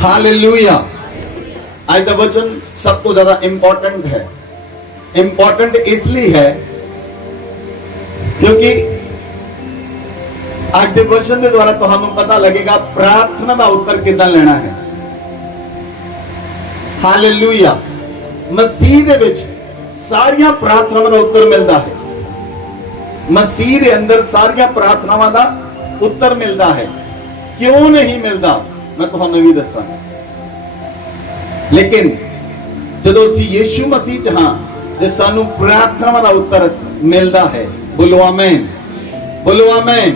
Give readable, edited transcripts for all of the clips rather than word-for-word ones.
Hallelujah. आज का वचन सब तो ज्यादा इंपॉर्टेंट है। इंपॉर्टेंट इसलिए है क्योंकि आज के वचन के द्वारा तुहानू पता लगेगा प्रार्थना का उत्तर कितना लेना है। हालेलुया। मसीह दे विच सारियां प्रार्थनावां का उत्तर मिलता है। मसीह के अंदर सारियां प्रार्थनावां का उत्तर मिलता है। क्यों नहीं मिलता मैं तुहानू भी दसांगा। लेकिन जदों असीं यीशु मसीह च हां ते सानू प्रार्थनावां का उत्तर मिलता है। बोलो आमीन, बोलो आमीन।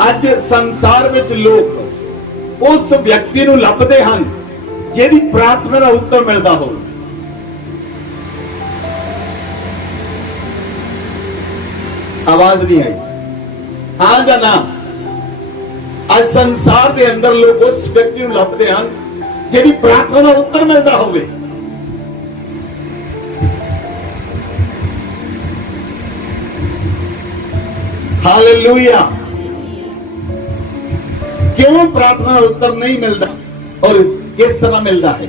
आज संसार विच लोग उस व्यक्ति नूं लभदे हन जिहदी प्रार्थना का उत्तर मिलता हो। आवाज नहीं आई, हाँ या ना? आज संसार के अंदर लोग उस व्यक्ति को लभदे हैं जिहदी प्रार्थना का उत्तर मिलता होवे। हालेलुया। क्यों प्रार्थना का उत्तर नहीं मिलता और किस तरह मिलता है?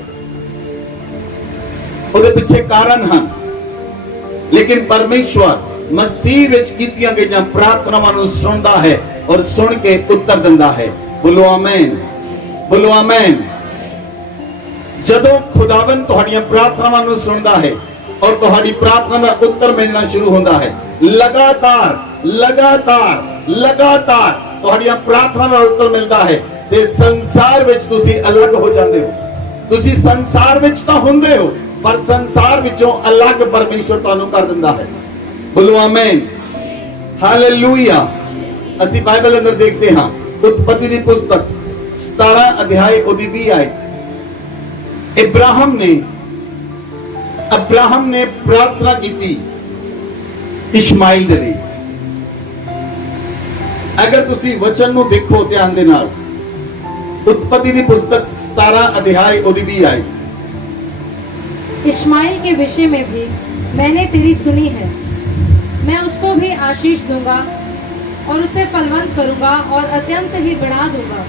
उसके पीछे कारण हैं। लेकिन परमेश्वर मसीह विच कीतियां गईयां प्रार्थनावां नूं सुनदा है और सुन के उत्तर दिंदा है। बोलो आमीन, बोलो आमीन। जदों खुदावन तुहाडीआं प्रार्थनावां नूं सुनदा है और तुहाडी प्रार्थना का उत्तर मिलना शुरू होता है, लगातार लगातार लगातार तुहाडीआं प्रार्थना का उत्तर मिलता है ते संसार विच तुसीं अलग हो जांदे हो। तुसीं संसार विच तां हुंदे हो पर संसार विचों अलग परमेश्वर तुहानूं कर दिंदा है। बोलो आमीन, हालेलुया। असी बाइबल अंदर देखते हैं उत्पत्ति की पुस्तक 17 अध्याय ओदी 20 आयत। अब्राहम ने प्रार्थना की इशमाइल दे लई। अगर तुसी वचन नूं देखो ध्यान दे नाल, उत्पत्ति की पुस्तक 17 अध्याय ओदी 20 आयत। इश्माइल के विषय में भी मैंने तेरी सुनी है। मैं उसको भी आशीष दूंगा और उसे फलवंत करूंगा और अत्यंत ही बढ़ा दूंगा।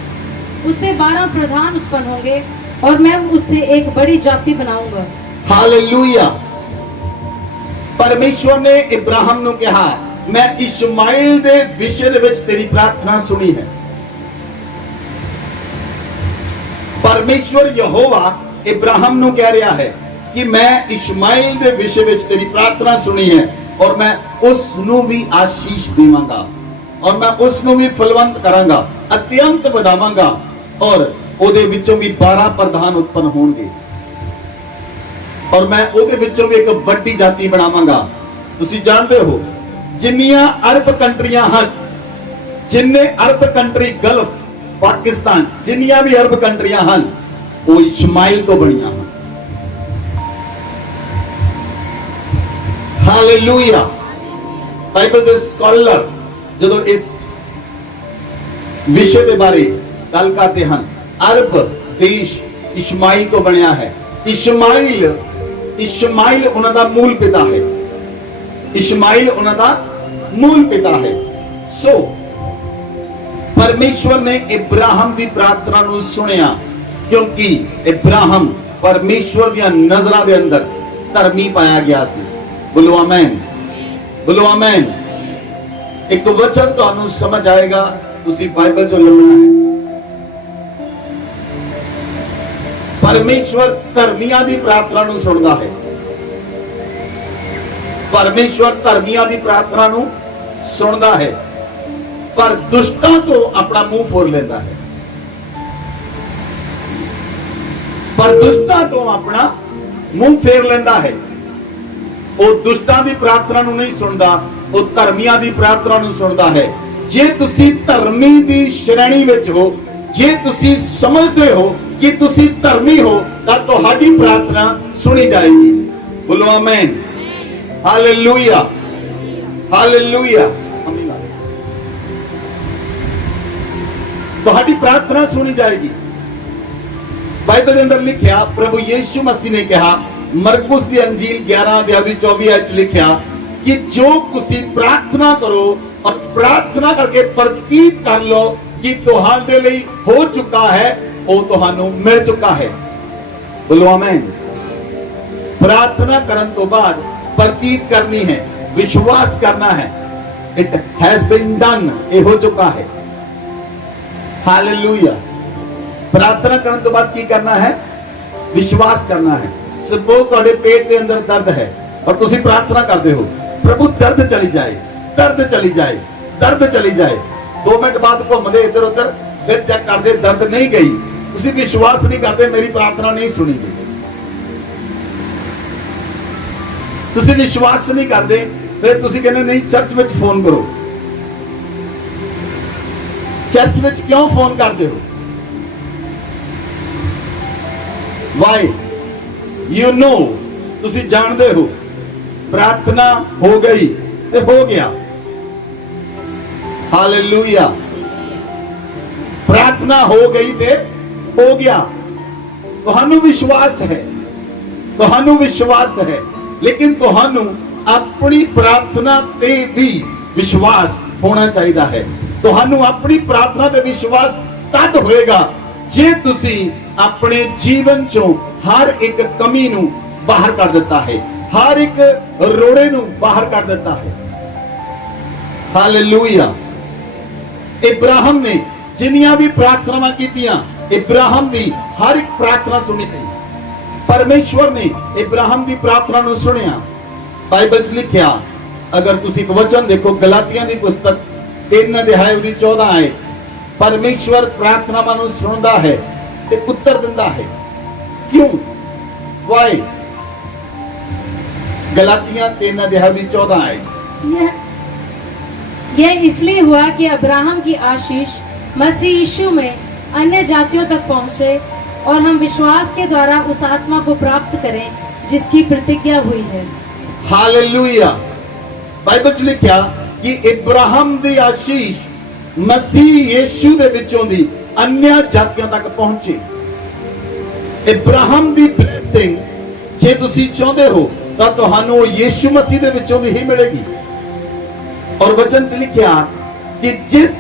उससे 12 प्रधान उत्पन्न होंगे और मैं उसे एक बड़ी जाति बनाऊंगा। हालेलुया। परमेश्वर ने इब्राहिम नूं कहा, मैं इशमाइल दे विषय दे विच तेरी प्रार्थना सुनी है। परमेश्वर यहोवा इब्राहिम नूं कह रहा है कि मैं इशमाइल दे विषय विच तेरी प्रार्थना सुनी है और मैं उसनू भी आशीष देवांगा और मैं उसनू भी फलवंत करांगा, अत्यंत बढ़ावांगा और ओदे विचों भी 12 प्रधान उत्पन्न होंगे और मैं ओदे विचों भी एक बड़ी जाति बनावांगा। तुसी जानते हो जिन्नियां अरब कंट्रियां हैं, जिन्ने अरब कंट्री गल्फ पाकिस्तान जिन्नियां भी अरब कंट्रियां हैं वो इशमाइल तो बनियां हैं। हालेलुया। बाइबल दे स्कॉलर जदों इस विषय के बारे गल करते हैं, अरब देश इशमाइल तो बनया है। इशमाइल उन्हां दा मूल पिता है। इशमाइल उन्हां दा मूल पिता है। सो परमेश्वर ने इब्राहिम की प्रार्थना नूं सुनिया क्योंकि इब्राहिम परमेश्वर दी नजरां दे अंदर धर्मी पाया गया सी। बोलो आमीन, बोलो आमीन। एक वचन तुहानू समझ आएगा, तुसी बाइबल जो लभना है। परमेश्वर धर्मियां दी प्रार्थना नू सुनदा है। परमेश्वर धर्मियां दी प्रार्थना नू सुनदा है पर दुष्टां तो अपना मुंह फोड़ लेंदा है। पर दुष्टां तो अपना मुंह फेर लेंदा है। वो दुष्टां दी प्रार्थना नू नहीं सुनदा, वो धर्मियां दी प्रार्थना नू सुनदा है। जे तुसी धर्मी दी श्रेणी विच हो, जे तुसी समझदे हो कि तुसी धर्मी हो तां तुहाडी प्रार्थना सुनी जाएगी। बोलो आमीन, हालेलुया, हालेलुया। तुहाडी प्रार्थना सुनी जाएगी। बाइबल के अंदर लिखा, प्रभु यीशु मसीह ने कहा मरकुस दी अंजील 11 अध्याय 24 लिखा कि जो तुसी प्रार्थना करो और प्रार्थना करके प्रतीत कर लो कि तुहाडे लिए हो चुका है, ਉਹ ਤੁਹਾਨੂੰ ਮਿਲ ਚੁੱਕਾ ਹੈ। ਬੋਲੋ ਆਮੇਨ। प्रार्थना करन तो बाद प्रतीत करनी है, विश्वास करना है। इट हैज बीन डन, ये हो चुका है। हालेलुया। प्रार्थना करन तो बाद की करना है? विश्वास करना है। सपोज ਤੁਹਾਡੇ पेट के अंदर दर्द है और तुसी प्रार्थना करते हो, प्रभु दर्द चली जाए, दर्द चली जाए, दर्द चली जाए। 2 मिनट बाद घूमदे इधर उधर, फिर चेक करते दर्द नहीं गई। तुसी विश्वास नहीं करते, मेरी प्रार्थना नहीं सुनी गई। ਤੁਸੀਂ ਵਿਸ਼ਵਾਸ ਨਹੀਂ ਕਰਦੇ, ਫਿਰ ਤੁਸੀਂ ਕਹਿੰਦੇ ਨਹੀਂ ਚਰਚ ਵਿੱਚ ਫੋਨ ਕਰੋ। ਚਰਚ ਵਿੱਚ ਕਿਉਂ ਫੋਨ ਕਰਦੇ ਹੋ? ਵਾਈ ਯੂ ਨੋ, ਤੁਸੀਂ ਜਾਣਦੇ ਹੋ ਪ੍ਰਾਰਥਨਾ ਹੋ ਗਈ ਤੇ ਹੋ ਗਿਆ। ਹਾਲੇਲੂਇਆ। ਪ੍ਰਾਰਥਨਾ ਹੋ ਗਈ ਤੇ ਹੋ ਗਿਆ। ਤੁਹਾਨੂੰ ਵਿਸ਼ਵਾਸ ਹੈ, ਤੁਹਾਨੂੰ ਵਿਸ਼ਵਾਸ ਹੈ, लेकिन ਤੁਹਾਨੂੰ अपनी प्रार्थना पे भी विश्वास होना चाहिए है। ਤੁਹਾਨੂੰ अपनी प्रार्थना पे विश्वास तद होएगा जे तुसी अपने जीवन चों हर एक कमी नू बाहर कर देता है, हर एक रोड़े नू बाहर कर देता है। हालेलुया। इब्राहिम ने जिन्नियां भी प्रार्थना कीतियां, इब्राहिम दी हर एक प्रार्थना सुनी गई। परमेश्वर ने इब्राहिम की प्रार्थना ਨੂੰ ਸੁਣਿਆ। ਬਾਈਬਲ 'ਚ ਲਿਖਿਆ, अगर तुसी एक वचन देखो गलातियां की पुस्तक 3 अध्याय 14 आए, परमेश्वर प्रार्थनावां ਨੂੰ ਸੁਣਦਾ है ਤੇ उत्तर ਦਿੰਦਾ है। क्यों? वाई? गलातियां 3 अध्याय 14 आए। यह इसलिए हुआ कि अब्राहम की आशीष मसीह यीशु में अन्य जातियों तक पहुंचे और हम विश्वास के द्वारा उस आत्मा को प्राप्त करें जिसकी प्रतिज्ञा हुई है। हालेलुया। बाइबल 'ਚ लिखिया कि इब्राहिम दी आशीष मसीह यीशु दे विचों दी अन्य जातियों तक पहुंचे। इब्राहिम दी ब्लेसिंग जे तुसी चाहते हो ਤਾਂ ਤੁਹਾਨੂੰ यीशु मसीह दे विचों दी ही मिलेगी। और वचन 'ਚ लिखिया कि जिस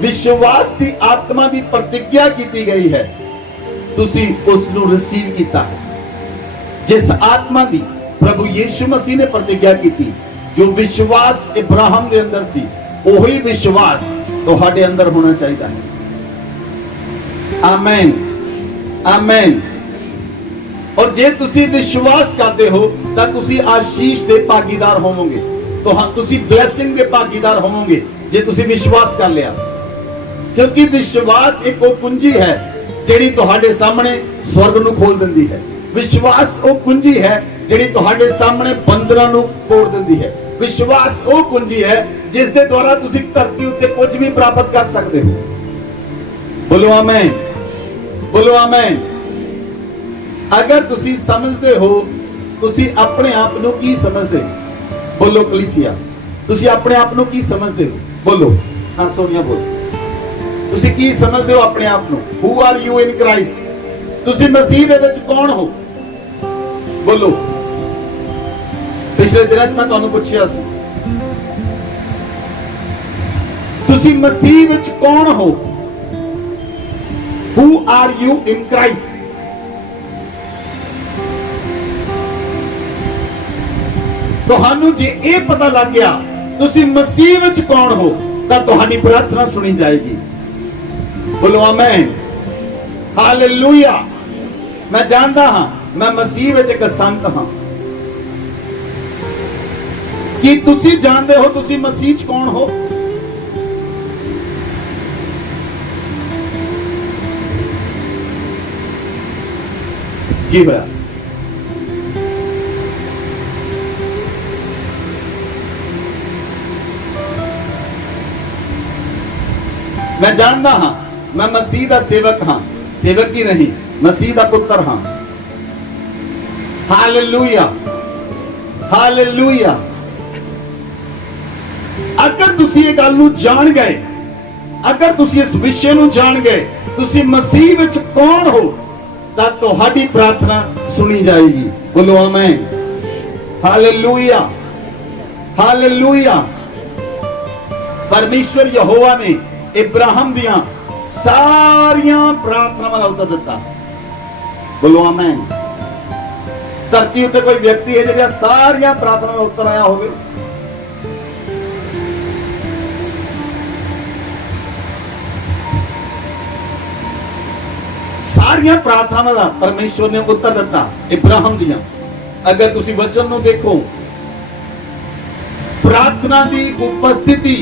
विश्वास दी आत्मा दी प्रतिज्ञा की गई है, तुसी उस नु रिसीव कीता है। जिस आत्मा दी प्रभु यीशु मसीह ने प्रतिज्ञा की थी, जो विश्वास इब्राहिम के अंदर सी, वही विश्वास तुहाडे अंदर होना चाहिए है। आमीन, आमीन। और जे तुसी विश्वास करते हो तो तुसी आशीष के भागीदार होवोगे, तो हाँ तुसी ब्लेसिंग के भागीदार होवोगे जे तुसी विश्वास कर लिया। क्योंकि विश्वास एक वो कुंजी है ਜਿਹੜੀ ਤੁਹਾਡੇ ਸਾਹਮਣੇ स्वर्ग ਨੂੰ खोल ਦਿੰਦੀ है। विश्वास ਉਹ ਕੁੰਜੀ है ਜਿਹੜੀ ਤੁਹਾਡੇ ਸਾਹਮਣੇ ਬੰਦਰਾਂ ਨੂੰ ਤੋੜ ਦਿੰਦੀ है। विश्वास ਉਹ ਕੁੰਜੀ है ਜਿਸ ਦੇ ਦੁਆਰਾ ਤੁਸੀਂ ਧਰਤੀ ਉੱਤੇ ਕੁਝ ਵੀ ਪ੍ਰਾਪਤ ਕਰ ਸਕਦੇ ਹੋ। ਬੋਲੋ ਆਮੇਨ, ਬੋਲੋ ਆਮੇਨ। ਅਗਰ ਤੁਸੀਂ ਸਮਝਦੇ ਹੋ, ਤੁਸੀਂ ਆਪਣੇ ਆਪ ਨੂੰ ਕੀ ਸਮਝਦੇ ਹੋ? ਬੋਲੋ ਕਲੀਸਿਆ, ਤੁਸੀਂ ਆਪਣੇ ਆਪ ਨੂੰ ਕੀ ਸਮਝਦੇ ਹੋ? ਬੋਲੋ। ਹਾਂ ਸੋਨੀਆ ਬੋਲ। ਤੁਸੀਂ ਕੀ ਸਮਝਦੇ ਹੋ ਆਪਣੇ ਆਪ ਨੂੰ? Who are you in Christ? ਤੁਸੀਂ ਮਸੀਹ ਦੇ ਵਿੱਚ ਕੌਣ ਹੋ? ਬੋਲੋ। ਪਿਛਲੇ ਦਿਨਾਂ 'ਚ ਮੈਂ ਤੁਹਾਨੂੰ ਪੁੱਛਿਆ ਸੀ, ਤੁਸੀਂ ਮਸੀਹ ਵਿੱਚ ਕੌਣ ਹੋ? Who are you in Christ? ਤੁਹਾਨੂੰ ਜੇ ਇਹ ਪਤਾ ਲੱਗ ਗਿਆ ਤੁਸੀਂ ਮਸੀਹ ਵਿੱਚ ਕੌਣ ਹੋ, ਤਾਂ ਤੁਹਾਡੀ ਪ੍ਰਾਰਥਨਾ ਸੁਣੀ ਜਾਏਗੀ। बोलो आमीन, हालेलुया। मैं जानता हाँ मैं मसीह विच एक संत हाँ। कि तुसी जानते हो तुसी मसीह च कौन हो? की होया? मैं जानता हाँ मैं मसीह का सेवक हाँ, सेवक ही नहीं मसीह का पुत्र हाँ। Hallelujah, hallelujah. अगर तुसी ये गल नूं जान गए, अगर तुसी इस विषय नूं जान गए तुसी मसीह विच कौन हो, तां तुहाडी प्रार्थना सुनी जाएगी। बोलो आमीन, हालेलुया, हालेलुया। परमेश्वर यहोवा ने इब्राहिम दियां ਸਾਰੀਆਂ ਪ੍ਰਾਰਥਨਾਵਾਂ ਦਾ ਉੱਤਰ ਦਿੱਤਾ। ਬੋਲੋ ਆਮੇਨ। ਧਰਤੀ ਉੱਤੇ ਕੋਈ ਵਿਅਕਤੀ ਹੈ ਜਿਹੜਾ ਸਾਰੀਆਂ ਪ੍ਰਾਰਥਨਾਵਾਂ ਦਾ ਉੱਤਰ ਆਇਆ ਹੋਵੇ? ਸਾਰੀਆਂ ਪ੍ਰਾਰਥਨਾਵਾਂ ਦਾ ਪਰਮੇਸ਼ਵਰ ਨੇ ਉੱਤਰ ਦਿੱਤਾ ਇਬਰਾਹਿਮ ਦੀਆਂ। ਅਗਰ ਤੁਸੀਂ ਵਚਨ ਨੂੰ ਦੇਖੋ, ਪ੍ਰਾਰਥਨਾ ਦੀ ਉਪਸਥਿਤੀ,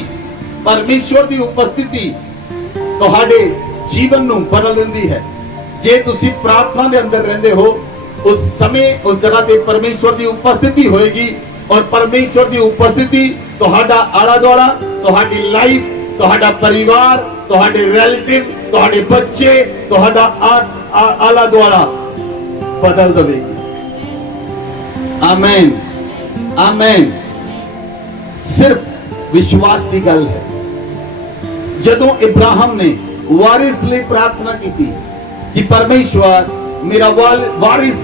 ਪਰਮੇਸ਼ਵਰ ਦੀ ਉਪਸਥਿਤੀ ਤੁਹਾਡੇ ਜੀਵਨ ਨੂੰ ਬਦਲ ਦਿੰਦੀ ਹੈ। ਜੇ ਤੁਸੀਂ ਪ੍ਰਾਰਥਨਾ ਦੇ ਅੰਦਰ ਰਹਿੰਦੇ ਹੋ, ਉਸ ਸਮੇਂ ਉਸ ਜਗ੍ਹਾ ਤੇ ਪਰਮੇਸ਼ਵਰ ਦੀ ਉਪਸਥਿਤੀ ਹੋਏਗੀ, ਔਰ ਪਰਮੇਸ਼ਵਰ ਦੀ ਉਪਸਥਿਤੀ ਤੁਹਾਡਾ ਆਲਾ ਦੁਆਲਾ, ਤੁਹਾਡੀ ਲਾਈਫ, ਤੁਹਾਡਾ ਪਰਿਵਾਰ, ਤੁਹਾਡੇ ਰਿਲੇਟਿਵ, ਤੁਹਾਡੇ ਬੱਚੇ, ਤੁਹਾਡਾ ਆਲਾ ਦੁਆਲਾ ਬਦਲ ਦੇਵੇਗੀ। Amen, amen. ਸਿਰਫ ਵਿਸ਼ਵਾਸ ਦੀ ਗੱਲ ਹੈ। ਜਦੋਂ ਇਬਰਾਹਿਮ ਨੇ ਵਾਰਿਸ ਲਈ ਪ੍ਰਾਰਥਨਾ ਕੀਤੀ ਕਿ ਪਰਮੇਸ਼ਵਰ ਮੇਰਾ ਵਾਰਿਸ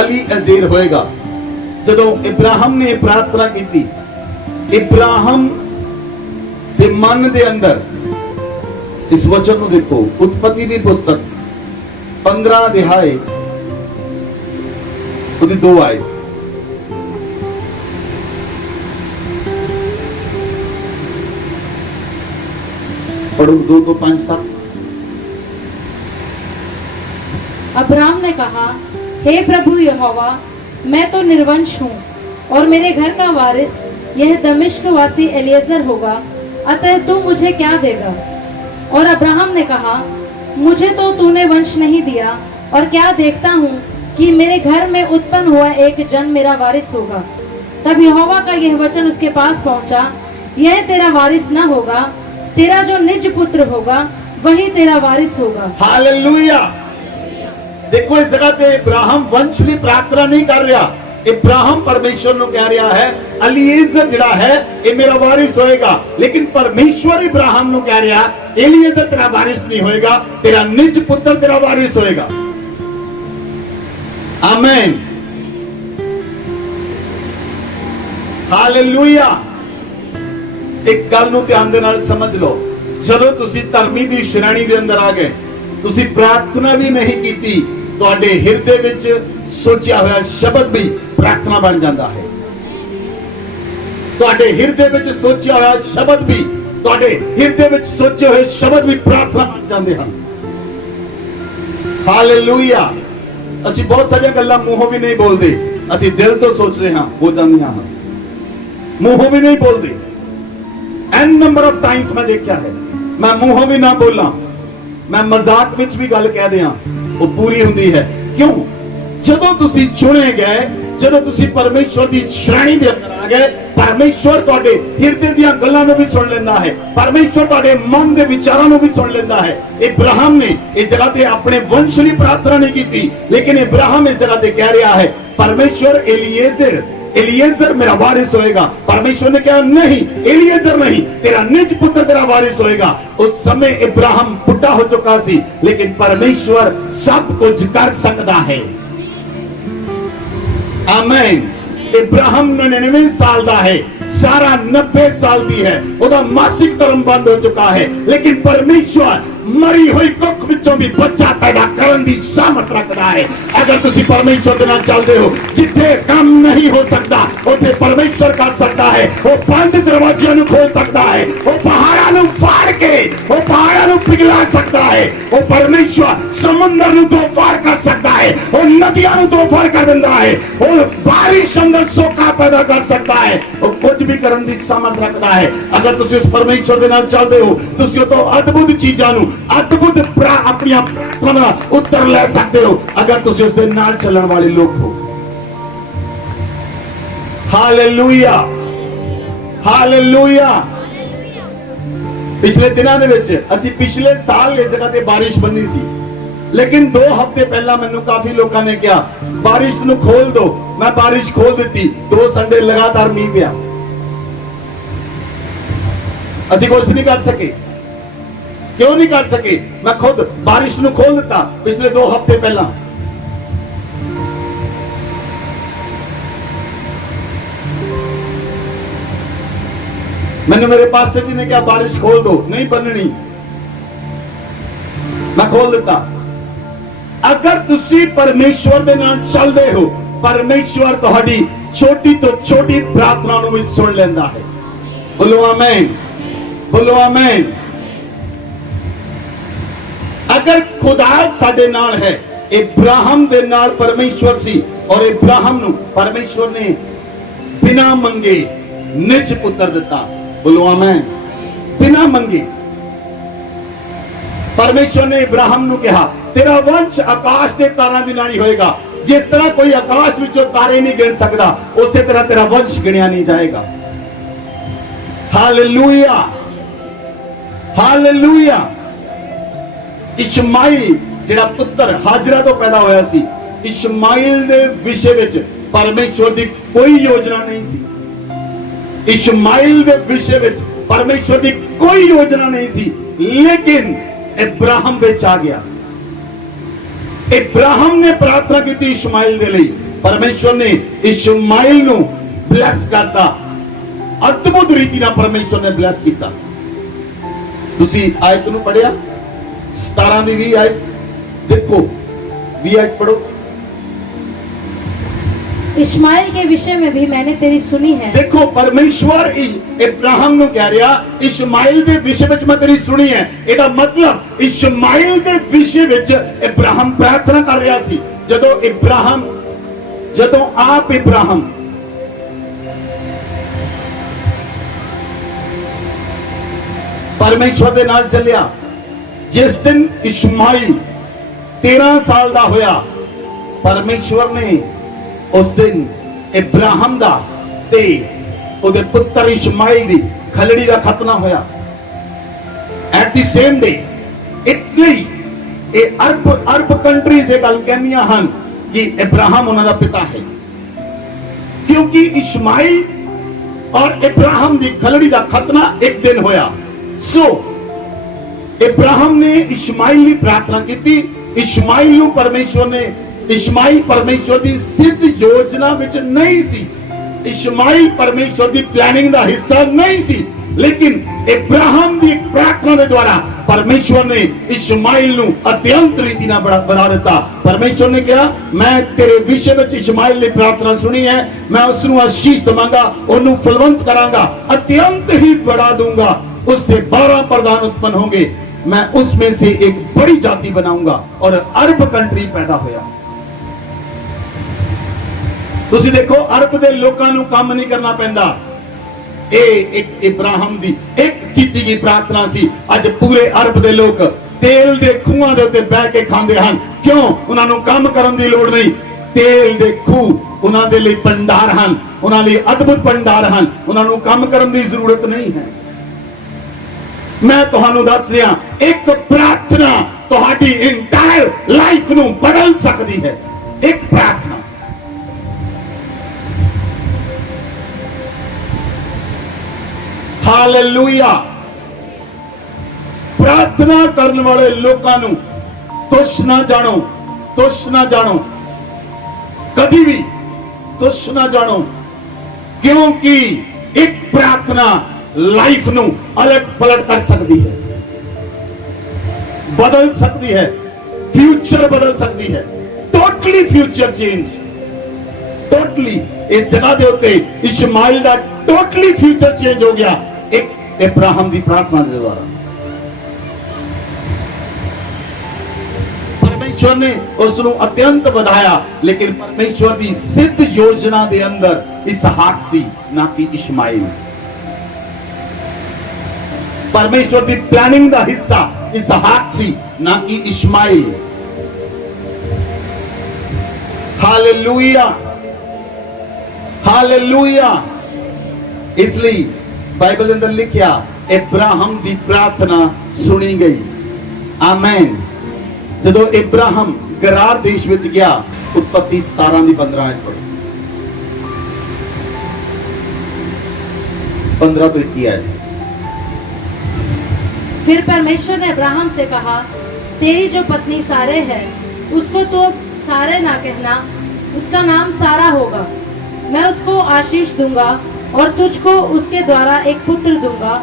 ਅਲੀ ਅਜ਼ੇਰ ਹੋਏਗਾ, ਜਦੋਂ ਇਬਰਾਹਿਮ ਨੇ ਪ੍ਰਾਰਥਨਾ ਕੀਤੀ, ਇਬਰਾਹਿਮ ਦੇ ਮਨ ਦੇ ਅੰਦਰ ਇਸ ਵਚਨ ਨੂੰ ਦੇਖੋ, ਉਤਪਤੀ ਦੀ ਪੁਸਤਕ 15 ਅਧਿਆਏ ਉਹਦੀ 2 ਆਏ। पढ़ो 2 ਤੋਂ 5 तक। अब्राम ने कहा, हे प्रभु यहोवा, मैं तो निर्वंश हूँ और मेरे घर का वारिस यह दमिश्क वासी एलिएजर होगा, अतः तू मुझे क्या देगा? और अब्राहम ने कहा, मुझे तो तूने वंश नहीं दिया, और क्या देखता हूँ कि मेरे घर में उत्पन्न हुआ एक जन मेरा वारिस होगा। तब यहोवा का यह वचन उसके पास पहुंचा, यह तेरा वारिस न होगा, तेरा जो निज पुत्र होगा वही तेरा वारिस होगा। हालेलुया। देखो इस जगह ते इब्राहिम वंश की प्रार्थना नहीं कर रहा। इब्राहिम परमेश्वर ਨੂੰ ਕਹਿ ਰਿਹਾ ਹੈ ਅਲੀਏਜ਼ਰ ਜਿਹੜਾ ਹੈ ਇਹ ਮੇਰਾ ਵਾਰਿਸ ਹੋਏਗਾ, लेकिन परमेश्वर इब्राहिम ਨੂੰ ਕਹਿ ਰਿਹਾ एलिएजर तेरा वारिस नहीं होएगा, तेरा निज पुत्र तेरा वारिस होएगा। आमीन, हालेलुया। एक गल ਨੂੰ ਧਿਆਨ ਦੇ ਨਾਲ ਸਮਝ ਲਓ, ਜਦੋਂ ਤੁਸੀਂ ਧਰਮੀ ਦੀ ਸ਼੍ਰੇਣੀ ਦੇ ਅੰਦਰ ਆ ਗਏ, ਤੁਸੀਂ ਪ੍ਰਾਰਥਨਾ ਵੀ ਨਹੀਂ ਕੀਤੀ, ਤੁਹਾਡੇ ਹਿਰਦੇ ਵਿੱਚ ਸੋਚਿਆ ਹੋਇਆ ਸ਼ਬਦ ਵੀ ਪ੍ਰਾਰਥਨਾ ਬਣ ਜਾਂਦਾ ਹੈ। ਤੁਹਾਡੇ ਹਿਰਦੇ ਵਿੱਚ ਸੋਚਿਆ ਹੋਇਆ ਸ਼ਬਦ ਵੀ, ਤੁਹਾਡੇ ਹਿਰਦੇ ਵਿੱਚ ਸੋਚੇ ਹੋਏ ਸ਼ਬਦ ਵੀ ਪ੍ਰਾਰਥਨਾ ਬਣ ਜਾਂਦੇ ਹਨ। ਹਾਲੇਲੂਇਆ। ਅਸੀਂ ਬਹੁਤ ਸਾਰੀਆਂ ਗੱਲਾਂ ਮੂੰਹੋਂ ਵੀ ਨਹੀਂ ਬੋਲਦੇ, ਅਸੀਂ ਦਿਲ ਤੋਂ ਸੋਚ ਰਹੇ ਹਾਂ, ਹੋ ਜਾਂਦੀਆਂ ਹਨ, ਮੂੰਹੋਂ ਵੀ ਨਹੀਂ ਬੋਲਦੇ। ਐਨ ਨੰਬਰ ਆਫ ਟਾਈਮਸ ਮੈਂ ਦੇਖਿਆ ਹੈ, ਮੈਂ ਮੂੰਹੋਂ ਵੀ ਨਾ ਬੋਲਾਂ, ਮੈਂ ਮਜ਼ਾਕ ਵਿੱਚ ਵੀ ਗੱਲ ਕਹਿ ਦਿਆਂ, ਉਹ ਪੂਰੀ ਹੁੰਦੀ ਹੈ। ਕਿਉਂ? ਜਦੋਂ ਤੁਸੀਂ ਚੁਣੇ ਗਏ, ਜਦੋਂ ਤੁਸੀਂ ਪਰਮੇਸ਼ਵਰ ਦੀ ਸ਼੍ਰੇਣੀ ਦੇ ਅੰਦਰ ਆ ਗਏ, ਪਰਮੇਸ਼ਵਰ ਤੁਹਾਡੇ ਹਿਰਦੇ ਦੀਆਂ ਗੱਲਾਂ ਨੂੰ ਵੀ ਸੁਣ ਲੈਂਦਾ ਹੈ, ਪਰਮੇਸ਼ਵਰ ਤੁਹਾਡੇ ਮਨ ਦੇ ਵਿਚਾਰਾਂ ਨੂੰ ਵੀ ਸੁਣ ਲੈਂਦਾ ਹੈ। ਇਬਰਾਹਿਮ ਨੇ ਇਸ ਜਗ੍ਹਾ ਤੇ ਆਪਣੇ ਵੰਸ਼ ਲਈ ਪ੍ਰਾਰਥਨਾ ਨਹੀਂ ਕੀਤੀ, ਲੇਕਿਨ ਇਬਰਾਹਿਮ ਇਸ ਜਗ੍ਹਾ ਤੇ ਕਹਿ ਰਿਹਾ ਹੈ परमेश्वर एलिएजर, एलिएजर मेरा वारिस होएगा। परमेश्वर ने कहा नहीं, एलिएजर नहीं, तेरा निज पुत्र तेरा वारिस होएगा। उस समय इब्राहिम बुढ़ा हो चुका सी, लेकिन परमेश्वर सब कुछ कर सकता है। आमीन। इब्राहिम 99 साल दा है, सारा 90 साल दी है, ਉਹਦਾ मासिक धर्म बंद हो चुका है, लेकिन परमेश्वर मरी हुई कुख विचों भी बच्चा पैदा करने की सामर्थ रखता है। अगर तुसी परमेश्वर के नाल चलते हो, जिथे काम नहीं हो सकता उथे परमेश्वर कर सकता है। वो बंद दरवाजे नु खोल सकता है, वो पहाड़ा नु फाड़ के वो पहाड़ा नु पिघला सकता है। वो परमेश्वर समुद्र नु दो फाड़ कर सकता है, वो नदियां नु दो फाड़ कर देता है, वो बारिश अंदर सोका पैदा कर सकता है, वो कुछ भी करने की सामर्थ रखता है। अगर तुसी उस परमेश्वर के नाल चलते हो, तुसी तो अद्भुत चीजां नु अद्भुत अपनी प्रार्थना उत्तर ले सकते हो, अगर तुसी उस दे नाल चलने वाले लोग हो। Hallelujah, hallelujah. पिछले दिनों दे विच असी पिछले साल इस जगह ते बारिश बननी सी, लेकिन 2 हफ्ते पहला मैनू काफी लोगों ने कहा बारिश नू खोल दो, मैं बारिश खोल दी। 2 संडे लगातार मीह पिया, असी कुछ नहीं कर सके। क्यों नहीं कर सके? मैं खुद बारिश नू खोल दिता पिछले 2 हफ्ते पहला। मैंने मेरे पास्टर जी ने कहा बारिश खोल दो, नहीं बननी। मैं खोल देता। अगर तुसी परमेश्वर दे नाल चलदे हो, परमेश्वर तुहाडी छोटी तो छोटी प्रार्थना नूं भी सुन लेंदा है। बोलो आमीन, बोलो आमीन। अगर खुदा साडे नाल है, इब्राहिम दे नाल परमेश्वर सी और इब्राहिम नूं परमेश्वर ने बिना मंगे निज पुत्र दिता। बोलो आमीन। बिना मंगे परमेश्वर ने इब्राहिम नूं कहा, तेरा वंश आकाश के तारां दी नाल होएगा। जिस तरह कोई आकाश विचों तारे नहीं गिन सकता, उसे तरह तेरा वंश गिनिया नहीं जाएगा। Hallelujah, hallelujah. इशमाइल जिहड़ा पुत्र हाजरा तो पैदा होया सी, इशमाइल दे विषय विच परमेश्वर दी कोई योजना नहीं सी। इशमाइल दे विषय विच परमेश्वर दी कोई योजना नहीं सी, लेकिन इब्राहिम विच आ गया। इब्राहिम ने प्रार्थना की थी इशमाइल दे लई, परमेश्वर ने इशमाइल नूं ब्लेस करता। अद्भुत रीति नाल परमेश्वर ने ब्लेस किया। तुसी आयत नूं पढ़िया 17 दी 20 आयत देखो, 20 आयत पढ़ो। इश्माइल के विषय में भी मैंने तेरी सुनी है। देखो परमेश्वर इब्राहिम नूं कह रहा, इशमाइल दे विषय विच मैं तेरी सुनी है। ਇਹਦਾ मतलब इशमाइल दे विषय विच इब्राहिम प्रार्थना कर रहा सी। ਜਦੋਂ आप इब्राहिम परमेश्वर दे नाल चलिया, जिस दिन इशमाइल 13 साल दा होया, परमेश्वर ने उस दिन इब्राहिम दा ते उहदे पुत्र इशमाइल दी खलड़ी दा खतना होया। At the same day. इसलिए ये अरब कंट्रीज ये गल कहंदियां हन कि इब्राहिम उन्हां दा पिता है, क्योंकि इशमाइल और इब्राहिम दी खलड़ी दा खतना एक दिन होया। सो इब्राहिम ने इशमाइल की प्रार्थना की थी। इशमाइल नूं परमेश्वर ने, इशमाइल परमेश्वर की सिद्ध योजना विच नहीं सी, इशमाइल परमेश्वर की प्लानिंग का हिस्सा नहीं सी, लेकिन इब्राहिम की प्रार्थना के द्वारा परमेश्वर ने इशमाइल नूं अत्यंत रीति नाल बना दिता। परमेश्वर ने कहा, मैं तेरे विषय में इशमाइल की प्रार्थना सुनी है, मैं उसनूं आशीष दवांगा, ओनूं फलवंत करांगा, अत्यंत ही बढ़ा दूंगा, उससे 12 प्रधान उत्पन्न होंगे, मैं उसमें से एक बड़ी जाति बनाऊंगा। और अरब कंट्री पैदा होया। तुसी देखो, अरब दे लोकां नूं काम नहीं करना पैंदा। एक इब्राहिम दी एक कीती गई प्रार्थना सी। अज पूरे अरब दे लोग तेल दे खूहां दे उत्ते बैठ के खांदे हन। क्यों? उन्हां नूं काम करन दी लोड़ नहीं। तेल दे खूह उन्हां दे लई भंडार हन, उन्हां लई अद्भुत भंडार हन, उन्हां नूं काम करन दी जरूरत नहीं है। मैं तुहानूं दस रहा, एक प्रार्थना तुहाडी इंटायर लाइफ नूं बदल सकती है। एक प्रार्थना। हालेलुया। प्रार्थना करने वाले लोगों नूं तुच्छ ना जानो, तुच्छ ना जानो, कभी भी तुच्छ ना जानो, क्योंकि एक प्रार्थना लाइफ नूं अलट पलट कर सकती है, बदल सकती है, फ्यूचर बदल सकती है। Totally future change, totally. इस जगह दे उत्ते इशमाइल दा टोटली फ्यूचर चेंज हो गया एक इब्राहिम की प्रार्थना के द्वारा। परमेश्वर ने उसनूं अत्यंत बढ़ाया, लेकिन परमेश्वर की सिद्ध योजना के अंदर इसहाक सी, ना कि इशमाइल। परमेश्वर की प्लानिंग का हिस्सा इसहाक सी, ना कि इशमाइल। Hallelujah, hallelujah. इसलिए बाइबल अंदर लिखा, इब्राहिम की प्रार्थना सुनी गई। आमीन। जदों इब्राहिम गरार देश विच गया, उत्पत्ति 17:15 पढ़ो, 15 तो 21 है। फिर परमेश्वर ने अब्राहम से कहा, तेरी जो पत्नी सारे है, उसको तो सारे ना कहना, उसका नाम सारा होगा। मैं उसको आशीष दूंगा और तुझको उसके द्वारा एक पुत्र दूंगा,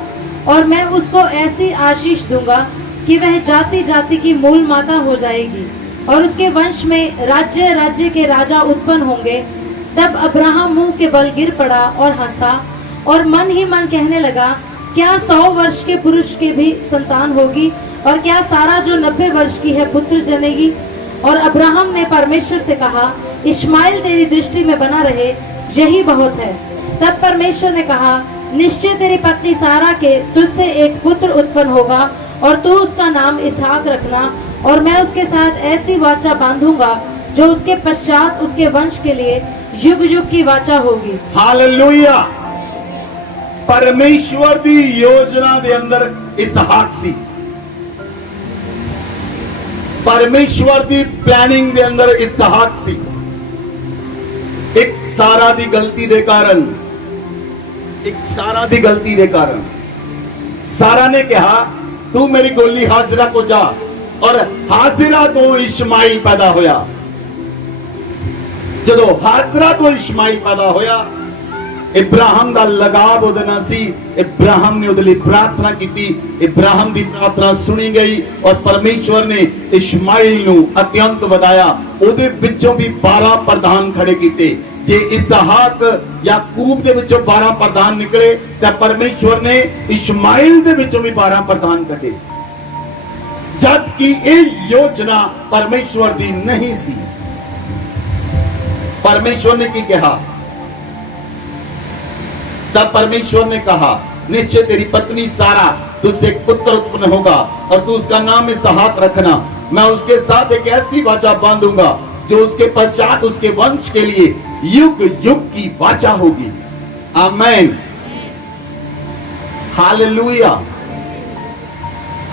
और मैं उसको ऐसी आशीष दूंगा कि वह जाति जाति की मूल माता हो जाएगी और उसके वंश में राज्य राज्य के राजा उत्पन्न होंगे। तब अब्राहम मुंह के बल गिर पड़ा और हंसा और मन ही मन कहने लगा, क्या 100 वर्ष के पुरुष की भी संतान होगी और क्या सारा जो 90 वर्ष की है पुत्र जनेगी। और अब्राहम ने परमेश्वर से कहा, इश्माइल तेरी दृष्टि में बना रहे, यही बहुत है। तब परमेश्वर ने कहा, निश्चय तेरी पत्नी सारा के तुझसे एक पुत्र उत्पन्न होगा और तू उसका नाम इसहाक रखना, और मैं उसके साथ ऐसी वाचा बांधूंगा जो उसके पश्चात उसके वंश के लिए युग युग की वाचा होगी। हालेलुया। परमेश्वर दी योजना दे अंदर इसहाक सी, परमेश्वर दी प्लानिंग दे अंदर इसहाक सी। एक सारा दी गलती दे कारण, सारा ने कहा, तू मेरी गोली हाजिरा को जा, और हाजिरा तो इश्माइल पैदा होया। जदों हाजिरा तो इश्माइल पैदा होया, इब्राहिम दा लगाव ओदे नाल सी। इब्राहिम ने ओदे लई प्रार्थना की, इब्राहिम दी प्रार्थना सुनी गई और परमेश्वर ने इश्माइल नू अत्यंत वधाया। ओदे विचों भी 12 प्रधान खड़े कीते। जे इसहाक याकूब दे विचों 12 प्रधान निकले, ते परमेश्वर ने इश्माइल दे विचों भी 12 प्रधान कढे, जबकि ये योजना परमेश्वर दी नहीं सी। परमेश्वर ने की कहा, तब परमेश्वर ने कहा, निश्चय तेरी पत्नी सारा तुझसे एक पुत्र उत्पन्न होगा और तू उसका नाम इसहाक रखना। मैं उसके साथ एक ऐसी वाचा बांधूंगा जो उसके पश्चात उसके वंश के लिए युग युग की वाचा होगी। आमीन। Hallelujah,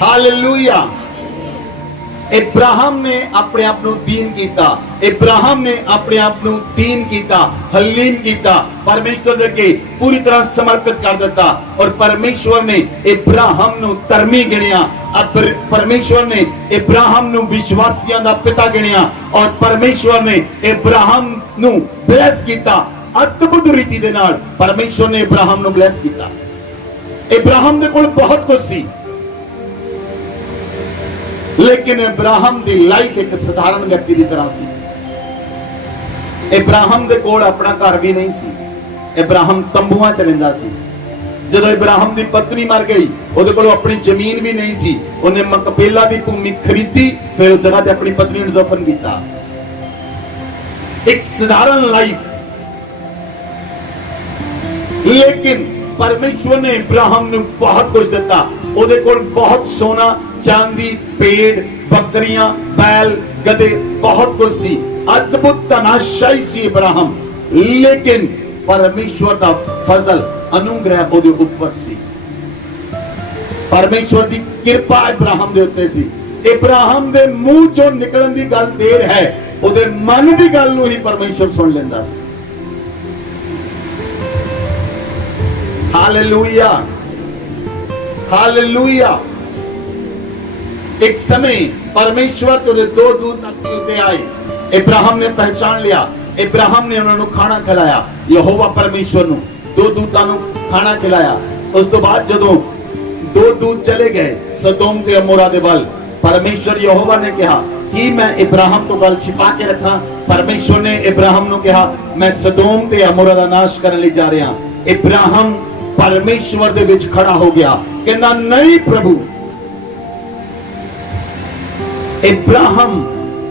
hallelujah. इब्राहिम ने अपने आप ਨੂੰ दीन कीता, इब्राहिम ने अपने आप ਨੂੰ दीन कीता, हलीम कीता, परमेश्वर दे अगे पूरी तरह समर्पित कर दिता और परमेश्वर ने इब्राहिम ਨੂੰ धर्मी गिणिया। परमेश्वर ने इब्राहिम ਨੂੰ विश्वासियों का पिता गिणिया और परमेश्वर ने इब्राहिम ਨੂੰ ब्लेस कीता। अद्भुत रीति दे नाल परमेश्वर ने इब्राहिम ਨੂੰ ब्लेस कीता। इब्राहिम दे कोल बहुत कुछ सी, लेकिन इब्राहिम दी लाइफ एक साधारण व्यक्ति की तरह सी। इब्राहिम दे कोल अपना घर भी नहीं सी, इब्राहिम तंबूआं च रहिंदा सी। जदों इब्राहिम दी पत्नी मर गई, ओदे कोल अपनी जमीन भी नहीं सी। उन्हें मकपेला दी भूमि खरीदी, फिर उस जगह ते अपनी पत्नी नूं दफन कीता। एक साधारण लाइफ, लेकिन परमेश्वर ने इब्राहिम नूं बहुत कुछ दिता। ओदे कोल बहुत सोना चांदी, पेड़, बकरियां, बैल, गधे, बहुत कुछ सी। अद्भुत तनाशाई सी इब्राहिम, लेकिन परमेश्वर दा फजल अनुग्रह ओदे ऊपर सी। परमेश्वर दी कृपा इब्राहिम दे उत्ते सी। इब्राहिम दे मुंह चों निकलण दी गल देर है, ओदे मन दी गल नूं ही परमेश्वर सुन लेंदा सी। Hallelujah, hallelujah. एक समय परमेश्वर तो 2 दूत अपने आए, इब्राहिम ने पहचान लिया। इब्राहिम ने उन्होंने खाना खिलाया, यहोवा परमेश्वर नूं 2 दूतां नूं खाना खिलाया। उस तो बाद जदों 2 दूत चले गए सदोम ते अमोरा दे वल, परमेश्वर यहोवा ने कहा कि मैं इब्राहिम तो गल छिपा के रखा। परमेश्वर ने इब्राहिम नूं कहा, मैं सदोम ते अमोरा दा नाश करने लई जा रहा। इब्राहिम परमेश्वर दे विच खड़ा हो गया, कहंदा नहीं प्रभु। इब्राहिम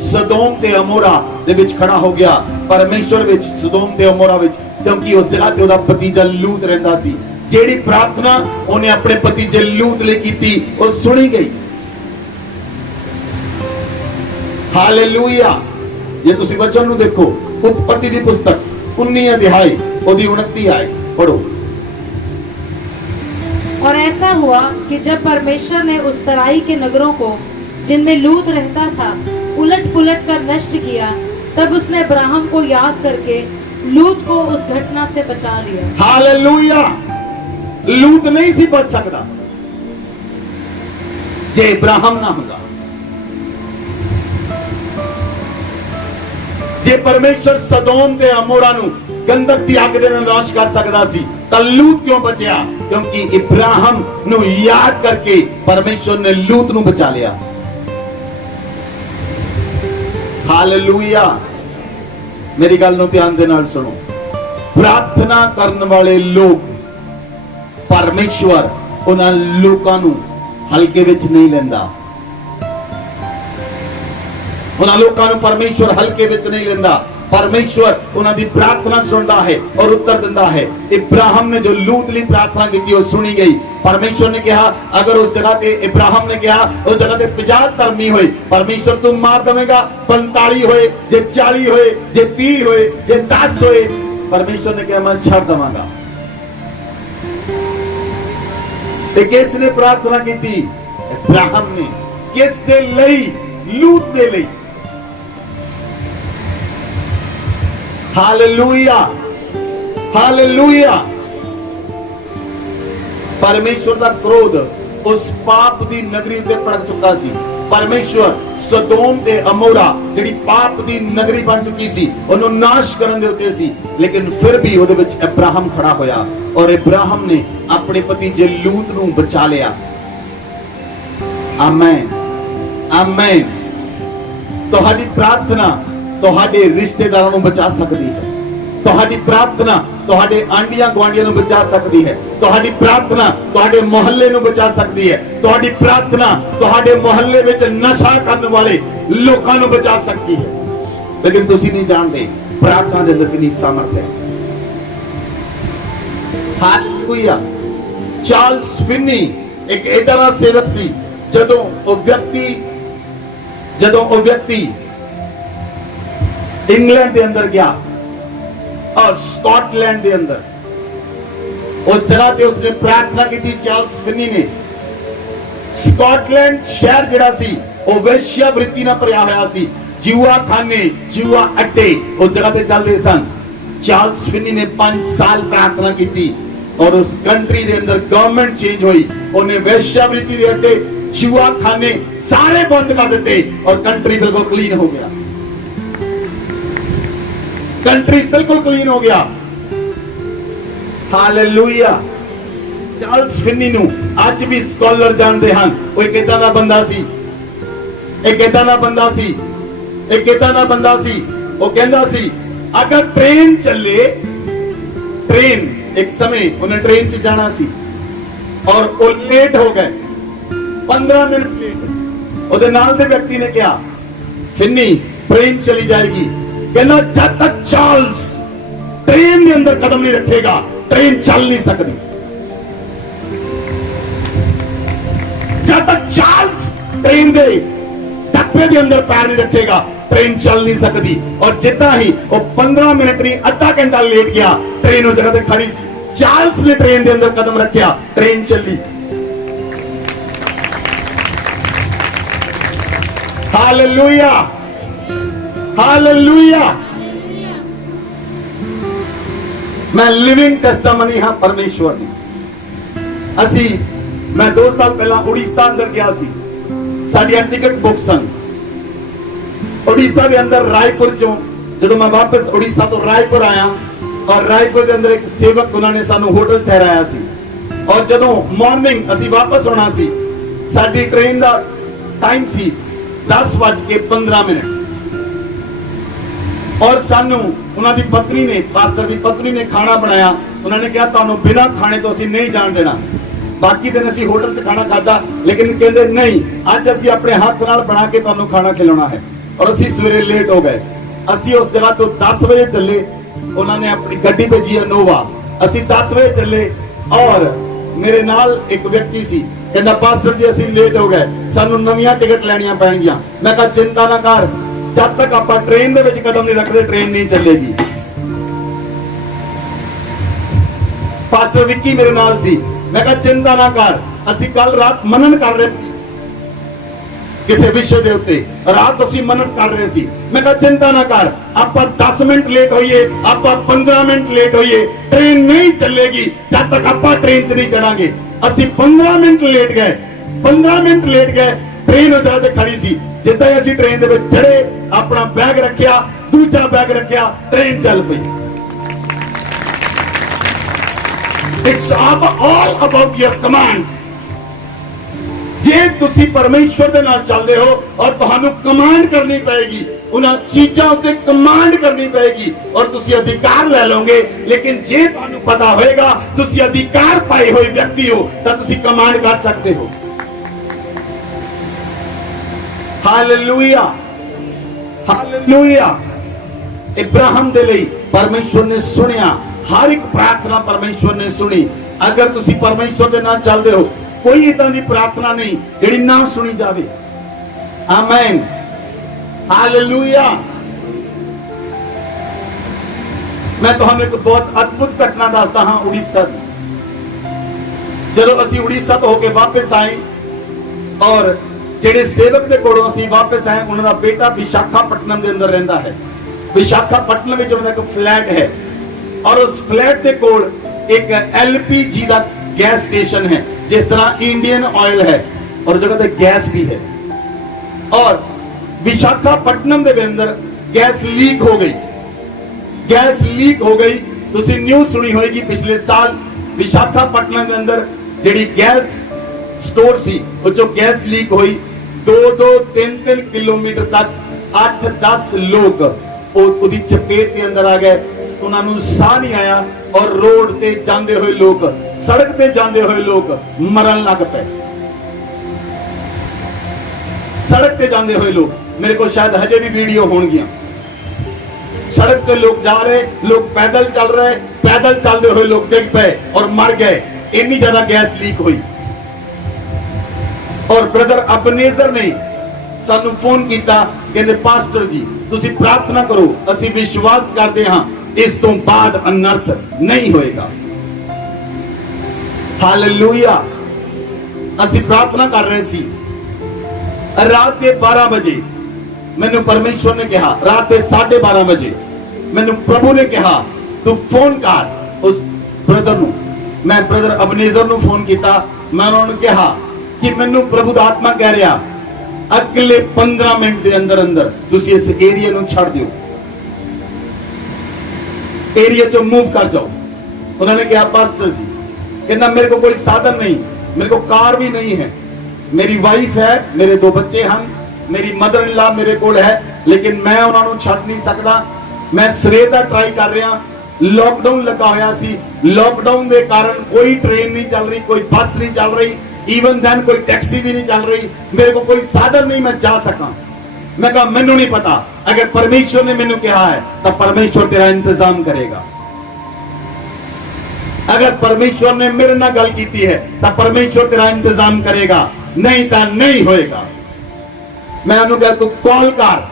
सदोम ते अमोरा दे विच खड़ा हो गया, परमेश्वर विच सदोम ते अमोरा विच, क्योंकि उस जगह ते ओदा भतीजा लूत रहंदा सी। जेड़ी प्रार्थना उन्हें अपने भतीजे लूत लई कीती, वो सुनी गई। हालेलुया। जे तुसी वचन नूं देखो, उत्पत्ति दी पुस्तक 19 अध्याय ओदी 29 आयत पढ़ो। और ऐसा हुआ कि जब परमेश्वर ने उस तराई के नगरों को जिनमें लूत रहता था उलट पुलट कर नष्ट किया, तब उसने इब्राहिम को याद करके लूत को उस घटना से बचा लिया। हालेलुया। लूत नहीं सी बच सकता जे इब्राहिम ना होगा। जे परमेश्वर सदोम ते अमोरा नूं ਗੰਧਕ ਦੀ ਅੱਗ ਦੇ ਨਾਲ ਨਾਸ਼ ਕਰ ਸਕਦਾ ਸੀ, ਤਾਂ ਲੂਤ ਕਿਉਂ ਬਚਿਆ? ਕਿਉਂਕਿ ਇਬਰਾਹਿਮ ਨੂੰ ਯਾਦ ਕਰਕੇ ਪਰਮੇਸ਼ਵਰ ਨੇ ਲੂਤ ਨੂੰ ਬਚਾ ਲਿਆ। ਹਾਲੇਲੂਇਆ। ਮੇਰੀ ਗੱਲ ਨੂੰ ਧਿਆਨ ਦੇ ਨਾਲ ਸੁਣੋ। ਪ੍ਰਾਰਥਨਾ ਕਰਨ ਵਾਲੇ ਲੋਕ ਪਰਮੇਸ਼ਵਰ ਉਹਨਾਂ ਲੋਕਾਂ ਨੂੰ ਹਲਕੇ ਵਿੱਚ ਨਹੀਂ ਲੈਂਦਾ। ਉਹਨਾਂ ਲੋਕਾਂ ਨੂੰ ਪਰਮੇਸ਼ਵਰ ਹਲਕੇ ਵਿੱਚ ਨਹੀਂ ਲੈਂਦਾ। परमेश्वर उन्होंने प्रार्थना सुनता है और उत्तर देता है। इब्राहिम ने जो लूत लिए प्रार्थना की वो सुनी गई। परमेश्वर ने कहा अगर उस जगह पे इब्राहिम ने कहा उस जगह पे 50 धर्मी होए, परमेश्वर तुम मार देगा। 45 होए, जे 40 होए, जे 30 होए, जे 10 होए, परमेश्वर ने कहा मैं छड़ देवांगा। किसने प्रार्थना की थी? इब्राहिम ने। किस दे लई? लूत दे लई। Hallelujah, hallelujah. परमेश्वर का क्रोध उस पाप दी नगरी ते भड़क चुका सी। परमेश्वर सदोम ते अमोरा जिहड़ी पाप दी नगरी बन चुकी सी ਉਹਨੂੰ नाश ਕਰਨ ਦੇ ਉੱਤੇ ਸੀ, लेकिन फिर भी ਉਹਦੇ ਵਿੱਚ इब्राहिम खड़ा होया और इब्राहिम ने अपने भतीजे लूत ਨੂੰ बचा लिया। आमेन, आमेन। ਤੁਹਾਡੀ प्रार्थना ਤੁਹਾਡੇ ਰਿਸ਼ਤੇਦਾਰਾਂ ਨੂੰ ਬਚਾ ਸਕਦੀ ਹੈ। ਤੁਹਾਡੀ ਪ੍ਰਾਰਥਨਾ ਤੁਹਾਡੇ ਆਂਢੀਆਂ ਗੁਆਂਢੀਆਂ ਨੂੰ ਬਚਾ ਸਕਦੀ ਹੈ। ਤੁਹਾਡੀ ਪ੍ਰਾਰਥਨਾ ਤੁਹਾਡੇ ਮੁਹੱਲੇ ਨੂੰ ਬਚਾ ਸਕਦੀ ਹੈ। ਤੁਹਾਡੀ ਪ੍ਰਾਰਥਨਾ ਤੁਹਾਡੇ ਮੁਹੱਲੇ ਵਿੱਚ ਨਸ਼ਾ ਕਰਨ ਵਾਲੇ ਲੋਕਾਂ ਨੂੰ ਬਚਾ ਸਕਦੀ ਹੈ। ਲੇਕਿਨ ਤੁਸੀਂ ਨਹੀਂ ਜਾਣਦੇ ਪ੍ਰਾਰਥਨਾ ਦੇ ਅੰਦਰ ਕਿੰਨੀ ਸਮਰਥ ਹੈ। ਹਾਲੇਲੂਇਆ। ਚਾਰਲਸ ਫਿਨੀ ਇੱਕ ਇਦਾਂ ਦਾ ਸੇਵਕ ਸੀ ਜਦੋਂ ਉਹ ਵਿਅਕਤੀ इंग्लैंड के अंदर गया और स्कॉटलैंड के अंदर उस जगह पे उसने प्रार्थना की थी। चार्ल्स फिनी ने स्कॉटलैंड शहर जिहड़ा सी वो वेश्यावृत्ति नाल भरिया होया सी। जुआ खाने, जुआ अड्डे उस जगह पे चलते सन। चार्ल्स फिनी ने 5 साल प्रार्थना की थी और उस कंट्री के अंदर गवर्नमेंट चेंज हुई। उन्हें वेश्यावृत्ति के अड्डे, जुआ खाने सारे बंद कर दिते और कंट्री बिल्कुल क्लीन हो गया। कंट्री बिल्कुल क्लीन हो गया। हालेलुया। चार्ल्स फिनी नु आज भी स्कॉलर जानते हैं। वो एक इदां दा बंदा सी, एक इदां दा बंदा सी, एक इदां दा बंदा सी। वो कहंदा सी अगर ट्रेन चले, ट्रेन एक समय उन्हें ट्रेन च जाना सी और वो लेट हो गए, 15 मिनट लेट। ਉਹਦੇ ਨਾਲ ਦੇ ਵਿਅਕਤੀ ਨੇ ਕਿਹਾ ਫਿਨੀ ट्रेन चली जाएगी। कहना जब तक चार्ल्स ट्रेन के अंदर कदम नहीं रखेगा ट्रेन चल नहीं सकती। जब तक चार्ल्स ट्रेन के डब्बे के अंदर पैर नहीं रखेगा ट्रेन चल नहीं सकती। और जितना ही वो 15 मिनट नहीं आधा घंटा लेट गया, ट्रेन उस जगह पे खड़ी सी। चार्ल्स ने ट्रेन के अंदर कदम रखा, ट्रेन चली। Hallelujah, hallelujah. मैं लिविंग टेस्टामनी हाँ परमेश्वर दी। मैं 2 साल पहला उड़ीसा अंदर गया सी। साडियां टिकट बुक सन। उड़ीसा के अंदर रायपुर चो जब मैं वापस उड़ीसा तो रायपुर आया और रायपुर के अंदर एक सेवक उन्होंने सानू होटल ठहराया सी। और जदों मॉर्निंग असी वापस होना सी, साडी ट्रेन का टाइम सी 10:15 और सानू उन्होंने पत्नी ने, पास्टर की पत्नी ने खाना बनाया। उन्होंने कहा तुहानू बिना खाने तो असी नहीं जान देना। बाकी दिन असी होटल च खाना खाता, लेकिन कहते नहीं अज असी अपने हाथ नाल बना के तुहानू खाना खिलाना है। और असी सवेरे लेट हो गए। असी उस जगह तो 10 बजे चले। उन्होंने अपनी गड्डी भेजी इनोवा। असी 10 बजे चले और मेरे नाल एक व्यक्ति सी कहना पास्टर जी असी लेट हो गए, सानू नवीं टिकट लैनियां पैणगियां। मैं कहा चिंता ना कर, जब तक आप ट्रेन दे विच कदम नहीं रखते ट्रेन नहीं चलेगी। पास्टर विक्की मेरे नाल सी। मैं कहा चिंता ना कर, असी कल रात मनन कर रहे सी किसी विषय के उत्ते, रात असी मनन कर रहे सी। मैं कहा चिंता ना कर, आप 10 मिनट लेट होइए, आप 15 मिनट लेट होइए, ट्रेन नहीं चलेगी जब तक आप ट्रेन च नहीं चढ़ांगे। असी 15 मिनट लेट गए, 15 मिनट लेट गए, ट्रेन उस जगह ते खड़ी सी। जिद्दां ही असी ट्रेन दे विच चढ़े, अपना बैग रखिया, दूजा बैग रखिया, ट्रेन चल पई। It's all about your commands. ਜੇ ਤੁਸੀਂ ਪਰਮੇਸ਼ਵਰ ਦੇ ਨਾਲ ਚੱਲਦੇ ਹੋ ਔਰ ਤੁਹਾਨੂੰ ਕਮਾਂਡ ਕਰਨੀ ਪਏਗੀ, ਉਹਨਾਂ ਚੀਜ਼ਾਂ ਉੱਤੇ ਕਮਾਂਡ ਕਰਨੀ ਪਏਗੀ ਔਰ ਤੁਸੀਂ ਅਧਿਕਾਰ ਲੈ ਲਓਗੇ। ਲੇਕਿਨ ਜੇ ਤੁਹਾਨੂੰ ਪਤਾ ਹੋਏਗਾ ਤੁਸੀਂ ਅਧਿਕਾਰ ਪਾਏ ਹੋਏ ਵਿਅਕਤੀ ਹੋ ਤਾਂ ਤੁਸੀਂ ਕਮਾਂਡ ਕਰ ਸਕਦੇ ਹੋ। Hallelujah, hallelujah. ਇਬਰਾਹਿਮ ਦੇ ਲਈ ਪਰਮੇਸ਼ਵਰ ਨੇ ਸੁਣਿਆ, ਹਰ ਇੱਕ ਪ੍ਰਾਰਥਨਾ ਪਰਮੇਸ਼ਵਰ ਨੇ ਸੁਣੀ। ਅਗਰ ਤੁਸੀਂ ਪਰਮੇਸ਼ਵਰ ਦੇ ਨਾਲ ਚੱਲਦੇ ਹੋ, ਕੋਈ ਇਦਾਂ ਦੀ ਪ੍ਰਾਰਥਨਾ ਨਹੀਂ ਜਿਹੜੀ ਨਾ ਸੁਣੀ ਜਾਵੇ। Amen, hallelujah. ਮੈਂ ਤੁਹਾਨੂੰ ਇੱਕ ਬਹੁਤ ਅਦਭੁਤ ਘਟਨਾ ਦੱਸਦਾ ਹਾਂ ਉੜੀਸਾ ਦੀ। ਜਦੋਂ ਅਸੀਂ ਉੜੀਸਾ ਤੋਂ ਹੋ ਕੇ ਵਾਪਸ ਆਏ ਔਰ ਜਿਹੜੇ ਸੇਵਕ ਦੇ ਕੋਲੋਂ ਅਸੀਂ ਵਾਪਸ ਆਏ, ਉਹਨਾਂ ਦਾ ਬੇਟਾ ਵਿਸ਼ਾਖਾਪਟਨਮ ਦੇ ਅੰਦਰ ਰਹਿੰਦਾ ਹੈ। ਵਿਸ਼ਾਖਾਪਟਨਮ ਵਿੱਚ ਉਹਨਾਂ ਦਾ ਇੱਕ ਫਲੈਟ ਹੈ ਔਰ ਉਸ ਫਲੈਟ ਦੇ ਕੋਲ ਇੱਕ LPG ਦਾ ਗੈਸ ਸਟੇਸ਼ਨ है, जिस तरह इंडियन ऑयल है और जगह पे गैस भी है। और विशाखापट्टनम के अंदर गैस लीक हो गई, गैस लीक हो गई। तुसी न्यूज़ सुनी होगी पिछले साल विशाखापट्टनम के अंदर जेडी गैस स्टोर सी, वो जो गैस लीक हुई, 2-3 किलोमीटर तक 8-10 लोग ਉਹਦੀ ਚਪੇਟ ਦੇ ਅੰਦਰ ਆ ਗਏ। ਉਹਨਾਂ ਨੂੰ ਸਾਹ ਨਹੀਂ ਆਇਆ ਔਰ ਰੋਡ ਤੇ ਜਾਂਦੇ ਹੋਏ ਲੋਕ, ਸੜਕ ਤੇ ਜਾਂਦੇ ਹੋਏ ਲੋਕ ਮਰਨ ਲੱਗ ਪਏ। ਸੜਕ ਤੇ ਜਾਂਦੇ ਹੋਏ ਲੋਕ, ਮੇਰੇ ਕੋਲ ਸ਼ਾਇਦ ਹਜੇ ਵੀ ਵੀਡੀਓ ਹੋਣਗੀਆਂ। ਸੜਕ ਤੇ ਲੋਕ ਜਾ ਰਹੇ, ਲੋਕ ਪੈਦਲ ਚੱਲ ਰਹੇ, ਪੈਦਲ ਚੱਲਦੇ ਹੋਏ ਲੋਕ ਡਿੱਗ ਪਏ ਔਰ ਮਰ ਗਏ। ਇੰਨੀ ਜ਼ਿਆਦਾ ਗੈਸ ਲੀਕ ਹੋਈ। ਔਰ ਬ੍ਰਦਰ ਅਬਨੇਜ਼ਰ ਨੇ ਸਾਨੂੰ ਫੋਨ ਕੀਤਾ, ਕਹਿੰਦੇ ਪਾਸਟਰ ਜੀ ਤੁਸੀਂ ਪ੍ਰਾਰਥਨਾ ਕਰੋ, ਅਸੀਂ ਵਿਸ਼ਵਾਸ ਕਰਦੇ ਹਾਂ ਇਸ ਤੋਂ ਬਾਅਦ ਅਨਰਥ ਨਹੀਂ ਹੋਏਗਾ। ਹਾਲੇਲੂਇਆ। ਅਸੀਂ ਪ੍ਰਾਰਥਨਾ ਕਰ ਰਹੇ ਸੀ। ਰਾਤ ਦੇ 12 ਵਜੇ ਮੈਨੂੰ ਪਰਮੇਸ਼ਵਰ ਨੇ ਕਿਹਾ, ਰਾਤ ਦੇ 12:30 ਵਜੇ ਮੈਨੂੰ ਪ੍ਰਭੂ ਨੇ ਕਿਹਾ ਤੂੰ ਫੋਨ ਕਰ ਉਸ ਬ੍ਰਦਰ ਨੂੰ। ਮੈਂ ਬ੍ਰਦਰ ਅਬਨੇਜ਼ਰ ਨੂੰ ਫੋਨ ਕੀਤਾ। ਮੈਂ ਉਹਨਾਂ ਨੂੰ ਕਿਹਾ ਕਿ ਮੈਨੂੰ ਪ੍ਰਭੂ ਦਾ ਆਤਮਾ ਕਹਿ ਰਿਹਾ ਅਗਲੇ 15 ਮਿੰਟ ਦੇ ਅੰਦਰ ਅੰਦਰ ਤੁਸੀਂ ਇਸ ਏਰੀਆ ਨੂੰ ਛੱਡ ਦਿਓ, ਏਰੀਆ ਚੋਂ ਮੂਵ ਕਰ ਜਾਓ। ਉਹਨਾਂ ਨੇ ਕਿਹਾ ਪਾਸਟਰ ਜੀ, ਕਹਿੰਦਾ ਮੇਰੇ ਕੋਲ ਕੋਈ ਸਾਧਨ ਨਹੀਂ, ਮੇਰੇ ਕੋਲ ਕਾਰ ਵੀ ਨਹੀਂ ਹੈ, ਮੇਰੀ ਵਾਈਫ ਹੈ, ਮੇਰੇ 2 ਬੱਚੇ ਹਨ, ਮੇਰੀ ਮਦਰ ਇਨ ਲਾ ਮੇਰੇ ਕੋਲ ਹੈ, ਲੇਕਿਨ ਮੈਂ ਉਹਨਾਂ ਨੂੰ ਛੱਡ ਨਹੀਂ ਸਕਦਾ। ਮੈਂ ਸਵੇਰ ਦਾ ਟਰਾਈ ਕਰ ਰਿਹਾ। ਲੌਕਡਾਊਨ ਲੱਗਾ ਹੋਇਆ ਸੀ, ਲੌਕਡਾਊਨ ਦੇ ਕਾਰਨ ਕੋਈ ਟ੍ਰੇਨ ਨਹੀਂ ਚੱਲ ਰਹੀ, ਕੋਈ ਬੱਸ ਨਹੀਂ ਚੱਲ ਰਹੀ, ਈਵਨ ਦੈਨ ਕੋਈ ਟੈਕਸੀ ਵੀ ਨਹੀਂ ਚੱਲ ਰਹੀ। ਮੇਰੇ ਕੋਲ ਕੋਈ ਸਾਧਨ ਨਹੀਂ ਮੈਂ ਜਾ ਸਕਾਂ। मैं कहा मैनू नहीं पता, अगर परमेश्वर ने मैनू कहा है तो परमेश्वर तेरा इंतजाम करेगा। अगर परमेश्वर ने मेरे नाल गल कीती है तो परमेश्वर तेरा इंतजाम करेगा, नहीं तो नहीं होएगा। मैं उन्होंने कहा तू कॉल कर।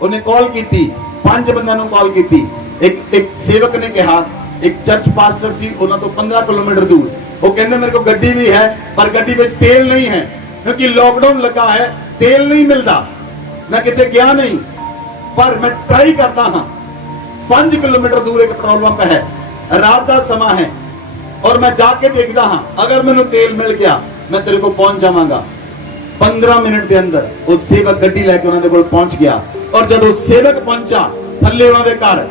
उन्हें कॉल की, 5 बंदों कॉल की। एक सेवक ने कहा, एक चर्च पास्टर सी, उन्होंने तो 15 किलोमीटर दूर, वो कहते मेरे को गड्डी भी है पर गड्डी में तेल नहीं है क्योंकि लॉकडाउन लगा है, तेल नहीं मिलता। मैं कितने गया नहीं पर मैं ट्राई करता हाँ। 5 किलोमीटर दूर एक पेट्रोल पंप है, रात का समय है और मैं जाके देखता हाँ, अगर मैंने तेल मिल गया मैं तेरे को पहुंच जावांगा। 15 मिनट के अंदर वो सेवक गड्डी लैके उन्होंने कोल पहुंच गया। और जब वो सेवक पहुंचा थल्ले उन्होंने घर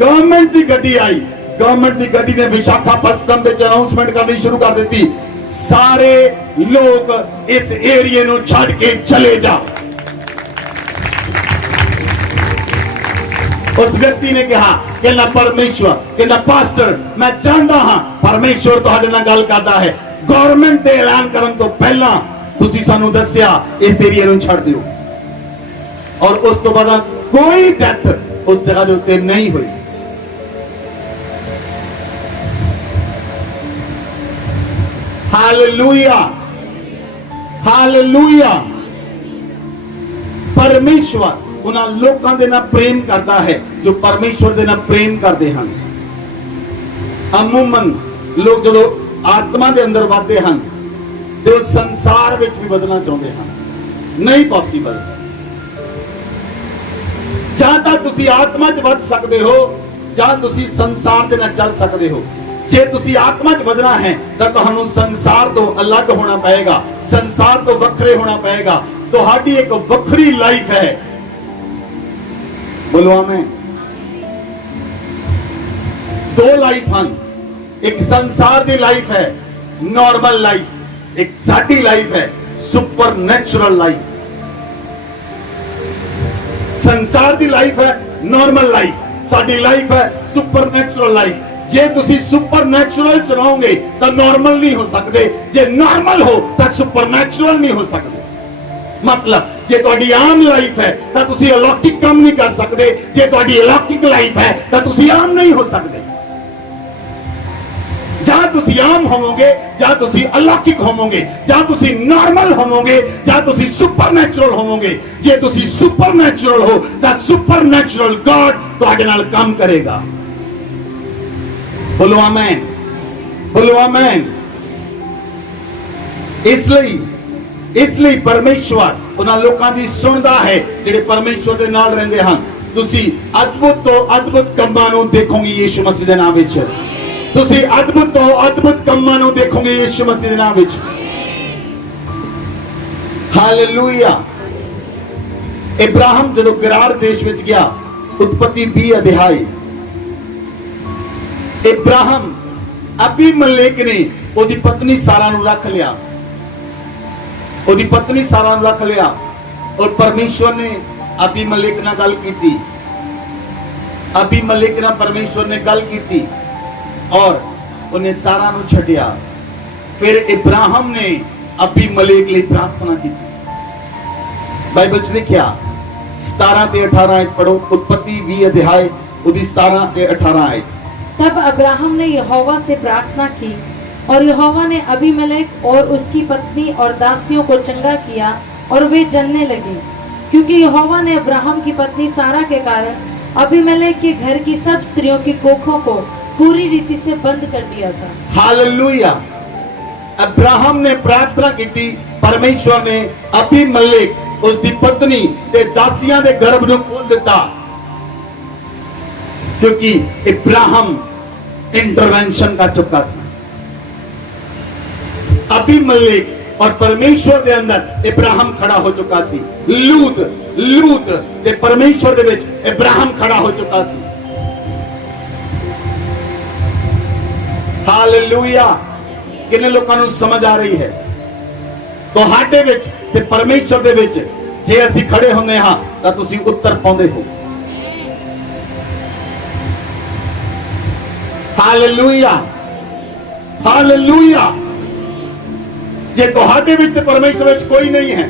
गवर्नमेंट की गड्डी आई। गवर्नमेंट की गड्डी ने विशाखापट्टनम में अनाउंसमेंट करनी शुरू कर दी, सारे लोग इस एरिया नु छड़ के चले जाओ। उस व्यक्ति ने कहा कहना परमेश्वर, कहना पास्टर मैं जानता हाँ परमेश्वर तुहाडे नाल गल करदा है, गवर्नमेंट दे ऐलान करन तो पहला तुसी सानू दस्सिया इस एरिया नु छड़ दिओ। और उस तो बाद कोई डेथ उस जगह दे उत्ते नहीं हुई। Hallelujah, hallelujah. परमेश्वर उन्हां लोकां दे नाल प्रेम करता है जो परमेश्वर दे नाल प्रेम करते हैं। अमूमन लोग जो आत्मा दे अंदर बढ़ते हैं तो संसार विच भी बदलना चाहते हैं, नहीं पॉसिबल। जहां तक तुसी आत्मा च बद सकते हो, जहां तुसी संसार दे नाल चल सकते हो। जे तुसी आत्मा च बदना है तो तुहानू संसार तो अलग होना पड़ेगा, संसार तो वखरे होना पड़ेगा। तुहाडी एक वखरी लाइफ है। बोलो आमीन। 2 लाइफ हैं, एक संसार दी लाइफ है नॉर्मल लाइफ, एक साडी लाइफ है सुपर नेचुरल लाइफ। संसार दी लाइफ है नॉर्मल लाइफ, साडी लाइफ है सुपर नेचुरल लाइफ। जे तुसी सुपर नेचुरल च रहोगे तो नॉर्मल नहीं हो सकते, जे नॉर्मल हो तो सुपर नेचुरल नहीं हो सकते। मतलब जे तुहाडी आम लाइफ है तो तुसी अलौकिक काम नहीं कर सकते, जे तुहाडी अलौकिक लाइफ है तो तुसी आम नहीं हो सकते। जहां तुसी आम होवोगे, जहां तुसी अलौकिक होवोगे, जहां तुसी नॉर्मल होवोगे, जहां तुसी सुपर नेचुरल होवोगे। जे तुसी सुपर नेचुरल हो तो सुपर नेचुरल गॉड तुहाडे नाल काम करेगा। बोलो आमेन, बोलो आमेन। इसलिए परमेश्वर उन्हां लोकां दी सुणदा है ਜਿਹੜੇ परमेश्वर ਦੇ ਨਾਲ ਰਹਿੰਦੇ ਹਨ। ਤੁਸੀਂ ਅਦਭੁਤ ਤੋਂ ਅਦਭੁਤ ਕੰਮਾਂ ਨੂੰ ਦੇਖੋਗੇ ਯੀਸ਼ੂ ਮਸੀਹ ਦੇ ਨਾਮ ਵਿੱਚ। ਤੁਸੀਂ ਅਦਭੁਤ ਤੋਂ ਅਦਭੁਤ ਕੰਮਾਂ ਨੂੰ ਦੇਖੋਗੇ ਯੀਸ਼ੂ ਮਸੀਹ ਦੇ ਨਾਮ ਵਿੱਚ। ਹਾਲੇਲੂਇਆ। ਇਬਰਾਹਿਮ ਜਦੋਂ ਗਰਾਰ ਦੇਸ਼ ਵਿੱਚ ਗਿਆ, ਉਤਪਤੀ 20 ਅਧਿਆਇ, इब्राहिम अबीमलेक ने ओदी पत्नी सारा नु रख लिया, ओदी पत्नी सारा नु रख लिया। और परमेश्वर ने अबीमलेक नाल गल कीती, अबीमलेक नाल परमेश्वर ने गल कीती और उन्हें सारा नु छड्या। फिर इब्राहिम ने अबीमलेक लिए प्रार्थना की। बाइबल च लिखिया 17 ते 18 पढ़ो, उत्पत्ति 20 अध्याय ओदी 17 ते 18। तब अब्राहम ने यहोवा से प्रार्थना की और यहोवा ने अबीमेलेक और उसकी पत्नी और दासियों को चंगा किया और वे जलने लगे, क्योंकि यहोवा ने अब्राहम की पत्नी सारा के कारण अबीमेलेक के घर की सब स्त्रियों की कोखों को पूरी रीति से बंद कर दिया था। हालेलुया। अब्राहम ने प्रार्थना की थी, परमेश्वर ने अबीमेलेक उसकी पत्नी ते दासियां दे गर्भ ਨੂੰ खोल दिता, क्योंकि इब्राहिम इंटरवेंशन कर चुका सी। अबीमेलेक और परमेश्वर के अंदर इब्राहिम खड़ा हो चुका सी। लूत ते परमेश्वर दे विच इब्राहिम खड़ा हो चुका सी। हालेलुया। किन्ने लोकां नूं समझ आ रही है? तुहाडे विच ते परमेश्वर दे विच जे असीं खड़े हुंदे हां तां तुसीं उत्तर पाउंदे हो। Hallelujah, hallelujah. जे तुहाडे विच परमेश्वर विच कोई नहीं है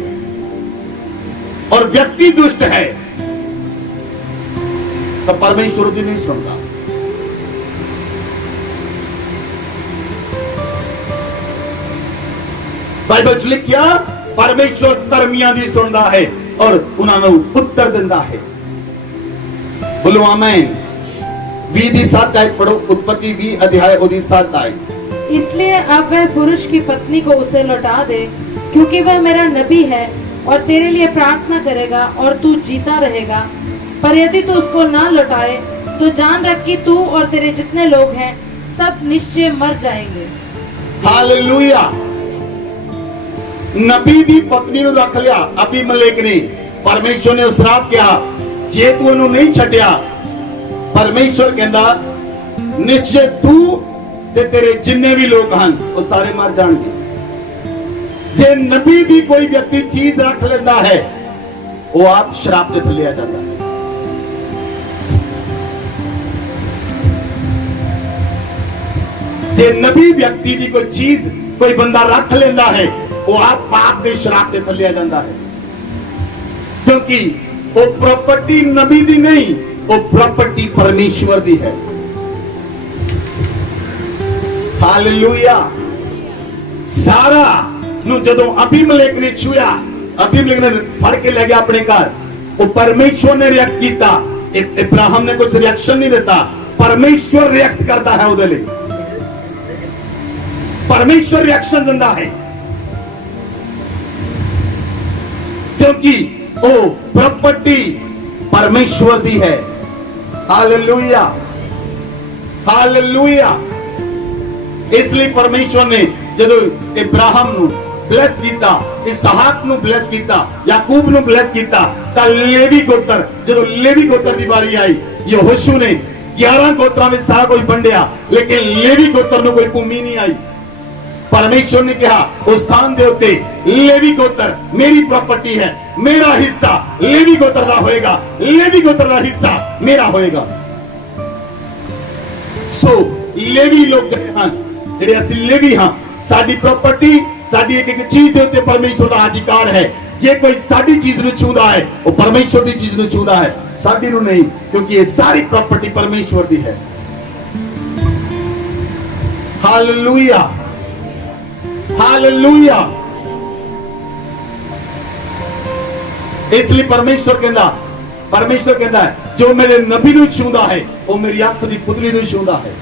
और व्यक्ति दुष्ट है तो परमेश्वर की नहीं सुनता। बाइबल च लिखिया परमेश्वर धर्मियां दी सुनदा है और उन्होंने उत्तर दिंदा है। बोलो आमीन। 20:7 आयत पढ़ो, उत्पत्ति 20 अध्याय 7 आयत। इसलिए अब वह पुरुष की पत्नी को उसे लौटा दे, क्योंकि वह मेरा नबी है और तेरे लिए प्रार्थना करेगा और तू जीता रहेगा। पर यदि तू उसको ना लौटाए तो जान रख कि तू और तेरे जितने लोग हैं सब निश्चय मर जाएंगे। हालेलुया। नबी दी पत्नी नु रख लिया अबीमेलेक ने। परमेश्वर ने श्राप किया, जे तू उन्हें नहीं छड्या, परमेश्वर कहंदा निश्चय तू ते तेरे जिन्ने भी लोग हैं वो सारे मर जाएंगे। जे नबी दी कोई व्यक्ति चीज रख लेता है वो आप श्राप दे थल्ले आ जाता है। जे नबी व्यक्ति दी कोई चीज कोई बंदा रख लेता है वो आप पाप के श्राप दे थल्ले आ जाता है, क्योंकि वो प्रॉपर्टी नबी दी नहीं, वो प्रॉपर्टी परमेश्वर दी है। हालेलुया। सारा नु जदों अबीमेलेक ने छुया, अबीमेलेक ने फड़ के ले गया अपने घर, वो परमेश्वर ने रिएक्ट किया। इब्राहिम ने कुछ रिएक्शन नहीं देता, परमेश्वर रिएक्ट करता है उहदे लिए। परमेश्वर रिएक्शन दिंदा है, क्योंकि वो प्रॉपर्टी परमेश्वर दी है। Hallelujah, hallelujah. इसलिए परमेश्वर ने जदों इब्राहिम नु ब्लेस किया, इसहाक नु ब्लेस किया, याकूब नु ब्लेस किया, तां लेवी गोत्र, जदों लेवी गोत्र दी बारी आई, यहोशू ने 11 गोत्रां में सारा कोई वंडिया, लेकिन लेवी गोत्र ਨੂੰ कोई भूमि नहीं आई। परमेश्वर ने कहा उस स्थान दे उत्ते लेवी गोत्र मेरी प्रॉपर्टी है, मेरा हिस्सा लेवी गोत्र दा होएगा, लेवी गोत्र दा हिस्सा मेरा होएगा। सो लेवी लोग ਜਿਹੜੇ ਹਨ, ਜਿਹੜੇ ਅਸੀਂ लेवी हां, ਸਾਡੀ प्रॉपर्टी, ਸਾਡੀ एक एक चीज ਦੇ ਉੱਤੇ परमेश्वर ਦਾ अधिकार है। ਜੇ ਕੋਈ ਸਾਡੀ ਚੀਜ਼ ਨੂੰ ਛੂੰਦਾ ਹੈ, ਉਹ ਪਰਮੇਸ਼ਵਰ ਦੀ ਚੀਜ਼ ਨੂੰ ਛੂੰਦਾ ਹੈ, ਸਾਡੀ ਨੂੰ ਨਹੀਂ, ਕਿਉਂਕਿ ਇਹ ਸਾਰੀ प्रॉपर्टी ਪਰਮੇਸ਼ਵਰ ਦੀ ਹੈ। Hallelujah, hallelujah. इसलिए परमेश्वर कहता है जो मेरे नबी ਨੂੰ ਛੂੰਦਾ ਹੈ, ਉਹ ਮੇਰੀ ਅੱਖ ਦੀ ਪੁਤਲੀ ਨੂੰ ਛੂੰਦਾ ਹੈ।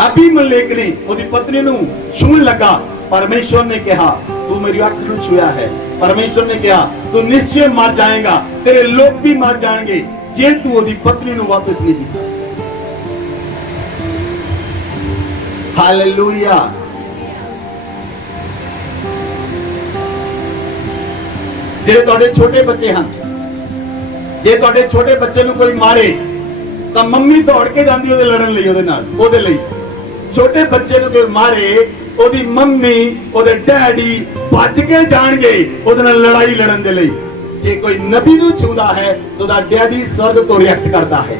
अबीमेलेक ने ਉਹਦੀ ਪਤਨੀ ਨੂੰ ਛੂਣ लगा, परमेश्वर ने कहा तू मेरी अख ਨੂੰ छुआ है। परमेश्वर ने कहा तू निश्चय मर जाएगा, तेरे लोग भी मर जाएंगे जे तू ਉਹਦੀ ਪਤਨੀ ਨੂੰ वापस नहीं दिया। हालेलुया। ਜਿਹੜੇ ਤੁਹਾਡੇ ਛੋਟੇ ਬੱਚੇ ਹਨ, ਜੇ ਤੁਹਾਡੇ ਛੋਟੇ ਬੱਚੇ ਨੂੰ ਕੋਈ ਮਾਰੇ ਤਾਂ ਮੰਮੀ ਦੌੜ ਕੇ ਜਾਂਦੀ ਉਹਦੇ ਲੜਨ ਲਈ, ਉਹਦੇ ਨਾਲ, ਉਹਦੇ ਲਈ। ਛੋਟੇ ਬੱਚੇ ਨੂੰ ਕੋਈ ਮਾਰੇ, ਉਹਦੀ ਮੰਮੀ ਉਹਦੇ ਡੈਡੀ ਭੱਜ ਕੇ ਜਾਣਗੇ ਉਹਦੇ ਨਾਲ ਲੜਾਈ ਲੜਨ ਦੇ ਲਈ। ਜੇ ਕੋਈ ਨਬੀ ਨੂੰ ਛੂੰਦਾ ਹੈ ਤਾਂ ਉਹਦਾ ਡੈਡੀ ਸਵਰਗ ਤੋਂ ਰਿਐਕਟ ਕਰਦਾ ਹੈ।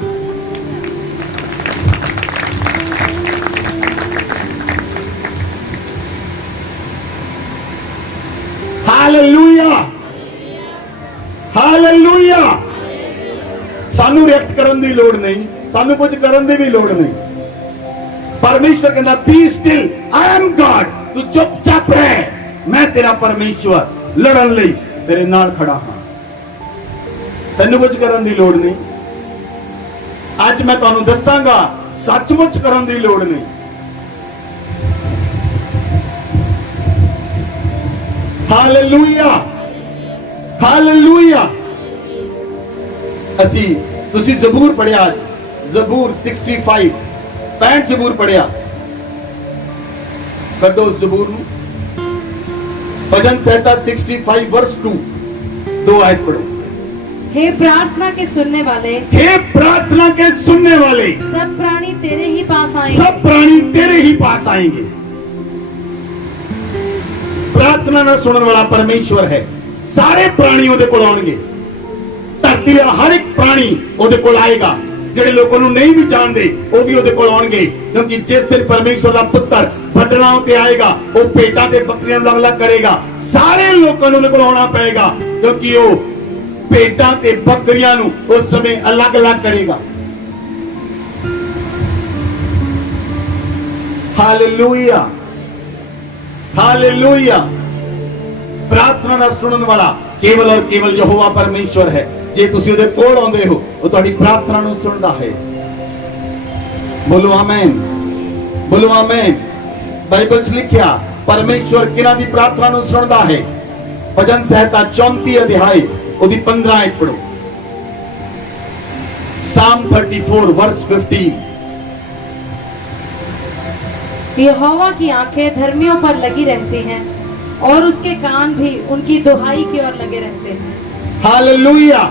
Hallelujah, hallelujah. सानू रिएक्ट करने की लोड़ नहीं, सानू कुछ करने की भी लोड़ नहीं। परमेश्वर कहता be still, I am God, तू चुपचाप रह, मैं तेरा परमेश्वर, लड़न लई तेरे नाल खड़ा हां, तैनू कुछ करने की लोड़ नहीं। आज मैं तुहानू दसांगा सचमुच करने की लोड़ नहीं। Hallelujah, hallelujah. ਅਸੀਂ ਤੁਸੀਂ ਜ਼ਬੂਰ ਪੜਿਆ, ਜ਼ਬੂਰ 65 ਜ਼ਬੂਰ ਪੜਿਆ। ਕੱਢੋ ਉਸ ਜ਼ਬੂਰ ਨੂੰ, भजन संहिता 65 वर्ष 2, 2 आयत पढ़ो। हे प्रार्थना के सुनने वाले, हे प्रार्थना के सुनने वाले, सब प्राणी तेरे ही पास आएंगे, सब प्राणी तेरे ही पास आएंगे। प्रार्थना ना सुनने वाला परमेश्वर है, सारे प्राणी ਉਹਦੇ ਕੋਲ ਆਉਣਗੇ। ਧਰਤੀ ਦਾ ਹਰ ਇੱਕ ਪ੍ਰਾਣੀ ਉਹਦੇ ਕੋਲ ਆਏਗਾ। ਜਿਹੜੇ ਲੋਕਾਂ ਨੂੰ ਨਹੀਂ ਵੀ ਜਾਣਦੇ ਉਹ ਵੀ ਉਹਦੇ ਕੋਲ ਆਉਣਗੇ, ਕਿਉਂਕਿ ਜਿਸ ਦਿਨ ਪਰਮੇਸ਼ਵਰ ਦਾ ਪੁੱਤਰ ਬਦਲਾਂ ਉੱਤੇ ਆਏਗਾ, ਉਹ ਭੇਡਾਂ ਤੇ ਬੱਕਰੀਆਂ ਨੂੰ ਅਲੱਗ-ਅਲੱਗ ਕਰੇਗਾ। ਸਾਰੇ ਲੋਕਾਂ ਨੂੰ ਉਹਦੇ ਕੋਲ ਆਉਣਾ ਪਏਗਾ, ਕਿਉਂਕਿ ਉਹ ਭੇਡਾਂ ਤੇ ਬੱਕਰੀਆਂ ਨੂੰ ਉਸ ਸਮੇਂ ਅਲੱਗ-ਅਲੱਗ ਕਰੇਗਾ। Hallelujah, hallelujah. प्रार्थना ना सुनने वाला केवल और केवल यहोवा परमेश्वर है। जे तुसी ਉਹਦੇ ਕੋਲ ਆਉਂਦੇ ਹੋ, ਉਹ ਤੁਹਾਡੀ ਪ੍ਰਾਰਥਨਾ ਨੂੰ ਸੁਣਦਾ ਹੈ। ਬੋਲੋ ਆਮੇਨ, ਬੋਲੋ ਆਮੇਨ। ਬਾਈਬਲ 'ਚ ਲਿਖਿਆ ਪਰਮੇਸ਼ਵਰ ਕਿਹਨਾਂ ਦੀ ਪ੍ਰਾਰਥਨਾ ਨੂੰ ਸੁਣਦਾ ਹੈ। ਭਜਨ ਸੰਹਿਤਾ 34 ਅਧਿਆਇ ਉਹਦੀ 15 ਆਇਤ ਪੜੋ। Psalm 34 वर्ष 15। यहोवा की आंखें धर्मियों पर लगी रहती हैं और उसके कान भी उनकी दुहाई की ओर लगे रहते हैं। हालेलुया।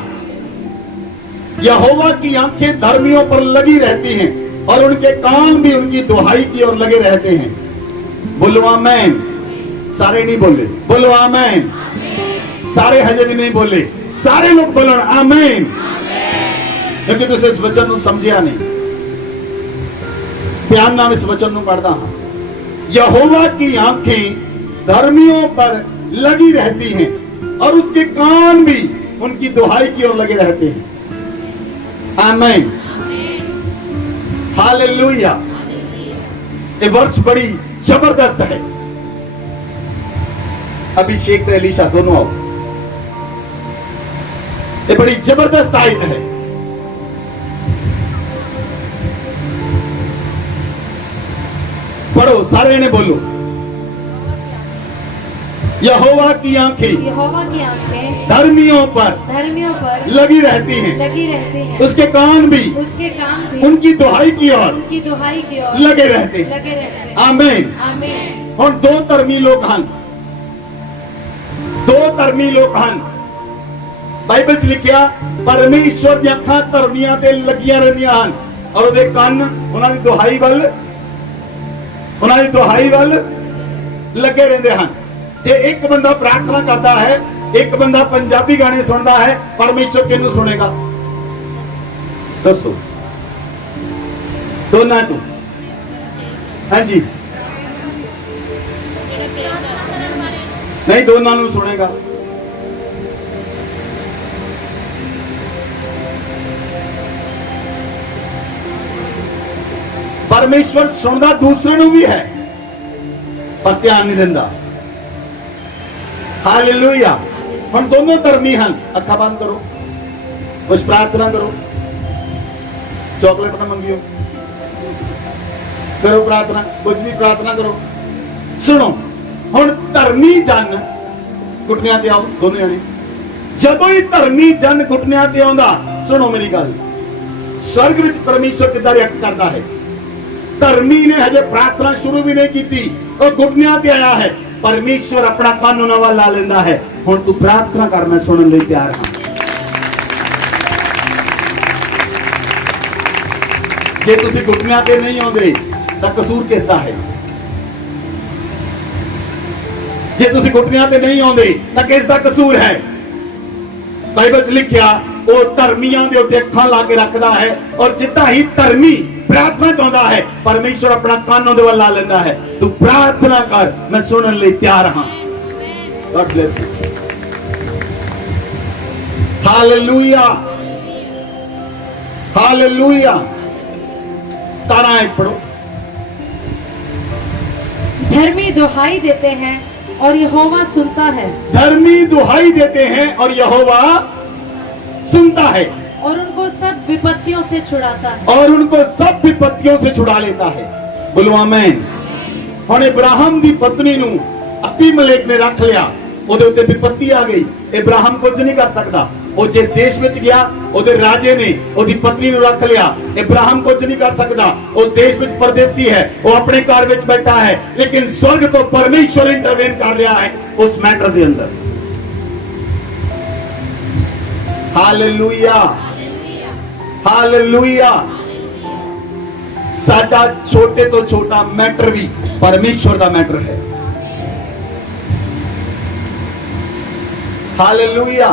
यहोवा की आंखें धर्मियों पर लगी रहती हैं और उनके कान भी उनकी दुहाई की ओर लगे रहते हैं। बोलो आमेन। सारे नहीं बोले, बोलो आमेन। सारे हजे भी नहीं बोले, सारे लोग बोलो आमेन, क्योंकि तुझे इस वचन को समझिया नहीं। प्यार नाम इस वचन को पढ़ता हूं। यहोवा की आंखें धर्मियों पर लगी रहती हैं और उसके कान भी उनकी दुहाई की ओर लगे रहते हैं। आमीन, हालेलुया। ये वर्ष बड़ी जबरदस्त है। अभिषेक तो एलिशा दोनों आओ। ये बड़ी जबरदस्त आयत है। पढ़ो, सारे ने बोलो। यहोवा की आंखें धर्मियों पर लगी रहती हैं, उसके कान भी उनकी दुहाई की ओर लगे रहते हैं। आमीन। और दो धर्मी लोग हैं, ਬਾਈਬਲ 'ਚ ਲਿਖਿਆ ਪਰਮੇਸ਼ਵਰ ਦੀਆਂ ਅੱਖਾਂ ਧਰਮੀਆਂ ਤੇ ਲੱਗੀਆਂ ਰਹਿੰਦੀਆਂ ਹਨ ਔਰ ਉਹਦੇ ਕੰਨ ਉਹਨਾਂ ਦੀ ਦੁਹਾਈ ਵੱਲ ਲੱਗੇ ਰਹਿੰਦੇ ਹਨ। ਜੇ ਇੱਕ ਬੰਦਾ ਪ੍ਰਾਰਥਨਾ ਕਰਦਾ ਹੈ, ਇੱਕ ਬੰਦਾ ਪੰਜਾਬੀ ਗਾਣੇ ਸੁਣਦਾ ਹੈ, ਪਰਮੇਸ਼ਵਰ ਕਿਹਨੂੰ ਸੁਣੇਗਾ? ਦੱਸੋ ਦੋਨਾਂ ਚੋਂ। ਹਾਂਜੀ ਨਹੀਂ, ਦੋਨਾਂ ਨੂੰ ਸੁਣੇਗਾ। ਪਰਮੇਸ਼ਵਰ ਸੁਣਦਾ ਦੂਸਰੇ ਨੂੰ ਵੀ ਹੈ ਪਰ ਧਿਆਨ ਨਹੀਂ ਦਿੰਦਾ। ਹਾਲੇਲੂਇਆ। ਹੁਣ ਦੋਨੋਂ ਧਰਮੀ ਹਨ। ਅੱਖਾਂ ਬੰਦ ਕਰੋ, ਕੁਝ ਪ੍ਰਾਰਥਨਾ ਕਰੋ, ਚਾਕਲੇਟ ਨਾ ਮੰਗਿਓ, ਕਰੋ ਪ੍ਰਾਰਥਨਾ, ਕੁਝ ਵੀ ਪ੍ਰਾਰਥਨਾ ਕਰੋ। ਸੁਣੋ ਹੁਣ ਧਰਮੀ ਜਨ ਘੁਟਨਿਆਂ ਤੇ ਆਓ ਦੋਨੋਂ ਜਣੇ। ਜਦੋਂ ਹੀ ਧਰਮੀ ਜਨ ਘੁਟਨਿਆਂ ਤੇ ਆਉਂਦਾ, ਸੁਣੋ ਮੇਰੀ ਗੱਲ, ਸਵਰਗ ਵਿੱਚ ਪਰਮੇਸ਼ਵਰ ਕਿੱਦਾਂ ਰਿਐਕਟ ਕਰਦਾ ਹੈ। ਧਰਮੀ ਨੇ ਹਜੇ ਪ੍ਰਾਰਥਨਾ ਸ਼ੁਰੂ ਵੀ ਨਹੀਂ ਕੀਤੀ, ਉਹ ਘੁਟਨਿਆਂ ਤੇ ਆਇਆ ਹੈ, ਪਰਮੇਸ਼ਵਰ ਆਪਣਾ ਕੰਨ ਉਹਨਾਂ ਵੱਲ ਲਾ ਲੈਂਦਾ ਹੈ। ਹੁਣ ਤੂੰ ਪ੍ਰਾਰਥਨਾ ਕਰ, ਮੈਂ ਸੁਣਨ ਲਈ ਤਿਆਰ ਹਾਂ। ਜੇ ਤੁਸੀਂ ਘੁਟਨਿਆਂ ਤੇ ਨਹੀਂ ਆਉਂਦੇ ਤਾਂ ਕਸੂਰ ਕਿਸ ਦਾ ਹੈ? ਜੇ ਤੁਸੀਂ ਘੁਟਨਿਆਂ ਤੇ ਨਹੀਂ ਆਉਂਦੇ ਤਾਂ ਕਿਸ ਦਾ ਕਸੂਰ ਹੈ? ਬਾਈਬਲ 'ਚ ਲਿਖਿਆ ਉਹ ਧਰਮੀਆਂ ਦੇ ਉੱਤੇ ਅੱਖਾਂ ਲਾ ਕੇ ਰੱਖਦਾ ਹੈ ਔਰ ਜਿੱਦਾਂ ਹੀ ਧਰਮੀ ਪ੍ਰਾਰਥਨਾ ਚਾਹੁੰਦਾ ਹੈ, ਪਰਮੇਸ਼ਵਰ ਆਪਣਾ ਕੰਨ ਉਹਦੇ ਵੱਲ ਲਾ ਲੈਂਦਾ ਹੈ। ਤੂੰ ਪ੍ਰਾਰਥਨਾ ਕਰ, ਮੈਂ ਸੁਣਨ ਲਈ ਤਿਆਰ ਹਾਂ। God bless you. Hallelujah. Hallelujah. तारा एक पढ़ो। धर्मी दुहाई देते हैं और यहोवा सुनता है। धर्मी दुहाई देते हैं और यहोवा सुनता है और उनको सब विपत्तियों से छुड़ाता है। और उनको सब विपत्तियों से छुड़ा लेता है। बोलो आमीन। ਹੁਣ ਇਬਰਾਹਿਮ ਦੀ ਪਤਨੀ ਨੂੰ ਅਬੀਮलेक ਨੇ ਰੱਖ ਲਿਆ, ਉਹਦੇ ਉੱਤੇ ਵਿਪत्ति ਆ ਗਈ। ਇਬਰਾਹਿਮ ਕੁਝ ਨਹੀਂ ਕਰ ਸਕਦਾ। ਉਹ ਜਿਸ ਦੇਸ਼ ਵਿੱਚ ਗਿਆ, ਉਹਦੇ ਰਾਜੇ ਨੇ ਉਹਦੀ ਪਤਨੀ ਨੂੰ ਰੱਖ ਲਿਆ। ਇਬਰਾਹਿਮ ਕੁਝ ਨਹੀਂ ਕਰ ਸਕਦਾ। ਉਸ ਦੇਸ਼ ਵਿੱਚ ਪਰਦੇਸੀ ਹੈ, ਉਹ ਆਪਣੇ ਘਰ ਵਿੱਚ ਬੈਠਾ ਹੈ, ਲੇਕਿਨ ਸਵਰਗ ਤੋਂ ਪਰਮੇਸ਼ਵਰ ਇੰਟਰਵੇਨ ਕਰ ਰਿਹਾ ਹੈ ਉਸ ਮੈਟਰ ਦੇ ਅੰਦਰ। Hallelujah, hallelujah. ਸਾਡਾ ਛੋਟੇ ਤੋਂ ਛੋਟਾ ਮੈਟਰ ਵੀ ਪਰਮੇਸ਼ਵਰ ਦਾ ਮੈਟਰ ਹੈ। ਹਾਲੇਲੂਇਆ।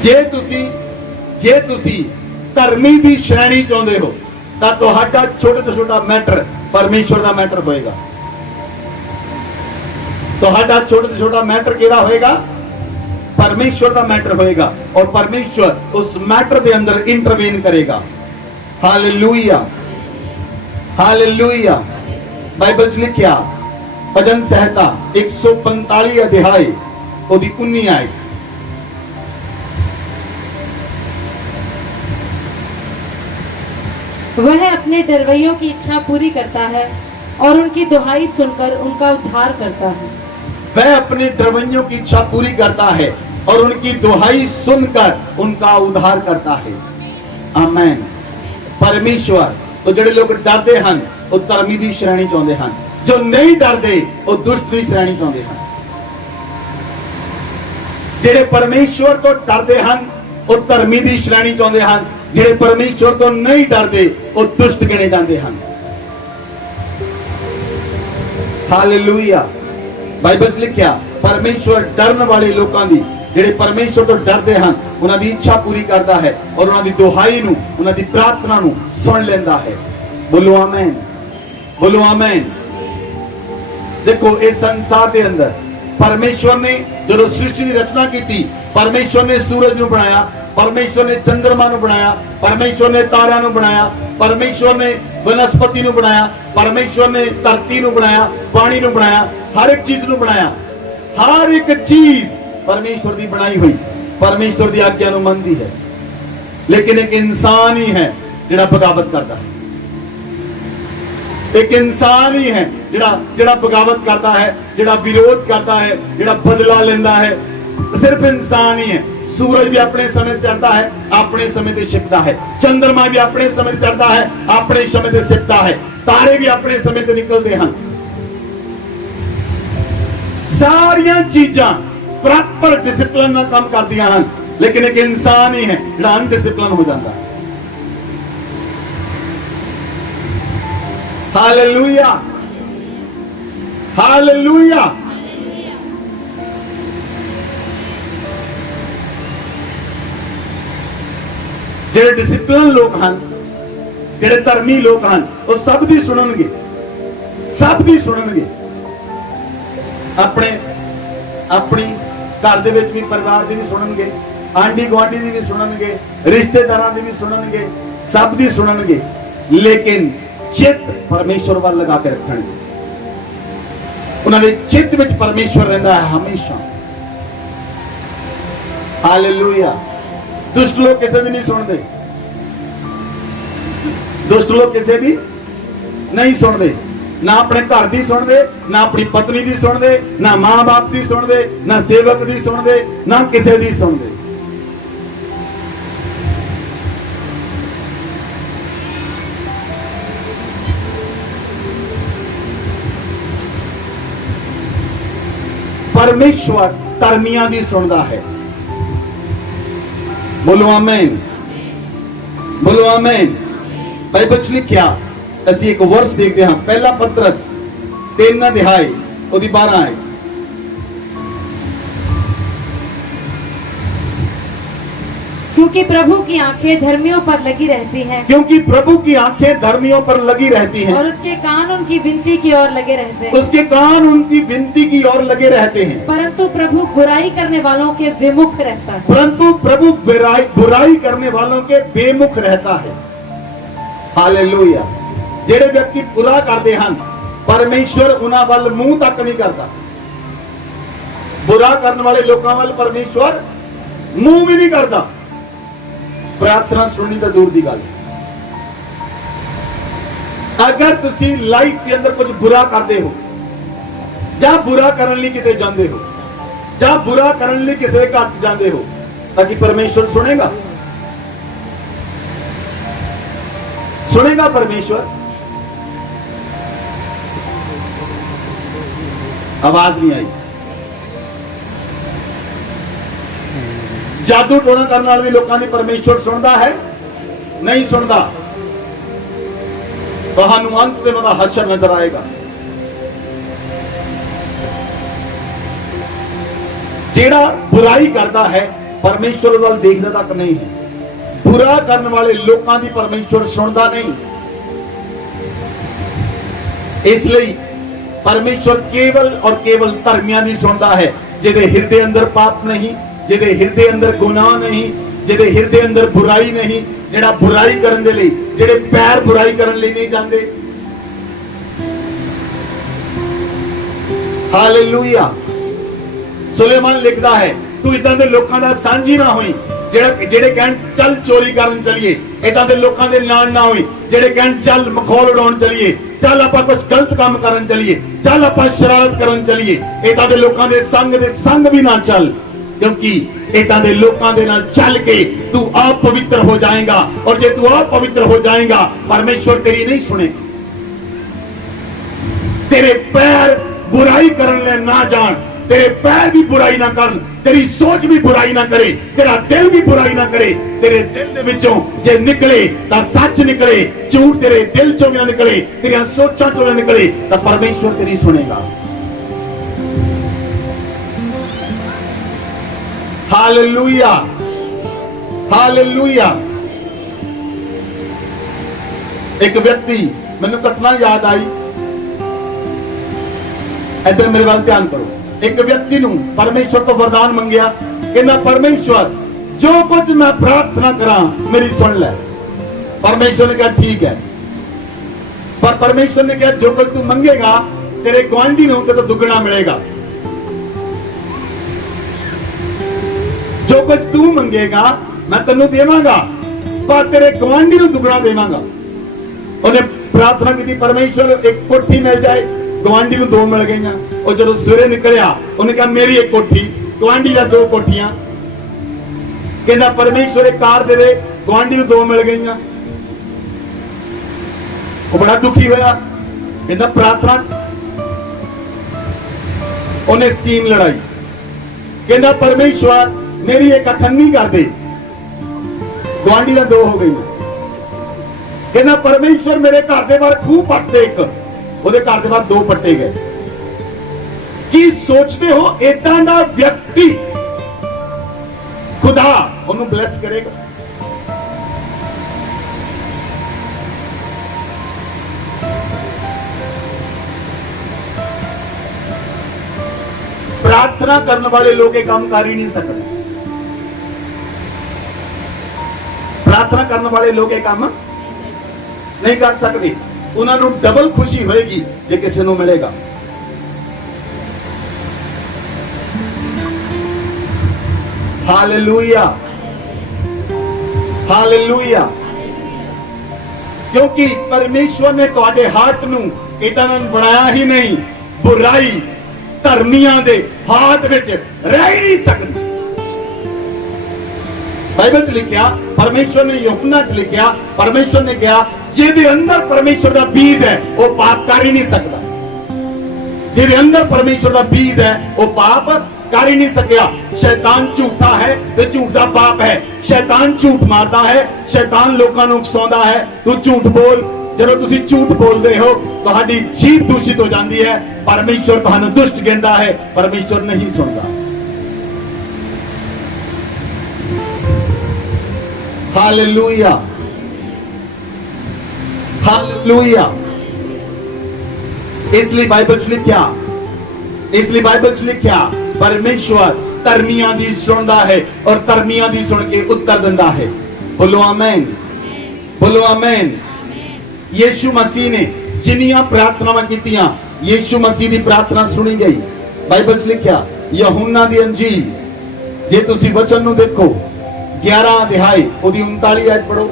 ਜੇ ਤੁਸੀਂ ਧਰਮੀ ਦੀ ਸ਼੍ਰੇਣੀ ਚਾਹੁੰਦੇ ਹੋ ਤਾਂ ਤੁਹਾਡਾ ਛੋਟੇ ਤੋਂ ਛੋਟਾ ਮੈਟਰ ਪਰਮੇਸ਼ਵਰ ਦਾ ਮੈਟਰ ਹੋਏਗਾ। ਤੁਹਾਡਾ ਛੋਟੇ ਤੋਂ ਛੋਟਾ ਮੈਟਰ ਕਿਹੜਾ ਹੋਏਗਾ? परमेश्वर का मैटर होएगा और परमेश्वर उस मैटर के अंदर इंटरवीन करेगा। Hallelujah, hallelujah. बाइबल च लिखिया भजन संहिता 145 अध्याय ओदी 19 आयत। वह अपने डरवैयों की इच्छा पूरी करता है और उनकी दुहाई सुनकर उनका उद्धार करता है। वह अपने डरवैयों की इच्छा पूरी करता है और उनकी दुहाई सुनकर उनका उद्धार करता है। आमीन। परमेश्वर तो जेडे लोग डरते हैं वो धर्मी दी श्रेणी चाहते हैं, जो नहीं डरते वो दुष्ट दी श्रेणी चाहते हैं। जेडे परमेश्वर तो डरते हैं वो धर्मी दी श्रेणी चाहते हैं, जेडे परमेश्वर तो नहीं डरते वो दुष्ट गिने जाते हैं। हालेलुया। बाइबल च लिखिया परमेश्वर डरन वाले लोगों की, जेडे परमेश्वर तो डरते हैं, उन्हां दी इच्छा पूरी करता है और उन्हां दी दुहाई नूं, उन्हां दी प्रार्थना नूं सुन लेंदा है। बोलो आमीन, बोलो आमीन। देखो इस संसार के अंदर परमेश्वर ने जो सृष्टि की रचना की थी, परमेश्वर ने सूरज नूं बनाया, परमेश्वर ने चंद्रमा नूं बनाया, परमेश्वर ने तारियां नूं बनाया, परमेश्वर ने वनस्पति नूं बनाया, परमेश्वर ने धरती नूं बनाया, पानी नूं बनाया, हर एक चीज नूं बनाया। हर एक चीज परमेश्वर की बनाई हुई परमेश्वर की आज्ञा नूं मनदी है, लेकिन एक इंसान ही है जिहड़ा बगावत करता है। एक इंसान ही है जिहड़ा बगावत करता है, जिहड़ा विरोध करता है, जिहड़ा बदला लेंदा है। सिर्फ इंसान ही है। सूरज भी अपने समय चढ़ता है, अपने समय से छिपता है। चंद्रमा भी अपने समय चढ़ता है, अपने समय से छिपता है। तारे भी अपने समय से निकलते हैं। सारियां चीजां ਪ੍ਰੋਪਰ ਡਿਸਪਲਿਨ ਨਾਲ ਕੰਮ ਕਰਦੀਆਂ ਹਨ, ਲੇਕਿਨ ਇੱਕ ਇਨਸਾਨ ਹੀ ਹੈ ਜਿਹੜਾ ਅਨਡਿਸਪਲਿਨ ਹੋ ਜਾਂਦਾ ਹੈ। Hallelujah, hallelujah. ਜਿਹੜੇ ਡਿਸਪਲਿਨ ਲੋਕ ਹਨ, ਜਿਹੜੇ ਧਰਮੀ ਲੋਕ ਹਨ, ਉਹ ਸਭ ਦੀ ਸੁਣਨਗੇ, ਸਭ ਦੀ ਸੁਣਨਗੇ। ਆਪਣੀ ਘਰ ਦੇ ਵਿੱਚ ਵੀ, ਪਰਿਵਾਰ ਦੀ ਵੀ ਸੁਣਨਗੇ, ਆਂਢੀ ਗੁਆਂਢੀ ਦੀ ਵੀ ਸੁਣਨਗੇ, ਰਿਸ਼ਤੇਦਾਰਾਂ ਦੀ ਵੀ ਸੁਣਨਗੇ, ਸਭ ਦੀ ਸੁਣਨਗੇ, ਲੇਕਿਨ ਚਿੱਤ ਪਰਮੇਸ਼ਵਰ ਵੱਲ ਲਗਾ ਕੇ ਰੱਖਣਗੇ। ਉਹਨਾਂ ਦੇ ਚਿੱਤ ਵਿੱਚ ਪਰਮੇਸ਼ਵਰ ਰਹਿੰਦਾ ਹੈ ਹਮੇਸ਼ਾ। ਹਾਲੇਲੂਇਆ। ਦੁਸ਼ਟ ਲੋਕ ਕਿਸੇ ਦੀ ਨਹੀਂ ਸੁਣਦੇ, ਦੁਸ਼ਟ ਲੋਕ ਕਿਸੇ ਦੀ ਨਹੀਂ ਸੁਣਦੇ, ਨਾ ਆਪਣੇ ਘਰ ਦੀ ਸੁਣਦੇ, ਨਾ ਆਪਣੀ ਪਤਨੀ ਦੀ ਸੁਣਦੇ, ਨਾ ਮਾਂ-ਬਾਪ ਦੀ ਸੁਣਦੇ, ਨਾ ਸੇਵਕ ਦੀ ਸੁਣਦੇ, ਨਾ ਕਿਸੇ ਦੀ ਸੁਣਦੇ। परमेश्वर धर्मियां दी सुनदा है। बोलो आमीन, बोलो आमीन। बाइबल च लिखिया, ਅਸੀਂ ਇੱਕ ਵਰਸ ਦੇਖਦੇ ਹਾਂ, ਪਹਿਲਾ ਪਤਰਸ 3 ਅਧਿਆਇ ਉਹਦੀ 12 ਆਇਤ। क्योंकि प्रभु की आंखें धर्मियों पर लगी रहती हैं, क्योंकि प्रभु की आंखें धर्मियों पर लगी रहती हैं, और उसके कान उनकी विनती की ओर लगे रहते हैं। उसके कान उनकी विनती की ओर लगे रहते हैं। परंतु प्रभु बुराई करने वालों के विमुख रहता है। परंतु प्रभु बुराई करने वालों के बेमुख रहता है। हालेलुया। ਜਿਹੜੇ ਵਿਅਕਤੀ ਬੁਰਾ ਕਰਦੇ ਹਨ, ਪਰਮੇਸ਼ਵਰ ਉਹਨਾਂ ਵੱਲ ਮੂੰਹ ਤੱਕ ਨਹੀਂ ਕਰਦਾ। ਬੁਰਾ ਕਰਨ ਵਾਲੇ ਲੋਕਾਂ ਵੱਲ ਪਰਮੇਸ਼ਵਰ ਮੂੰਹ ਵੀ ਨਹੀਂ ਕਰਦਾ। ਪ੍ਰਾਰਥਨਾ ਸੁਣਨੀ ਤਾਂ ਦੂਰ ਦੀ ਗੱਲ। ਅਗਰ ਤੁਸੀਂ ਲਾਈਫ ਦੇ ਅੰਦਰ ਕੁਝ ਬੁਰਾ ਕਰਦੇ ਹੋ, ਜਾਂ ਬੁਰਾ ਕਰਨ ਲਈ ਕਿਤੇ ਜਾਂਦੇ ਹੋ, ਜਾਂ ਬੁਰਾ ਕਰਨ ਲਈ ਕਿਸੇ ਦੇ ਘਰ 'ਚ ਜਾਂਦੇ ਹੋ, ਤਾਂ ਕੀ ਪਰਮੇਸ਼ਵਰ ਸੁਣੇਗਾ? ਸੁਣੇਗਾ ਪਰਮੇਸ਼ਵਰ? आवाज नहीं आई। जादू टोना करने वाले लोगों की परमेश्वर सुनता है? नहीं सुनता। तो हनुमंत दिन का हशर नजर आएगा। जेड़ा बुराई करता है, परमेश्वर वाल देखने तक नहीं है। बुरा करने वाले लोगों की परमेश्वर सुनता नहीं। इसलिए परमेश्वर केवल और केवल धर्मियां दी सुनता है, जिहदे हिरदे अंदर पाप नहीं, जिहदे हिरदे अंदर गुनाह नहीं, जिहदे हिरदे अंदर बुराई नहीं, जिहड़ा बुराई करन दे लई, जिहड़े पैर बुराई करन लई नहीं जांदे। हालेलुया। सुलेमान लिखदा है, तू इदां दे लोकां दा सांझी ना होई, ਜਿਹੜੇ ਕਹਿਣ ਚੱਲ ਚੋਰੀ ਕਰਨ ਚਲੀਏ। ਇਦਾਂ ਦੇ ਲੋਕਾਂ ਦੇ ਨਾਲ ਨਾ ਹੋਈ ਜਿਹੜੇ ਕਹਿਣ ਚੱਲ ਮਖੌਲ ਉਡਾਉਣ ਚਲੀਏ, ਚੱਲ ਆਪਾਂ ਕੁਝ ਗਲਤ ਕੰਮ ਕਰਨ ਚਲੀਏ, ਚੱਲ ਆਪਾਂ ਸ਼ਰਾਰਤ ਕਰਨ ਚਲੀਏ। ਇਦਾਂ ਦੇ ਲੋਕਾਂ ਦੇ ਸੰਗ ਵੀ ਨਾ ਚੱਲ, ਕਿਉਂਕਿ ਇਦਾਂ ਦੇ ਲੋਕਾਂ ਦੇ ਨਾਲ ਚੱਲ ਕੇ ਤੂੰ ਆਪ ਪਵਿੱਤਰ ਹੋ ਜਾਏਗਾ, ਔਰ ਜੇ ਤੂੰ ਆਪ ਪਵਿੱਤਰ ਹੋ ਜਾਏਗਾ, ਪਰਮੇਸ਼ਵਰ ਤੇਰੀ ਨਹੀਂ ਸੁਣੇਗਾ। ਤੇਰੇ ਪੈਰ बुराई करने ना जान, तेरे पैर भी बुराई ना करन, तेरी सोच भी बुराई ना करे, तेरा दिल भी बुराई ना करे। तेरे दिल दे विचों जे निकले तां सच निकले, झूठ तेरे दिल चों ना निकले, तेरी सोचां चों ना निकले, तां परमेश्वर तेरी सुनेगा। Hallelujah, hallelujah. एक व्यक्ति, मैनूं घटना याद आई, इधर मेरे वाल ध्यान करो। एक व्यक्ति नूं परमेश्वर तो वरदान मंगया, कहना परमेश्वर जो कुछ मैं प्रार्थना करा मेरी सुन ले। परमेश्वर ने कहा ठीक है, पर परमेश्वर ने कहा जो कुछ तू मंगेगा तेरे गुआंढी नूं तो दुगना मिलेगा। जो कुछ तू मंगेगा मैं तेनू देवांगा, पर तेरे गुआंढी नूं दुगना देवांगा। उन्हें प्रार्थना की, परमेश्वर एक कोठी मिल जाए, गुआंढी ਨੂੰ 2 मिल गई। और जो सवेरे निकलिया उन्हें कहा मेरी एक कोठी, गुआंढी दा 2 कोठियां। कहना परमेश्वर एक कार दे दे, गुआंढी ਨੂੰ 2 मिल गई। वो बड़ा दुखी होया, कहना प्रार्थना। उन्हें स्कीम लड़ाई, कहना परमेश्वर मेरी एक अखन्नी कर दे, गुआंढी दा 2 हो गई। कहना परमेश्वर मेरे घर दे बाहर खूह पट दे, एक ਉਹਦੇ घर दे बाहर 2 पट्टे गए। की सोचते हो इदां दा व्यक्ति खुदा ਉਹਨੂੰ ब्लेस करेगा? प्रार्थना करने वाले लोग ये काम कर ही नहीं सकते। प्रार्थना करने वाले लोग ये काम नहीं कर सकते। उन्होंने डबल खुशी होएगी जे किसी को मिलेगा। Hallelujah, hallelujah. क्योंकि परमेश्वर ने तुहाडे हार्ट नू इदां बनाया ही नहीं, बुराई धर्मियां दे हाथ विच रह ही नहीं सकती। बाइबल च लिखिया, परमेश्वर ने यूहन्ना च लिखिया, परमेश्वर ने कहा जिहदे अंदर परमेश्वर दा बीज है वो पाप कर ही नहीं सकता। जिहदे अंदर परमेश्वर दा बीज है वो पाप कर ही नहीं सकिया। शैतान झूठा है तो झूठ दा पाप है। शैतान झूठ मारता है, शैतान लोकां नूं उकसाउंदा है। तू झूठ बोल, ਜਦੋਂ ਤੁਸੀਂ ਝੂਠ ਬੋਲਦੇ ਹੋ ਤੁਹਾਡੀ ਜੀਭ ਦੂਸ਼ਿਤ ਹੋ ਜਾਂਦੀ ਹੈ। ਪਰਮੇਸ਼ਵਰ ਤੁਹਾਨੂੰ ਦੁਸ਼ਟ ਕਹਿੰਦਾ ਹੈ, ਪਰਮੇਸ਼ਵਰ ਨਹੀਂ ਸੁਣਦਾ। Hallelujah, hallelujah. ਇਸ ਲਈ ਬਾਈਬਲ 'ਚ ਲਿਖਿਆ, ਇਸ ਲਈ ਬਾਈਬਲ 'ਚ ਲਿਖਿਆ ਪਰਮੇਸ਼ਵਰ ਧਰਮੀਆਂ ਦੀ ਸੁਣਦਾ ਹੈ ਔਰ ਧਰਮੀਆਂ ਦੀ ਸੁਣ ਕੇ ਉੱਤਰ ਦਿੰਦਾ ਹੈ। ਬੋਲੋ ਆਮੇਨ, ਬੋਲੋ ਆਮੇਨ। यीशु मसीह ने जिन्नियां प्रार्थनावां कीतियां, यीशु मसीह दी प्रार्थना सुनी गई। बाइबल च लिखिया यूहन्ना दी अंजील जे तुसी वचन नु देखो 11 अध्याय ओदी 39 आयत पढ़ो।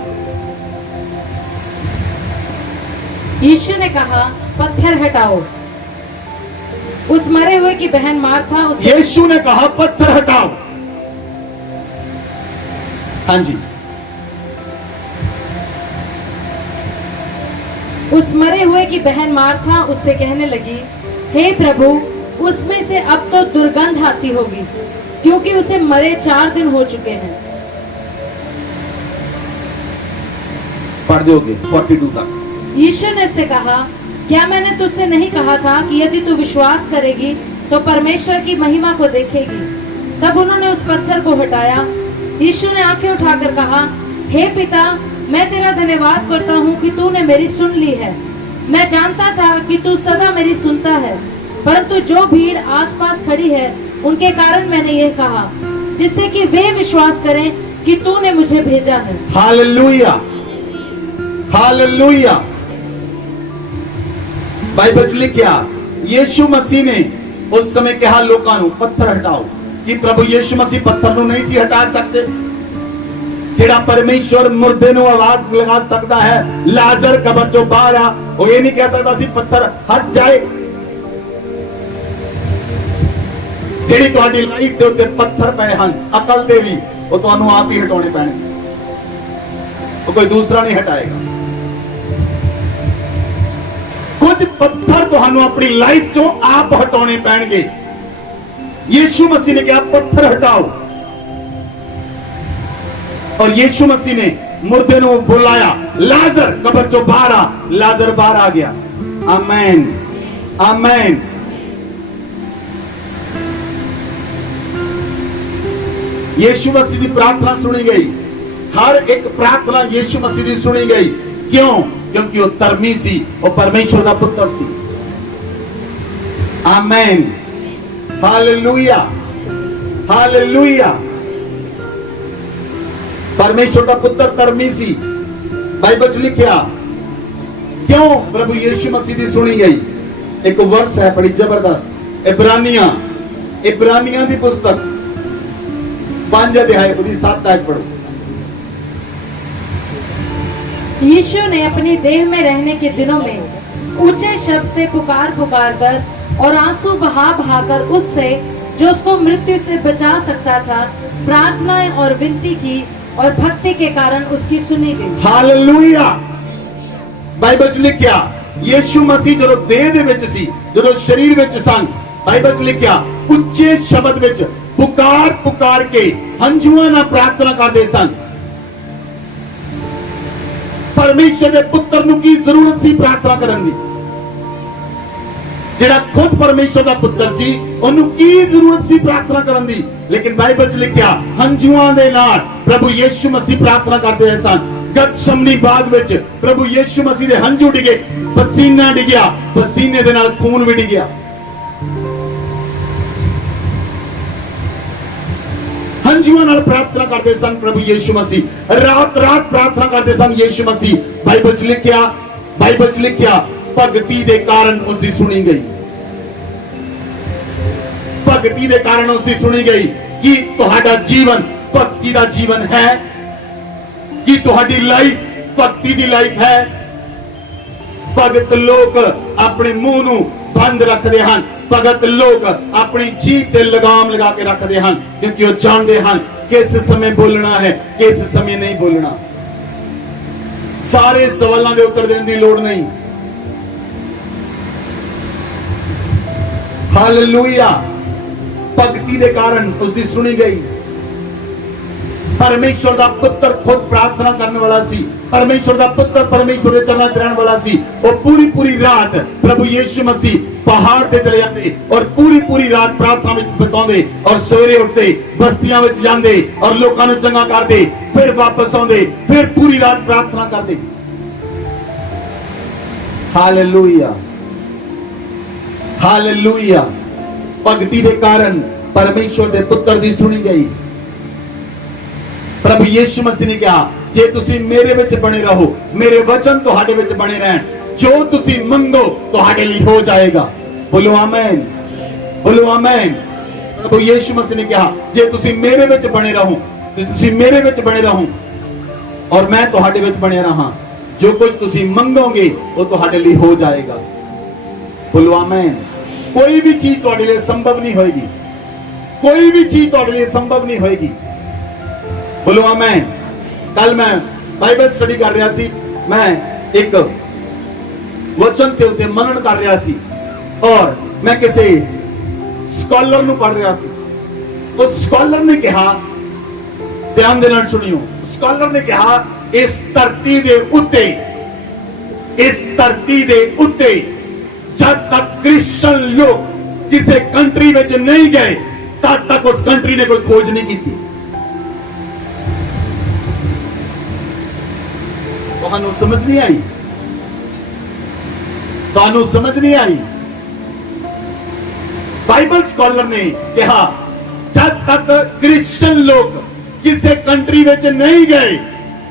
यीशु ने कहा पत्थर हटाओ। उस मरे हुए की बहन मार्था उसे यीशु ने कहा पत्थर हटाओ। हाँ जी, उस मरे हुए की बहन मार्था उससे कहने लगी, हे प्रभु उसमें से अब तो दुर्गंध आती होगी क्योंकि उसे मरे 4 दिन हो चुके हैं। पढ़ दोगे 42 तक। यीशु ने उससे कहा, क्या मैंने तुझसे नहीं कहा था कि यदि तू विश्वास करेगी तो परमेश्वर की महिमा को देखेगी। तब उन्होंने उस पत्थर को हटाया। यीशु ने आंखें उठाकर कहा, हे पिता मैं तेरा धन्यवाद करता हूँ कि तूने मेरी सुन ली है। मैं जानता था कि तू सदा मेरी सुनता है, परंतु जो भीड़ आसपास खड़ी है उनके कारण मैंने यह कहा, जिससे कि वे विश्वास करें कि तूने मुझे भेजा है। Hallelujah, hallelujah. बाइबल च लिखिया यीशु मसीह ने उस समय कहा लोकां नूं पत्थर हटाओ। कि प्रभु यीशु मसीह पत्थर नूं नहीं सी हटा सकते? जेड़ा परमेश्वर मुर्दे नूं आवाज लगा सकता है, लाजर कब्र चों बाहर आ, वो ये नहीं कह सकता सी पत्थर हट जाए। जेड़ी तुहाडी लाइफ दे उत्ते पत्थर पए हन अकल दे भी, वो तुहानूं आप ही हटाने पैणे, वो कोई दूसरा नहीं हटाएगा। कुछ पत्थर तुहानूं अपनी लाइफ चों आप हटाने पैणगे। यीशु मसीह ने कहा पत्थर हटाओ, और यीशु मसीह ने मुर्दे को बुलाया, लाजर कब्र चों बाहर आ। लाजर बाहर आ गया। आमेन, आमेन। यीशु मसीह की प्रार्थना सुनी गई। हर एक प्रार्थना यीशु मसीह की सुनी गई। क्यों? क्योंकि वो धर्मी सी, वो परमेश्वर का पुत्र सी। आमेन, हालेलुया, हालेलुया। परमेश्वर का पुत्र धर्मी सी। बाइबल च लिखिया क्यों प्रभु यीशु मसीह की सुनी गई। एक वर्ष है बड़ी जबरदस्त, इब्रानियां की पुस्तक 5 अध्याय 7 आयत पढ़ो। यीशु ने अपनी देह में रहने के दिनों में ऊंचे शब्द से पुकार कर और आंसू बहा कर उससे जो उसको मृत्यु से बचा सकता था प्रार्थना और विनती की, और भक्ति के कारण उसकी सुनी गई। हालेलुया। बाइबल च लिखिया यीशु मसीह जो देह दे विच सी, जो शरीर विच सन, बाइबल च लिखिया उच्चे शब्द विच ਪੁਕਾਰ ਪੁਕਾਰ ਕੇ ਹੰਝੂਆਂ ਨਾਲ ਪ੍ਰਾਰਥਨਾ ਕਰਦੇ ਸਨ। ਪਰਮੇਸ਼ਰ ਦੇ ਪੁੱਤਰ ਨੂੰ ਕੀ ਜ਼ਰੂਰਤ ਸੀ ਪ੍ਰਾਰਥਨਾ ਕਰਨ ਦੀ? ਜਿਹੜਾ ਖੁਦ ਪਰਮੇਸ਼ਰ ਦਾ ਪੁੱਤਰ ਸੀ ਉਹਨੂੰ ਕੀ ਜ਼ਰੂਰਤ ਸੀ ਪ੍ਰਾਰਥਨਾ ਕਰਨ ਦੀ? ਲੇਕਿਨ ਬਾਈਬਲ 'ਚ ਲਿਖਿਆ ਹੰਝੂਆਂ ਦੇ ਨਾਲ ਪ੍ਰਭੂ ਯੀਸ਼ੂ ਮਸੀਹ ਪ੍ਰਾਰਥਨਾ ਕਰਦੇ ਸਨ। ਗਤਸਮਨੀ ਬਾਗ ਵਿੱਚ ਪ੍ਰਭੂ ਯੀਸ਼ੂ ਮਸੀਹ ਦੇ ਹੰਝੂ ਡਿਗੇ, ਪਸੀਨਾ ਡਿਗਿਆ, ਪਸੀਨੇ ਦੇ ਨਾਲ ਖੂਨ ਵੀ ਡਿਗਿਆ। ਹੰਝੂਆਂ ਨਾਲ ਪ੍ਰਾਰਥਨਾ ਕਰਦੇ ਸਨ ਪ੍ਰਭੂ ਯੀਸ਼ੂ ਮਸੀਹ। ਰਾਤ ਰਾਤ ਪ੍ਰਾਰਥਨਾ ਕਰਦੇ ਸਨ ਯੀਸ਼ੂ ਮਸੀਹ। ਬਾਈਬਲ 'ਚ ਲਿਖਿਆ ਭਗਤੀ ਦੇ ਕਾਰਨ ਉਸ ਦੀ ਸੁਣੀ ਗਈ। ਭਗਤੀ ਦੇ ਕਾਰਨ ਉਸ ਦੀ ਸੁਣੀ ਗਈ। ਕਿ ਤੁਹਾਡਾ ਜੀਵਨ ਭਗਤੀ ਦਾ ਜੀਵਨ ਹੈ? ਕਿ ਤੁਹਾਡੀ ਲਾਈਫ ਭਗਤੀ ਦੀ ਲਾਈਫ ਹੈ? ਭਗਤ ਲੋਕ ਆਪਣੇ ਮੂੰਹ ਨੂੰ ਬੰਦ ਰੱਖਦੇ ਹਨ। ਭਗਤ ਲੋਕ ਆਪਣੀ ਜੀਭ ਤੇ ਲਗਾਮ ਲਗਾ ਕੇ ਰੱਖਦੇ ਹਨ, ਕਿਉਂਕਿ ਉਹ ਜਾਣਦੇ ਹਨ ਕਿਸ ਸਮੇਂ ਬੋਲਣਾ ਹੈ, ਕਿਸ ਸਮੇਂ ਨਹੀਂ ਬੋਲਣਾ। ਸਾਰੇ ਸਵਾਲਾਂ ਦੇ ਉੱਤਰ ਦੇਣ ਦੀ ਲੋੜ ਨਹੀਂ। ਹਾਲੇਲੂਇਆ। ਭਗਤੀ ਦੇ ਕਾਰਨ ਉਸ ਦੀ ਸੁਣੀ ਗਈ। ਪਰਮੇਸ਼ਰ ਦਾ ਪੁੱਤਰ ਖੁਦ ਪ੍ਰਾਰਥਨਾ ਕਰਨ ਵਾਲਾ ਸੀ। ਪਰਮੇਸ਼ਰ ਦਾ ਪੁੱਤਰ ਪਰਮੇਸ਼ਰ ਦੇ ਚਰਨਾਂ 'ਚ ਰਹਿਣ ਵਾਲਾ ਸੀ। ਉਹ ਪੂਰੀ ਰਾਤ ਪ੍ਰਭੂ ਯੀਸ਼ੂ ਮਸੀਹ ਪਹਾੜ ਤੇ ਚਲੇ ਜਾਂਦੇ ਔਰ ਪੂਰੀ ਰਾਤ ਪ੍ਰਾਰਥਨਾ ਵਿੱਚ ਬਿਤਾਉਂਦੇ ਔਰ ਸਵੇਰੇ ਉੱਠਦੇ, ਬਸਤੀਆਂ ਵਿੱਚ ਜਾਂਦੇ ਔਰ ਲੋਕਾਂ ਨੂੰ ਚੰਗਾ ਕਰਦੇ, ਫਿਰ ਵਾਪਸ ਆਉਂਦੇ, ਫਿਰ ਪੂਰੀ ਰਾਤ ਪ੍ਰਾਰਥਨਾ ਕਰਦੇ। Hallelujah, hallelujah. ਭਗਤੀ ਦੇ ਕਾਰਨ ਪਰਮੇਸ਼ਰ ਦੇ ਪੁੱਤਰ ਦੀ ਸੁਣੀ ਗਈ। ਪ੍ਰਭੂ ਯੀਸ਼ੂ ਮਸੀਹ ਨੇ ਕਿਹਾ ਜੇ ਤੁਸੀਂ ਮੇਰੇ ਵਿੱਚ ਬਣੇ ਰਹੋ, ਮੇਰੇ ਵਚਨ ਤੁਹਾਡੇ ਵਿੱਚ ਬਣੇ ਰਹਿਣ, ਜੋ ਤੁਸੀਂ ਮੰਗੋ ਤੁਹਾਡੇ ਲਈ ਹੋ ਜਾਏਗਾ। ਬੋਲੋ ਆਮੇਨ, ਬੋਲੋ ਆਮੇਨ। ਪ੍ਰਭੂ ਯੀਸ਼ੂ ਮਸੀਹ ਨੇ ਕਿਹਾ ਜੇ ਤੁਸੀਂ ਮੇਰੇ ਵਿੱਚ ਬਣੇ ਰਹੋ, ਤੇ ਤੁਸੀਂ ਮੇਰੇ ਵਿੱਚ ਬਣੇ ਰਹੋ ਔਰ ਮੈਂ ਤੁਹਾਡੇ ਵਿੱਚ ਬਣਿਆ ਰਹਾ, ਜੋ ਕੁਝ ਤੁਸੀਂ ਮੰਗੋਗੇ ਉਹ ਤੁਹਾਡੇ ਲਈ ਹੋ ਜਾਏਗਾ। ਬੋਲੋ ਆਮੇਨ। ਕੋਈ ਵੀ ਚੀਜ਼ ਤੁਹਾਡੇ ਲਈ ਸੰਭਵ ਨਹੀਂ ਹੋਏਗੀ। ਕੋਈ ਵੀ ਚੀਜ਼ ਤੁਹਾਡੇ ਲਈ ਸੰਭਵ ਨਹੀਂ ਹੋਏਗੀ। ਬੋਲੋ ਆਮੇਨ। ਕੱਲ ਮੈਂ ਬਾਈਬਲ ਸਟੱਡੀ ਕਰ ਰਿਹਾ ਸੀ। ਮੈਂ ਇੱਕ ਵਚਨ ਤੇ ਉੱਤੇ ਮਨਨ ਕਰ ਰਿਹਾ ਸੀ ਔਰ ਮੈਂ ਕਿਸੇ ਸਕਾਲਰ ਨੂੰ ਪੜ੍ਹ ਰਿਹਾ ਸੀ। ਉਸ ਸਕਾਲਰ ਨੇ ਕਿਹਾ, ਧਿਆਨ ਦੇ ਨਾਲ ਸੁਣਿਓ, ਸਕਾਲਰ ਨੇ ਕਿਹਾ ਇਸ ਧਰਤੀ ਦੇ ਉੱਤੇ ਜਦ ਤੱਕ ਕ੍ਰਿਸਚਨ ਲੋਕ ਕਿਸੇ ਕੰਟਰੀ ਵਿੱਚ ਨਹੀਂ ਗਏ ਤਦ ਤੱਕ ਉਸ ਕੰਟਰੀ ਨੇ ਕੋਈ ਖੋਜ ਨਹੀਂ ਕੀਤੀ। ਤੁਹਾਨੂੰ ਸਮਝ ਨਹੀਂ ਆਈ? ਤੁਹਾਨੂੰ ਸਮਝ ਨਹੀਂ ਆਈ? ਬਾਈਬਲ ਸਕਾਲਰ ਨੇ ਕਿਹਾ ਜਦ ਤੱਕ ਕ੍ਰਿਸਚਨ ਲੋਕ ਕਿਸੇ ਕੰਟਰੀ ਵਿੱਚ ਨਹੀਂ ਗਏ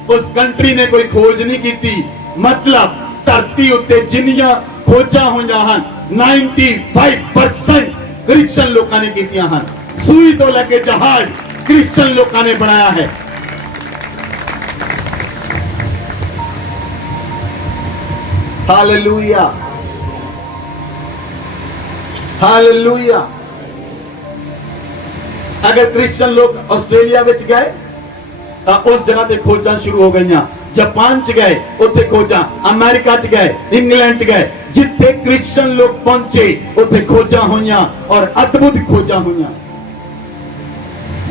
ਉਸ ਕੰਟਰੀ ਨੇ ਕੋਈ ਖੋਜ ਨਹੀਂ ਕੀਤੀ। ਮਤਲਬ ਧਰਤੀ ਉੱਤੇ ਜਿੰਨੀਆਂ ਖੋਜਾਂ ਹੋਈਆਂ ਹਨ 95% ਕ੍ਰਿਸਚਨ ਲੋਕਾਂ ਨੇ ਕੀਤੀਆਂ ਹਨ। ਸੂਈ ਤੋਂ ਲੈ ਕੇ ਜਹਾਜ਼ ਕ੍ਰਿਸਚਨ ਲੋਕਾਂ ਨੇ ਬਣਾਇਆ ਹੈ। Hallelujah, hallelujah. अगर क्रिश्चियन लोग ऑस्ट्रेलिया विच गए तो उस जगह ते खोजां शुरू हो गईयां। जापान च गए उत्थे खोजां, अमेरिका च गए, इंग्लैंड च गए, जिथे क्रिश्चियन लोग पहुंचे उत्थे खोजां होईयां और अद्भुत खोजां होईयां।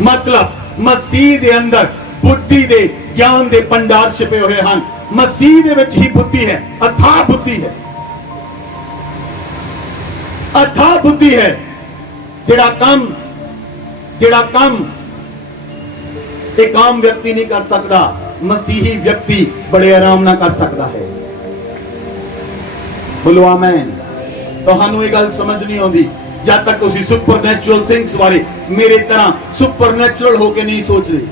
मतलब मसीह दे अंदर बुद्धि दे ज्ञान दे भंडार छिपे हुए हैं। मसीह दे विच ही बुद्धि है, अथाह बुद्धि है, अथाह बुद्धि है। जेड़ा काम एक आम व्यक्ति नहीं कर सकता, मसीही व्यक्ति बड़े आराम ना कर सकता है। बोलो आमीन। तुहानू ये गल समझ नहीं आती जब तक तुसी सुपरनैचुरल थिंग्स बारे मेरे तरह सुपरनैचुरल होके नहीं सोच रहे।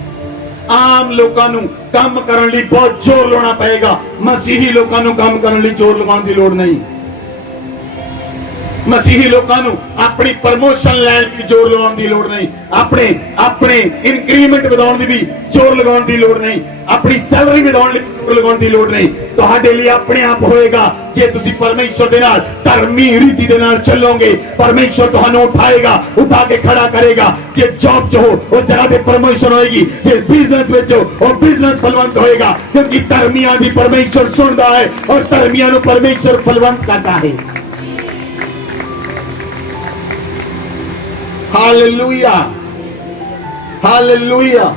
आम लोगों नू काम करने लिए बहुत जोर लाना पड़ेगा, मसीही लोगों नू काम करने लिए जोर लगाने की लोड़ नहीं। मसीही लोगों नू अपनी प्रमोशन लैन की जोर लगाने की लोड़ नहीं, अपने इंक्रीमेंट बढ़ाने की भी जोर लगाने की लोड़ नहीं, अपनी सैलरी बढ़ाने की जोर लगाने की लोड़ नहीं। तुहाडे लिए अपने आप होएगा जे तुसी परमेश्वर दे नाल धर्मी रीति दे नाल चलोगे। परमेश्वर तुहानू उठाएगा, उठा के खड़ा करेगा। जे जॉब जो हो वो जगह ते परमेश्वर होएगी, जे बिजनेस विच हो वो बिजनेस फलवंत होएगा, क्योंकि धर्मियां दी परमेश्वर सुनदा है और धर्मियां नू परमेश्वर फलवंत करता है। हालेलुया। ਹਾਲੇਲੂਇਆ।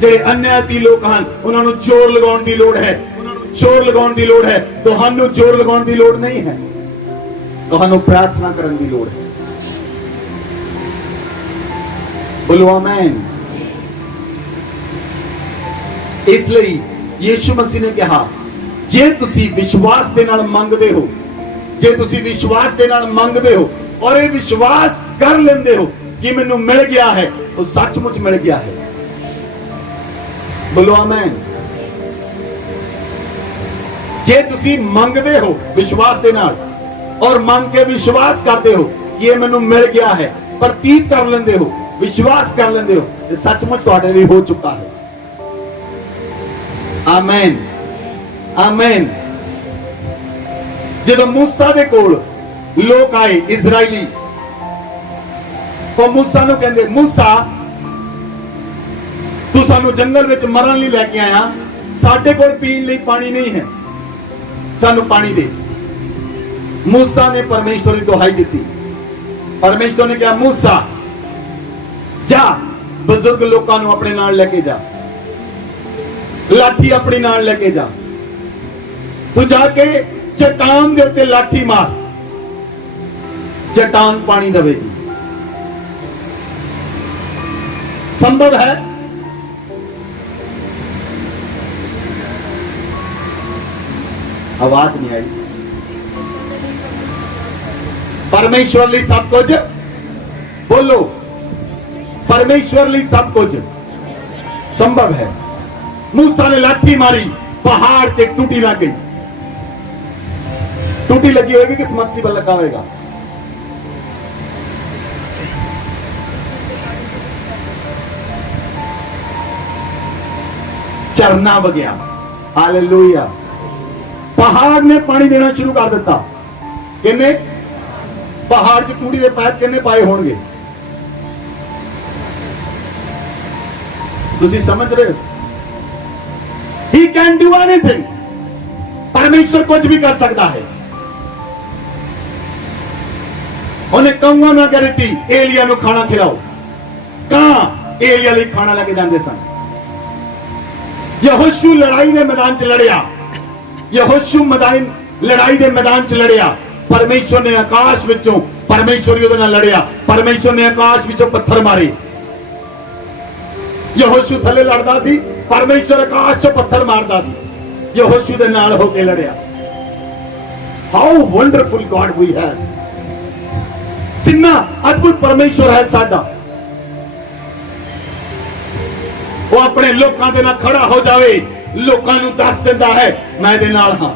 ਜਿਹੜੇ ਅਨਿਆਤੀ ਲੋਕ ਹਨ ਉਹਨਾਂ ਨੂੰ ਜ਼ੋਰ ਲਗਾਉਣ ਦੀ ਲੋੜ ਹੈ, ਉਹਨਾਂ ਨੂੰ ਜ਼ੋਰ ਲਗਾਉਣ ਦੀ ਲੋੜ ਹੈ। ਤੁਹਾਨੂੰ ਜ਼ੋਰ ਲਗਾਉਣ ਦੀ ਲੋੜ ਨਹੀਂ ਹੈ, ਤੁਹਾਨੂੰ ਪ੍ਰਾਰਥਨਾ ਕਰਨ ਦੀ ਲੋੜ ਹੈ। ਬੋਲੋ ਆਮੇਨ। ਇਸ ਲਈ ਯੀਸ਼ੂ ਮਸੀਹ ਨੇ ਕਿਹਾ, ਜੇ ਤੁਸੀਂ ਵਿਸ਼ਵਾਸ ਦੇ ਨਾਲ ਮੰਗਦੇ ਹੋ, ਜੇ ਤੁਸੀਂ ਵਿਸ਼ਵਾਸ ਦੇ ਨਾਲ ਮੰਗਦੇ ਹੋ ਔਰ ਇਹ ਵਿਸ਼ਵਾਸ ਕਰ ਲੈਂਦੇ ਹੋ ਕਿ ਮੈਨੂੰ ਮਿਲ ਗਿਆ ਹੈ, ਉਹ ਸੱਚਮੁੱਚ ਮਿਲ ਗਿਆ ਹੈ। ਬੋਲੋ ਆਮੇਨ। ਜੇ ਤੁਸੀਂ ਮੰਗਦੇ ਹੋ ਵਿਸ਼ਵਾਸ ਦੇ ਨਾਲ ਔਰ ਮੰਗ ਕੇ ਵਿਸ਼ਵਾਸ ਕਰਦੇ ਹੋ ਕਿ ਇਹ ਮੈਨੂੰ ਮਿਲ ਗਿਆ ਹੈ, ਪ੍ਰਤੀਤ ਕਰ ਲੈਂਦੇ ਹੋ, ਵਿਸ਼ਵਾਸ ਕਰ ਲੈਂਦੇ ਹੋ, ਇਹ ਸੱਚਮੁੱਚ ਤੁਹਾਡੇ ਲਈ ਹੋ ਚੁੱਕਾ ਹੈ। Amen amen. ਜਦੋਂ ਮੂਸਾ ਦੇ ਕੋਲ ਲੋਕ ਆਏ ਇਜ਼ਰਾਈਲੀ, ਉਹ ਮੂਸਾ ਨੂੰ ਕਹਿੰਦੇ, ਮੂਸਾ ਤੂੰ ਸਾਨੂੰ ਜੰਗਲ ਵਿੱਚ ਮਰਨ ਲਈ ਲੈ ਕੇ ਆਇਆ, ਸਾਡੇ ਕੋਲ ਪੀਣ ਲਈ ਪਾਣੀ ਨਹੀਂ ਹੈ, ਸਾਨੂੰ ਪਾਣੀ ਦੇ। ਮੂਸਾ ਨੇ ਪਰਮੇਸ਼ਵਰ ਦੀ ਦੁਹਾਈ ਦਿੱਤੀ। ਪਰਮੇਸ਼ਵਰ ਨੇ ਕਿਹਾ, ਮੂਸਾ ਜਾ ਬਜ਼ੁਰਗ ਲੋਕਾਂ ਨੂੰ ਆਪਣੇ ਨਾਲ ਲੈ ਕੇ ਜਾ, ਲਾਠੀ ਆਪਣੀ ਨਾਲ ਲੈ ਕੇ ਜਾ, ਤੂੰ ਜਾ ਕੇ ਚਟਾਨ ਦੇ ਉੱਤੇ ਲਾਠੀ ਮਾਰ, चट्टान पानी देगी। संभव है? आवाज नहीं आई। परमेश्वर लिए सब कुछ, बोलो, परमेश्वर लिए सब कुछ संभव है। मूसा ने लाठी मारी, पहाड़ से टूटी लग गई। टूटी लगी होगी कि समर्सिबल लगा होगा? झरना बगया। हालेलुया। पहाड़ ने पानी देना शुरू कर दिता। किन्ने? पहाड़ च टूटी दे पैप किन्ने पाए होंगे? तुसी समझ रहे हो? He can do anything। परमेश्वर कुछ भी कर सकता है। उन्हें कहूंगा ना कह दी एलिया नु खाना खिलाओ। कहां एलिया लिए खाना लेके जाते सन? यहोशू लड़ाई के मैदान च लड़िया। यहोशू लड़ाई के मैदान च लड़िया। परमेश्वर ने आकाश विचों परमेश्वर ही उहदे नाल लड़िया। परमेश्वर ने आकाश विचों पत्थर मारे। यहोशू थले लड़दा सी, परमेश्वर आकाश चों पत्थर मारदा सी। यहोशू दे नाल होके लड़िया। How wonderful God we have. कितना अद्भुत परमेश्वर है साडा। वो अपने लोकां दे नाल खड़ा हो जावे, लोकां नूं दस दिंदा है मैं दे नाल हां।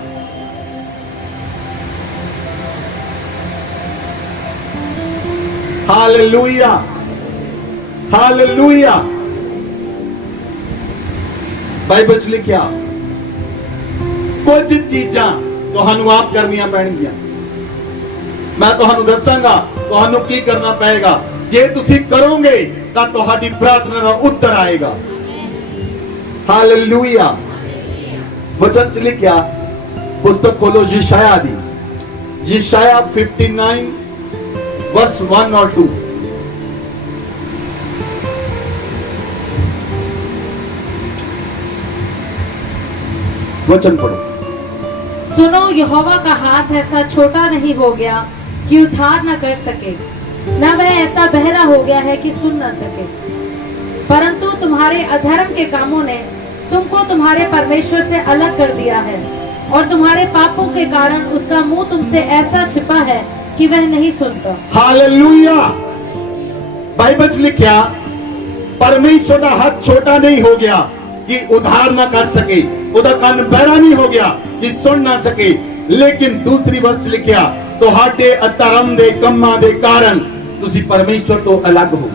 Hallelujah, hallelujah. बाइबल च लिखिया कुछ चीजां तुहानू आप करनियां पैणगियां। मैं तुहानू दसांगा तुहानू की करना पएगा। जे तुसी करोगे तां तुहाडी प्रार्थना दा उत्तर आएगा। हालेलुया। वचन च लिखिया, पुस्तक खोलो यशाया दी, यशाया 59 वर्स 1 और 2। वचन पढ़ो। सुनो, यहोवा का हाथ ऐसा छोटा नहीं हो गया कि उद्धार न कर सके, न वह ऐसा बहरा हो गया है कि सुन न सके। परंतु तुम्हारे अधर्म के कामों ने तुमको तुम्हारे परमेश्वर से अलग कर दिया है, और तुम्हारे पापों के कारण उसका मुंह तुमसे ऐसा छिपा है कि वह नहीं सुनता। हालेलुया। बाइबल च लिखिया परमेश्वर का हाथ छोटा नहीं हो गया कि उद्धार ना कर सके, उदा कान बहरा नहीं हो गया कि सुन ना सके। लेकिन दूसरी वर्ष लिखिया तुहाडे अधर्म दे कम्मां दे कारण तुसी परमेश्वर तो अलग हो।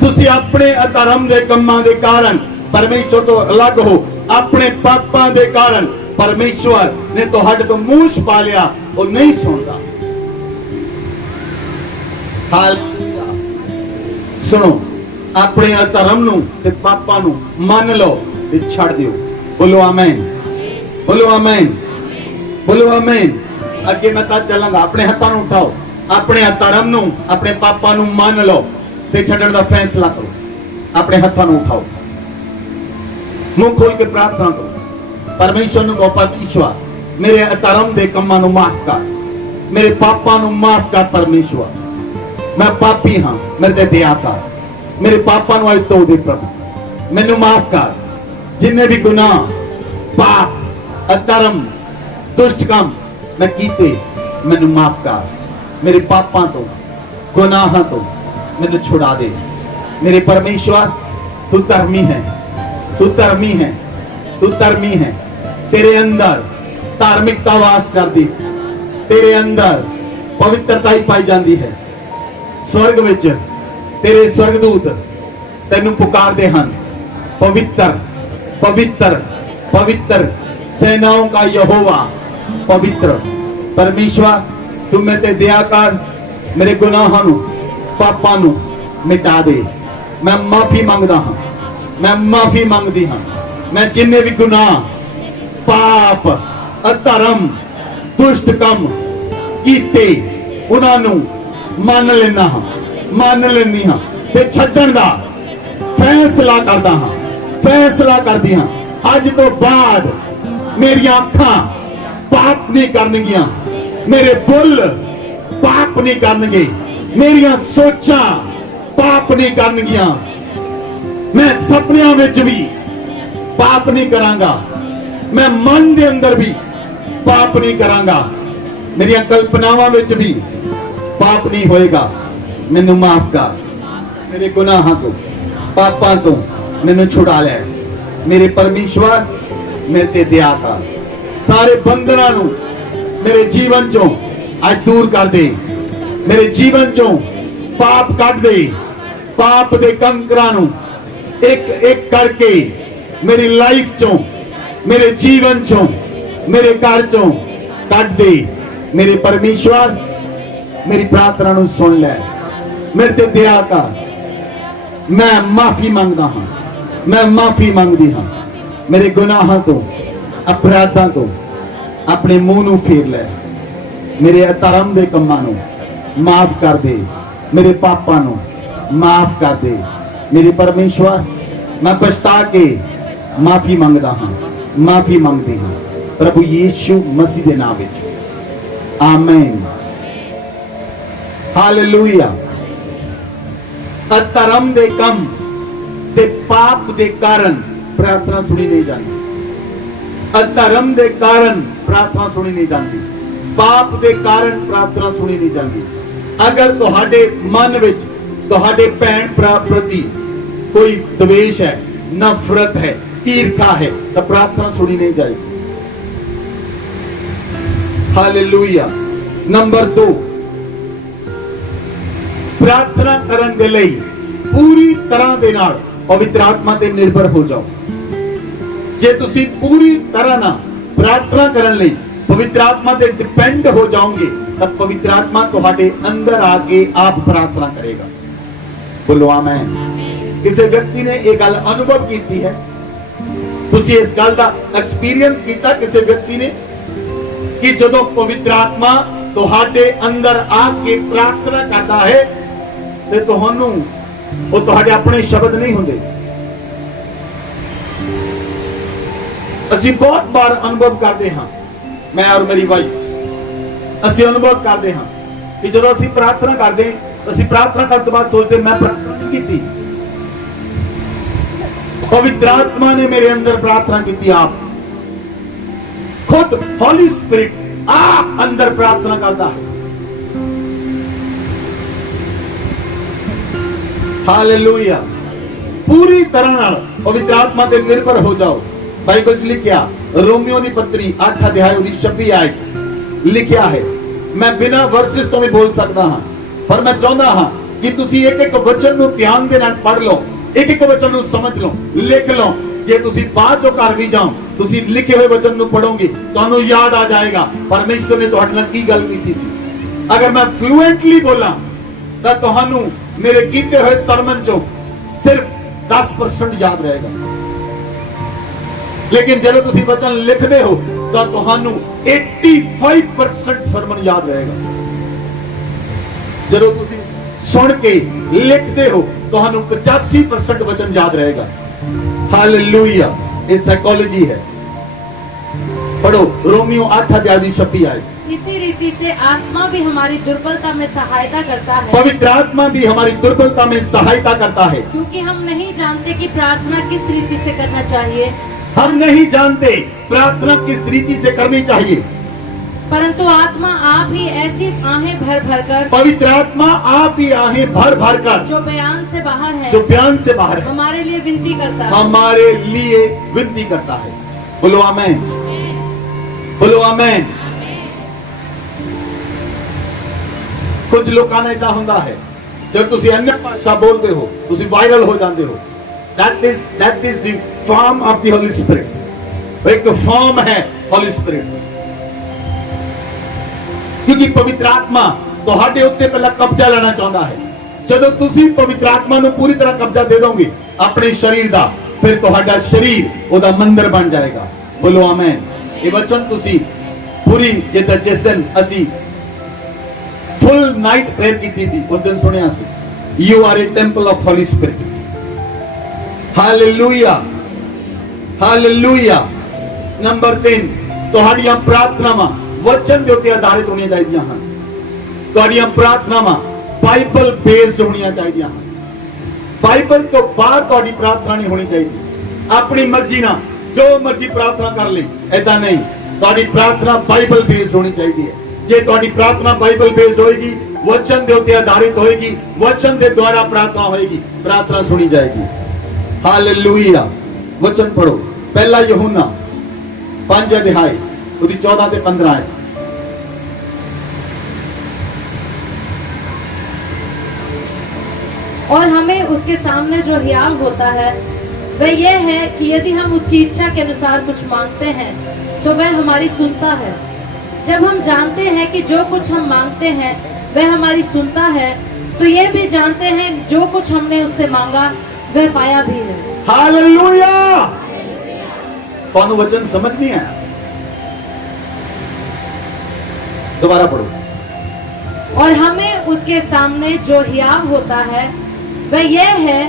तुसी अपने अधर्म दे कम्मां दे कारण परमेश्वर तो अलग हो। अपने पापां दे कारण परमेश्वर ने तुहाडे तो मुंह छुपा लिया, वो नहीं सुनता। हालेलुया। सुनो, अपने अधर्म नूं ते पापां नूं मान लो ते छड़ दियो। बोलो आमीन, बोलो आमीन, बोलो आमीन। अगे मैं ता चलांगा। अपने हाथां नूं उठाओ, अपने अधर्म नूं अपने पापां नूं मान लो ते छड्डण दा फैसला करो। अपने हाथों नूं उठाओ, मुंह खोल के प्रार्थना करो। परमेश्वर नूं कहो, परमेश्वर मेरे अधर्म दे कम्मां नूं माफ कर, मेरे पापां नूं माफ कर। परमेश्वर मैं पापी हाँ, मेरे ते दया कर, मेरे पापां नूं अज धो दे प्रभु, मैनूं माफ कर। जिन्ने भी गुनाह, पाप, अधर्म, दुष्ट काम मैं कीते, मैनूं माफ कर। मेरे पापां तो, गुनाहां तो मैनूं छुड़ा दे। मेरे परमेश्वर तू धर्मी है, तू धर्मी है, तू धर्मी है। तेरे अंदर धार्मिकता वास करदी, तेरे अंदर पवित्रता ही पाई जाती है। स्वर्ग विच तेरे स्वर्गदूत तेनू पुकारदे हन, पवित्र पवित्र पवित्र सेनाओं का यहोवा पवित्र। परमेश्वर तू मेरे ते दया कर, मेरे गुनाहां नू, पापां नू मिटा दे। मैं माफी मंगदा हां, मैं माफी मंगदी हां। मैं जिन्ने भी गुनाह, पाप, अधर्म, दुष्ट काम कीते उन्हां नू मान लेना हां, मान लेनी हां ते छड्डण दा फैसला करदा हां, फैसला करदी हां। अज तो बाद मेरी अखां पाप नहीं करनगियां, मेरे बुल पाप नहीं करनगे, मेरियां सोचां पाप नहीं करनगियां। मैं सपनियां विच भी पाप नहीं करांगा, मैं मन दे अंदर भी पाप नहीं करांगा, मेरियां कल्पनावां विच भी पाप नहीं होएगा। मैनू माफ कर, मेरे गुनाहां तो, पापां तो मैनू छुड़ा ले। मेरे परमेश्वर मेरे ते दया कर, सारे बंधनां नू मेरे जीवन चों आज दूर कर दे। मेरे जीवन चों पाप कट दे, पाप दे कंकरां नू एक एक करके मेरी लाइफ चों, मेरे जीवन चों, मेरे घर चों कट दे। मेरे परमेश्वर मेरी प्रार्थना नू सुन ले, मेरे ते दया कर। मैं माफी मंगदा हां, मैं माफी मंगदी हां। मेरे गुनाहां तो, अपराधां तो अपने मुंह नू फेर ले। मेरे अधर्म दे कम्मां नू माफ कर दे, मेरे पापां नू माफ कर दे। मेरे परमेश्वर मैं पछता के माफी मंगदा हां, माफी मंगदी हां प्रभु यीशु मसीह दे नाम विच, आमीन, हालेलुया। अधर्म दे कम ते पाप दे कारण प्रार्थना सुनी नहीं जाती, अधर्म दे कारण प्रार्थना सुनी नहीं जाती, पाप दे कारण प्रार्थना सुनी नहीं जाती। अगर तुहाडे मन विच तुहाडे भैन भरा प्रति कोई द्वेष है, नफरत है, ईर्खा है, तो प्रार्थना सुनी नहीं जाएगी। हालेलुया। नंबर 2, प्रार्थना करन दे लई पूरी तरह दे नाल पवित्र आत्मा ते निर्भर हो जाओ। जे तुसी पूरी तरह ना प्रार्थना करन लई पवित्र आत्मा ते डिपेंड हो जाओगे, तब पवित्र आत्मा तुहाडे अंदर आके आप प्रार्थना करेगा। बोलो आमीन। किसी व्यक्ति ने एक गल अनुभव की है, तुसी इस गल दा एक्सपीरियंस कीता किसी व्यक्ति ने कि जदों पवित्र आत्मा तुहाडे अंदर आके प्रार्थना करता है ते तुहानू वो तुहाडे अपने शब्द नहीं हुंदे। असी बहुत बार अनुभव करते हाँ, मैं और मेरी वाइफ असी अनुभव करते हाँ कि जदों असी प्रार्थना करते, असी प्रार्थना करने के बाद सोचते मैं प्रार्थना नहीं की, पवित्र आत्मा ने मेरे अंदर प्रार्थना की। आप खुद हॉली स्पिरिट आप अंदर प्रार्थना करता है। हालेलुया। पूरी तरह पवित्र आत्मा ते निर्भर हो जाओ। बाइबल च लिखिया रोमियो दी पत्री 8 अध्याय 26 आयत लिखिया है। मैं बिना वर्सेस तो भी बोल सकता हाँ, पर मैं चाहता हाँ कि तुसी एक एक वचन नूं ध्यान दे नाल पढ़ लो, एक एक वचन नूं समझ लो, लिख लो। जे तुसी बाद जो घर भी जाओ, तुसी लिखे हुए वचन नूं पढ़ोगे, तुहानूं याद आ जाएगा परमेश्वर ने तुहाडे नाल की गल कीती सी। अगर मैं फ्लुएंटली बोला तो तुहानूं मेरे कीते हुए सरमन चों सिर्फ 10% याद रहेगा, लेकिन जब तुसी वचन लिखते हो तो तुहानूं 85% सरमन याद रहेगा। जब तुसी सुन के लिखते हो ਤੁਹਾਨੂੰ 85% वचन याद रहेगा। हालेलुया। ये साइकोलॉजी है। पढ़ो रोमियो 8 अध्याय 26 आयत। इसी रीति से आत्मा भी हमारी दुर्बलता में सहायता करता है, पवित्र आत्मा भी हमारी दुर्बलता में सहायता करता है। क्योंकि हम नहीं जानते कि प्रार्थना किस रीति से करना चाहिए, हम नहीं जानते प्रार्थना किस रीति से करनी चाहिए, परंतु आत्मा आप ही ऐसी आहें भर भर कर, पवित्र आत्मा आप ही आहें भर भर कर, जो बयान से बाहर है, जो बयान से बाहर है, हमारे लिए विनती करता है। हमारे लिए विनती करता है। बोलो आमेन, बोलो आमेन। कुछ लोगों ने इतना ਹੁੰਦਾ है जब ਤੁਸੀਂ अन्य भाषा बोलते हो ਤੁਸੀਂ वायरल हो जाते हो। that is the form of the Holy Spirit। एक फॉर्म है Holy Spirit। क्योंकि पवित्र आत्मा ਤੁਹਾਡੇ ਉੱਤੇ ਪਹਿਲਾਂ ਕਬਜ਼ਾ ਲੈਣਾ ਚਾਹੁੰਦਾ ਹੈ। ਜਦੋਂ ਤੁਸੀਂ ਪਵਿੱਤਰ ਆਤਮਾ ਨੂੰ ਪੂਰੀ ਤਰ੍ਹਾਂ ਕਬਜ਼ਾ ਦੇ ਦੋਗੇ ਆਪਣੇ ਸਰੀਰ ਦਾ, ਫਿਰ ਤੁਹਾਡਾ ਸਰੀਰ ਉਹਦਾ ਮੰਦਿਰ ਬਣ ਜਾਏਗਾ। ਬੋਲੋ ਆਮੇਨ। ਇਹ ਵਚਨ ਤੁਸੀਂ ਪੂਰੀ ਜਿਸ ਦਿਨ ਅਸੀਂ ਫੁੱਲ ਨਾਈਟ ਪ੍ਰੇਅਰ ਕੀਤੀ ਸੀ ਉਸ ਦਿਨ ਸੁਣਿਆ ਸੀ। You are a temple of holy spirit. Hallelujah, hallelujah. Number 3 ਤੁਹਾਡੀਆਂ ਪ੍ਰਾਰਥਨਾਵਾਂ वचन के उत्ते आधारित होनी चाहिए हैं। ਤੁਹਾਡੀਆਂ ਪ੍ਰਾਰਥਨਾਵਾਂ ਬਾਈਬਲ ਬੇਸਡ ਹੋਣੀਆਂ ਚਾਹੀਦੀਆਂ ਹਨ। ਬਾਈਬਲ ਤੋਂ ਬਾਹਰ ਤੁਹਾਡੀ ਪ੍ਰਾਰਥਨਾ ਨਹੀਂ ਹੋਣੀ ਚਾਹੀਦੀ। ਆਪਣੀ ਮਰਜ਼ੀ ਨਾਲ ਜੋ ਮਰਜ਼ੀ ਪ੍ਰਾਰਥਨਾ ਕਰ ਲਈ, ਐਦਾਂ ਨਹੀਂ। ਤੁਹਾਡੀ ਪ੍ਰਾਰਥਨਾ ਬਾਈਬਲ ਬੇਸਡ ਹੋਣੀ ਚਾਹੀਦੀ ਹੈ। ਜੇ ਤੁਹਾਡੀ ਪ੍ਰਾਰਥਨਾ ਬਾਈਬਲ ਬੇਸਡ ਹੋਏਗੀ, ਵਚਨ ਦੇ ਉੱਤੇ ਆਧਾਰਿਤ ਹੋਏਗੀ, ਵਚਨ ਦੇ ਦੁਆਰਾ ਪ੍ਰਾਰਥਨਾ ਹੋਏਗੀ, ਪ੍ਰਾਰਥਨਾ ਸੁਣੀ ਜਾਏਗੀ। ਹਾਲੇਲੂਇਆ। ਵਚਨ ਪੜੋ ਪਹਿਲਾ ਯਹੋਨਾ 5 ਅਧਿਆਇ ਉਹਦੀ 14 ਤੇ 15 ਹੈ। और हमें उसके सामने जो हियाव होता है वह यह है कि यदि हम उसकी इच्छा के अनुसार कुछ मांगते हैं तो वह हमारी सुनता है। जब हम जानते हैं कि जो कुछ हम मांगते हैं वह हमारी सुनता है, तो यह भी जानते हैं जो कुछ हमने उससे मांगा वह पाया भी है। हालेलुया। कौन वचन समझ नहीं आया? दोबारा पढ़ो। और हमें उसके सामने जो हियाव होता है वह यह है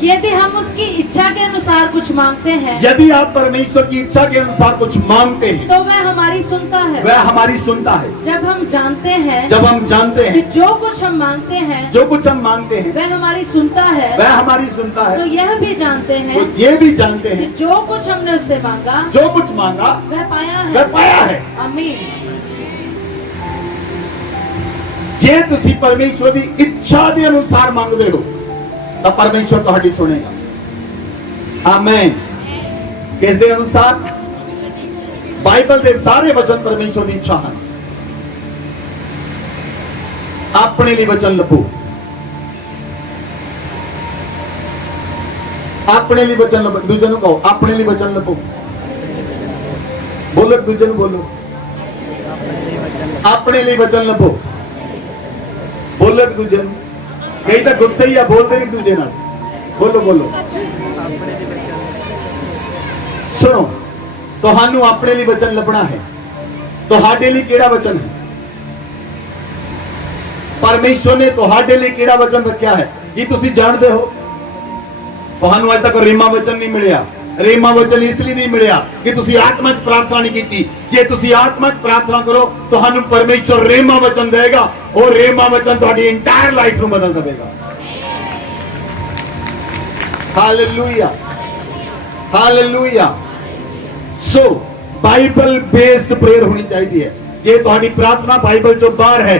कि यदि हम उसकी इच्छा के अनुसार कुछ मांगते हैं, यदि आप परमेश्वर की इच्छा के अनुसार कुछ मांगते हैं, तो वह हमारी सुनता है। वह हमारी सुनता है। जब हम जानते हैं, जब हम जानते कि हैं जो कुछ हम मांगते हैं जो कुछ हम मांगते हैं वह हमारी सुनता है, वह हमारी सुनता तो है, यह भी जानते हैं तो ये भी जानते कि हैं जो कुछ हमने उससे मांगा जो कुछ मांगा वह पाया वह है। पाया है। आमीन। जे तुसी परमेश्वर की इच्छा के अनुसार मांगते हो तो परमेश्वर तुम्हारी सुनेगा। आमीन। किस दे अनुसार? बाइबल के सारे वचन परमेश्वर की इच्छा है। अपने लिए वचन लभो, अपने लिए वचन लभो। दूजे नु कहो अपने लिए वचन लभो। बोलो दूजे नु बोलो अपने लिए वचन लभो। बोलो एक दूजे नु। कई तो गुस्से ही बोलते नहीं दूजे नाल। बोलो बोलो। सुनो, तुहानू अपने लिए वचन लभना है। तुहाडे लिए केड़ा वचन है? परमेश्वर ने तुहाडे लिए केड़ा वचन रखा है ये तुसी जानते हो? तुहानू अज तक रेमा वचन नहीं मिलिया। रेमा वचन इसलिए नहीं मिलिया कि तुसी आत्मा च प्रार्थना नहीं की। जे तुसी आत्मा च प्रार्थना करो तुहानू परमेश्वर रेमा वचन देगा और रेमा वचन तुहाडी एंटायर लाइफ नू बदल देगा। Hallelujah, hallelujah. So Bible based prayer होनी चाहिए है। जे तुहाडी प्रार्थना बाइबल चो बाहर है,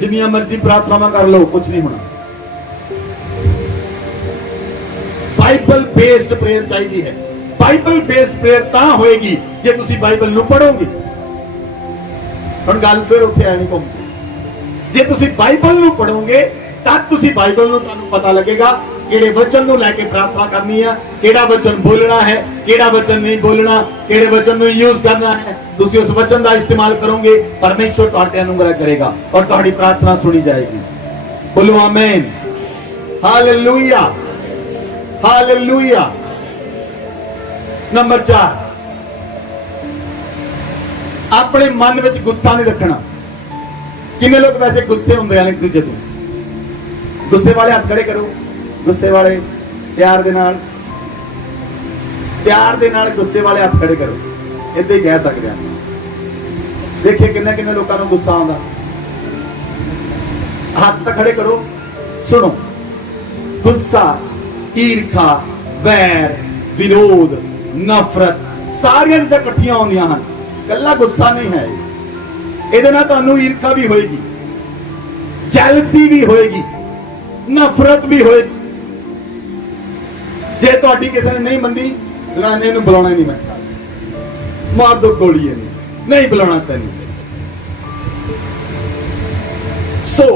जिन्नी मर्जी प्रार्थना कर लो, कुछ नहीं होना। बाइबल बेस्ड प्रेयर चाहिए है। बाइबल बेस्ड प्रेयर ता होएगी जे तुसी बाइबल नु पढ़ोगे। हुण गल फिर उत्थे आनी घुमदी। जे तुसी बाइबल नु पढ़ोगे तब तुसी बाइबल नु तुहानू पता लगेगा केड़े वचन नु लेके प्रार्थना करनी है, केड़ा वचन बोलना है, केड़ा वचन नहीं बोलना, केड़े वचन नु यूज करना है। तुसी उस वचन का इस्तेमाल करोगे, परमेश्वर तुहाडे अनुग्रह करेगा और तुहाडी प्रार्थना सुनी जाएगी। बोलो आमीन। Hallelujah, hallelujah. नंबर 4, अपने मन में गुस्सा नहीं रखना। किन्ने लोग वैसे गुस्से होंगे हैं एक दूजे तो? ਗੁੱਸੇ ਵਾਲੇ ਹੱਥ ਖੜੇ ਕਰੋ। ਗੁੱਸੇ ਵਾਲੇ ਪਿਆਰ ਦੇ ਨਾਲ ਗੁੱਸੇ ਵਾਲੇ ਹੱਥ ਖੜੇ ਕਰੋ। ਇੱਦਾਂ ਹੀ ਕਹਿ ਸਕਦੇ ਆ। ਦੇਖੇ ਕਿੰਨੇ ਕਿੰਨੇ ਲੋਕਾਂ ਨੂੰ ਗੁੱਸਾ ਆਉਂਦਾ। ਹੱਥ ਤਾਂ ਖੜੇ ਕਰੋ। ਸੁਣੋ, ਗੁੱਸਾ, ਈਰਖਾ, ਵੈਰ, ਵਿਰੋਧ, ਨਫ਼ਰਤ ਸਾਰੀਆਂ ਚੀਜ਼ਾਂ ਇਕੱਠੀਆਂ ਆਉਂਦੀਆਂ ਹਨ। ਇਕੱਲਾ ਗੁੱਸਾ ਨਹੀਂ ਹੈ। ਇਹਦੇ ਨਾਲ ਤੁਹਾਨੂੰ ਈਰਖਾ ਵੀ ਹੋਏਗੀ, ਜੈਲਸੀ ਵੀ ਹੋਏਗੀ, ਨਫ਼ਰਤ ਵੀ ਹੋਏਗੀ। ਜੇ ਤੁਹਾਡੀ ਕਿਸੇ ਨੇ ਨਹੀਂ ਮੰਨੀ, ਰਾਣੇ ਨੂੰ ਬੁਲਾਉਣਾ ਨਹੀਂ, ਮੈਂ ਮਾਰ ਦੋ ਗੋਲੀ ਇਹਨੂੰ, ਨਹੀਂ ਬੁਲਾਉਣਾ ਤੈਨੂੰ। ਸੋ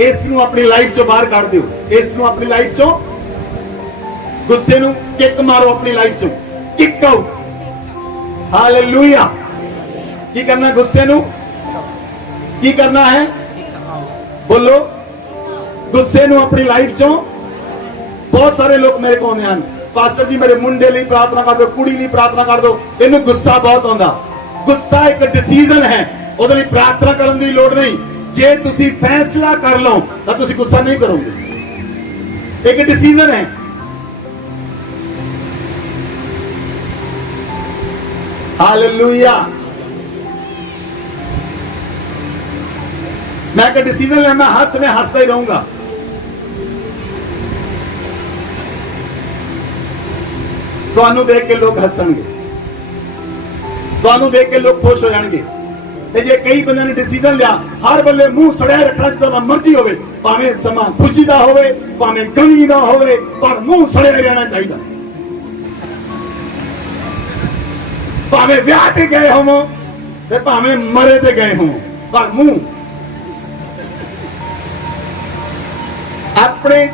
ਇਸ ਨੂੰ ਆਪਣੀ ਲਾਈਫ ਚੋਂ ਬਾਹਰ ਕੱਢ ਦਿਓ। ਇਸ ਨੂੰ ਆਪਣੀ ਲਾਈਫ ਚੋਂ, ਗੁੱਸੇ ਨੂੰ ਕਿੱਕ ਮਾਰੋ ਆਪਣੀ ਲਾਈਫ ਚੋਂ, ਕਿੱਕ ਆਊਟ। ਹਾਲੇਲੂਇਆ। ਕੀ ਕਰਨਾ? ਗੁੱਸੇ ਨੂੰ ਕੀ ਕਰਨਾ ਹੈ? ਬੋਲੋ। ਗੁੱਸੇ ਨੂੰ ਆਪਣੀ ਲਾਈਫ ਚੋਂ। ਬਹੁਤ ਸਾਰੇ ਲੋਕ ਮੇਰੇ ਕੋਲ ਆਉਂਦੇ ਹਨ, ਪਾਸਟਰ ਜੀ ਮੇਰੇ ਮੁੰਡੇ ਲਈ ਪ੍ਰਾਰਥਨਾ ਕਰ ਦਿਓ, ਕੁੜੀ ਲਈ ਪ੍ਰਾਰਥਨਾ ਕਰ ਦਿਓ। ਇਹਨੂੰ ਗੁੱਸਾ ਬਹੁਤ ਆਉਂਦਾ। ਗੁੱਸਾ ਇੱਕ ਡਿਸੀਜਨ ਹੈ, ਉਹਦੇ ਲਈ ਪ੍ਰਾਰਥਨਾ ਕਰਨ ਦੀ ਲੋੜ ਨਹੀਂ। ਜੇ ਤੁਸੀਂ ਫੈਸਲਾ ਕਰ ਲਓ ਤਾਂ ਤੁਸੀਂ ਗੁੱਸਾ ਨਹੀਂ ਕਰੋਗੇ। ਇੱਕ ਡਿਸੀਜਨ ਹੈ। हालेलुया। मैं अगर डिसीजन ले, मैं हर समय हंसता ही रहूंगा। ਤੁਹਾਨੂੰ देख के लोग हसणगे, ਤੁਹਾਨੂੰ देख के लोग खुश हो जाएंगे। ਤੇ ਜੇ ਕਈ ਬੰਦਿਆਂ ਨੇ ਡਿਸੀਜਨ ਲਿਆ ਹਰ ਬੱਲੇ ਮੂੰਹ ਸੜਿਆ ਰੱਖਣਾ ਜਿੱਦਾਂ ਮਰਜ਼ੀ ਹੋਵੇ, ਭਾਵੇਂ ਸਮਾਂ ਖੁਸ਼ੀ ਦਾ ਹੋਵੇ ਭਾਵੇਂ ਗਮੀ ਦਾ ਹੋਵੇ, ਪਰ ਮੂੰਹ ਸੜਿਆ ਰਹਿਣਾ ਚਾਹੀਦਾ। ਭਾਵੇਂ ਵਿਆਹ ਤੇ ਗਏ ਹੋਵੋ ਤੇ ਭਾਵੇਂ ਮਰੇ ਤੇ ਗਏ ਹੋਵੋ, ਪਰ ਮੂੰਹ ਆਪਣੇ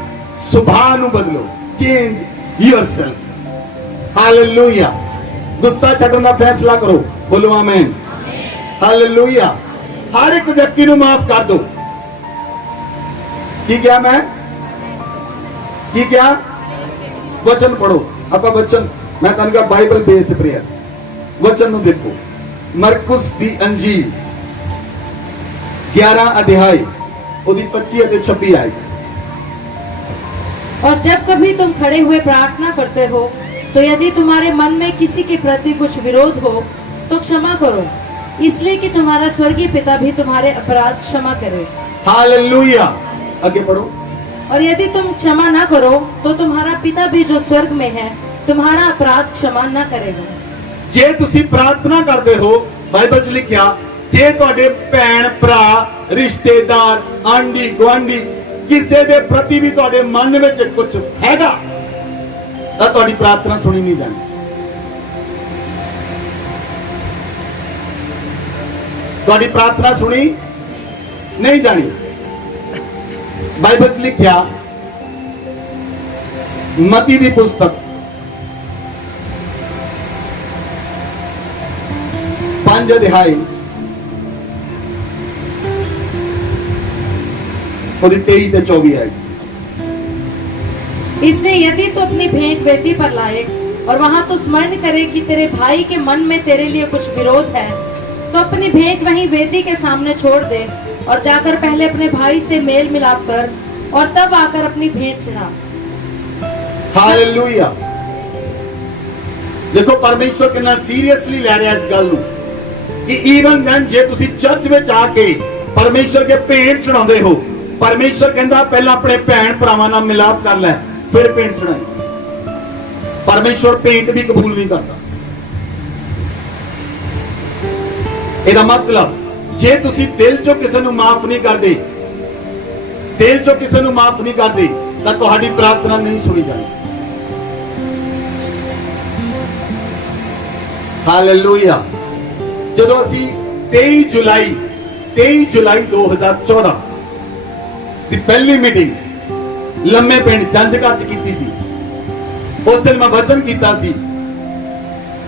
ਸੁਭਾਅ ਨੂੰ ਬਦਲੋ। Change yourself. ਹਾਲੇਲੂਇਆ। ਗੁੱਸਾ ਛੱਡਣ ਦਾ ਫੈਸਲਾ ਕਰੋ। ਬੋਲੋ ਆਮੇਨ। ਹਾਲੇਲੂਇਆ। ਹਰ ਇੱਕ ਵਿਅਕਤੀ ਨੂੰ ਮਾਫ ਕਰ ਦੋ। ਕੀ ਕਿਹਾ ਮੈਂ? ਕੀ ਕਿਹਾ? ਵਚਨ ਪੜੋ। ਆਪਾਂ ਵਚਨ, ਮੈਂ ਤੁਹਾਨੂੰ ਕਿਹਾ ਬਾਈਬਲ ਬੇਸਡ ਪ੍ਰੇਅਰ। वचन ਨੂੰ देखो, मरकुस दी अंजील 11 अध्याय ਉਹਦੀ 25 ਅਤੇ 26 आयत। और जब कभी तुम खड़े हुए प्रार्थना करते हो तो यदि तुम्हारे मन में किसी के प्रति कुछ विरोध हो तो क्षमा करो, इसलिए कि तुम्हारा स्वर्गीय पिता भी तुम्हारे अपराध क्षमा करे। हालेलुया। आगे पढ़ो। और यदि तुम क्षमा न करो तो तुम्हारा पिता भी जो स्वर्ग में है तुम्हारा अपराध क्षमा न करेगा। ਜੇ ਤੁਸੀਂ ਪ੍ਰਾਰਥਨਾ ਕਰਦੇ ਹੋ, ਬਾਈਬਲ 'ਚ ਲਿਖਿਆ, ਜੇ ਤੁਹਾਡੇ ਭੈਣ ਭਰਾ, ਰਿਸ਼ਤੇਦਾਰ, ਆਂਢੀ ਗੁਆਂਢੀ ਕਿਸੇ ਦੇ ਪ੍ਰਤੀ ਵੀ ਤੁਹਾਡੇ ਮਨ ਵਿੱਚ ਕੁਝ ਹੈਗਾ ਤਾਂ ਤੁਹਾਡੀ ਪ੍ਰਾਰਥਨਾ ਸੁਣੀ ਨਹੀਂ ਜਾਣੀ। ਤੁਹਾਡੀ ਪ੍ਰਾਰਥਨਾ ਸੁਣੀ ਨਹੀਂ ਜਾਣੀ। ਬਾਈਬਲ 'ਚ ਲਿਖਿਆ, ਮਤੀ ਦੀ ਪੁਸਤਕ 5 अध्याय और 23 से 24 आए। इसलिए यदि तू अपनी भेंट वेदी पर लाए और वहां तो स्मरण करे कि तेरे भाई के मन में तेरे लिए कुछ विरोध है, तो अपनी भेंट वहीं वेदी के सामने छोड़ दे और जाकर पहले अपने भाई से मेल मिलाप कर और तब आकर अपनी भेंट चढ़ा। हालेलुया। देखो परमेश्वर कितना सीरियसली ले रहा है इस गल नूं कि ईवन देन जे तुसी चर्च में आके परमेश्वर के भेंट चढ़ाते हो, परमेश्वर कहता पहला अपने भैन भरावां नाल मिलाप कर लै फिर भेंट चढ़ाई। परमेश्वर भेंट भी कबूल नहीं करता। ਇਹਦਾ मतलब जे तुसी दिल चों किसी नूं माफ नहीं करते, दिल चों किसी नूं माफ नहीं करते तां तुहाडी प्रार्थना नहीं सुनी जानी। हालेलुया। ਜਦੋਂ ਅਸੀਂ 23 ਜੁਲਾਈ 2014 ਦੀ ਪਹਿਲੀ ਮੀਟਿੰਗ ਲੰਮੇ ਪਿੰਡ ਜੰਜਘਰ ਚ ਕੀਤੀ ਸੀ, ਉਸ ਦਿਨ ਮੈਂ ਵਚਨ ਕੀਤਾ ਸੀ,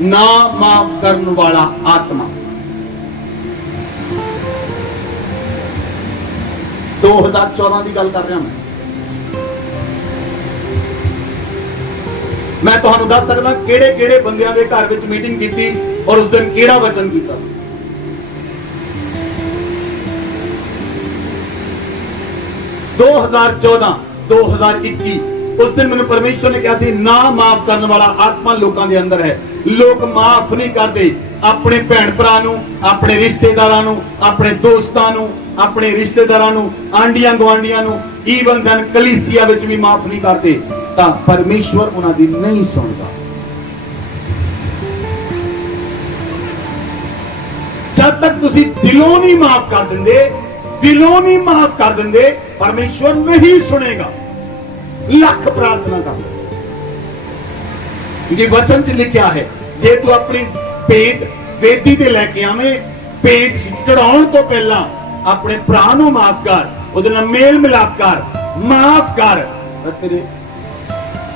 ਨਾ ਮਾਫ ਕਰਨ ਵਾਲਾ ਆਤਮਾ। 2014 ਦੀ ਗੱਲ ਕਰ ਰਿਹਾ ਮੈਂ ਤੁਹਾਨੂੰ ਦੱਸ ਸਕਦਾ ਕਿਹੜੇ ਕਿਹੜੇ ਬੰਦਿਆਂ ਦੇ ਘਰ ਵਿੱਚ ਮੀਟਿੰਗ ਕੀਤੀ और उस दिन केड़ा वचन कीता। 2014 2021 उस दिन मैंने परमेश्वर ने कहा सी ना माफ करने वाला आत्मा लोगों के अंदर है। लोग माफ नहीं करते अपने भैन भरा नूं, अपने रिश्तेदारां नूं, अपने दोस्तां नूं, अपने रिश्तेदारां नूं, आंडियां गवांडियां नूं, ईवन दन कलीसिया विच भी माफ नहीं करते, तां परमेश्वर उन्हां दी नहीं सुनदा। जब तक तुसी दिलों नहीं माफ कर देंगे, दिलों नहीं माफ कर देंगे, परमेश्वर नहीं सुनेगा। लख प्रार्थना कर लो, क्योंकि वचन च लिखा है जे तू अपनी भेंट वेदी ते लेके आवे, भेंट चढ़ाउण तो पहला अपने भरा नूं माफ कर, उहदे नाल मेल मिलाप कर, माफ कर, तेरे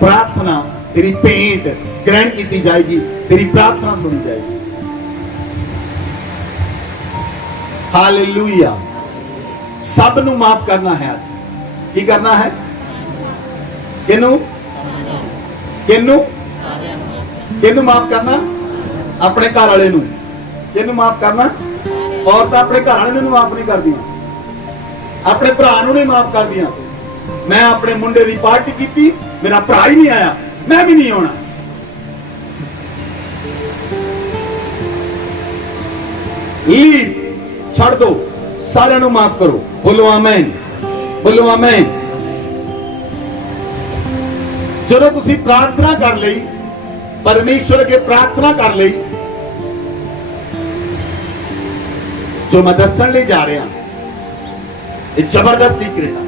प्रार्थना तेरी भेंट ग्रहण की जाएगी, तेरी प्रार्थना सुनी जाएगी। हालेलुया। सब नूं माफ करना है। आज की करना है? किनू किनू किनू माफ करना? अपने घर वाले नूं। किनू माफ करना? औरत अपने घर वाले नूं माफ नहीं कर दियां, अपने भरा नूं नहीं माफ कर दियां। मैं अपने मुंडे की पार्टी की, मेरा भरा ही नहीं आया, मैं भी नहीं आना। लीव, छड़ दो, सारे नूं माफ करो। बोलो आमीन, बोलो आमीन। ਜਦੋਂ ਤੁਸੀਂ प्रार्थना कर ਲਈ, परमेश्वर के प्रार्थना कर ਲਈ, जो मैं दसन ले जा रहा ये जबरदस्त सीक्रेट है।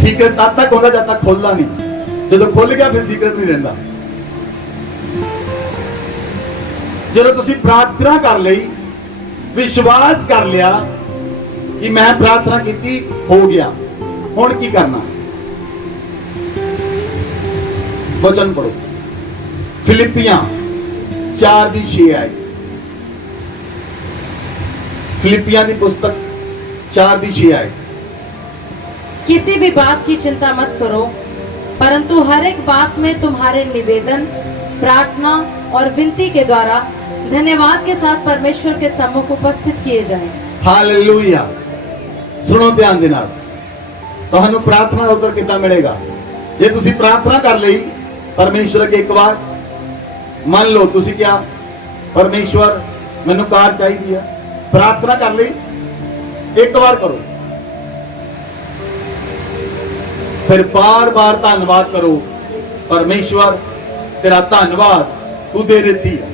सीक्रेट तब तक होता जब तक खुलता नहीं, जो खुल गया फिर सीक्रेट नहीं रहता। जो तुसी प्रार्थना कर ली, विश्वास कर लिया कि मैं प्रार्थना की, हो गया, हुण की करना? वचन पढ़ो, फिलिपियां 4:6 आए। फिलिपियां की पुस्तक 4:6 आए। किसी भी बात की चिंता मत करो, परंतु हर एक बात में तुम्हारे निवेदन, प्रार्थना और विनती के द्वारा धन्यवाद के साथ परमेश्वर के सम्मुख उपस्थित किए जाएं। हालेलुया। सुनो ध्यान दे नाल, तुहानू प्रार्थना का उत्तर कितना मिलेगा? जे तुसी प्रार्थना कर ली परमेश्वर के, एक बार मान लो तुसी क्या, परमेश्वर मैनू कार चाहिए, प्रार्थना कर ली, एक बार करो, फिर बार बार धन्यवाद करो। परमेश्वर तेरा धन्यवाद तू दे देती है,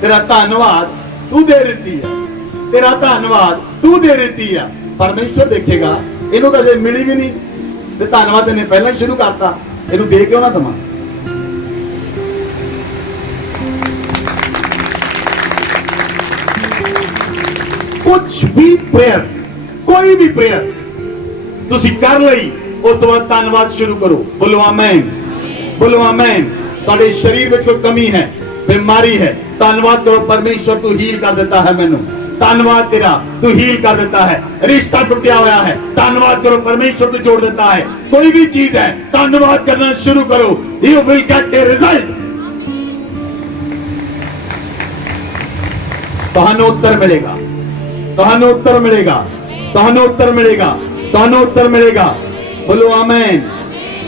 तेरा धन्यवाद तू दे देती है, तेरा धन्यवाद तू दे देती है। परमेश्वर देखेगा इन्हों तो अजे मिली भी नहीं, तो धन्यवाद इन्हें पहला ही शुरू करता, इन्हों दे क्यों ना दमा। कुछ भी प्रेयर, कोई भी प्रेयर तुसी कर लई, उस तो बाद धन्यवाद शुरू करो। बोलो आमीन, बोलो आमीन। तुहाडे शरीर में कोई कमी है, बीमारी है, धन्यवाद करो, परमेश्वर तू हील कर देता है मैनू, धन्यवाद तेरा तू हील कर देता है। रिश्ता टूटा हुआ है, धन्यवाद करो, परमेश्वर तू जोड़ देता है। कोई भी चीज है, धन्यवाद करना शुरू करो, you will get a result. तुहानू उत्तर मिलेगा, तुहानू उत्तर मिलेगा, तुहानू उत्तर मिलेगा, तुहानू उत्तर मिलेगा। बोलो आमीन,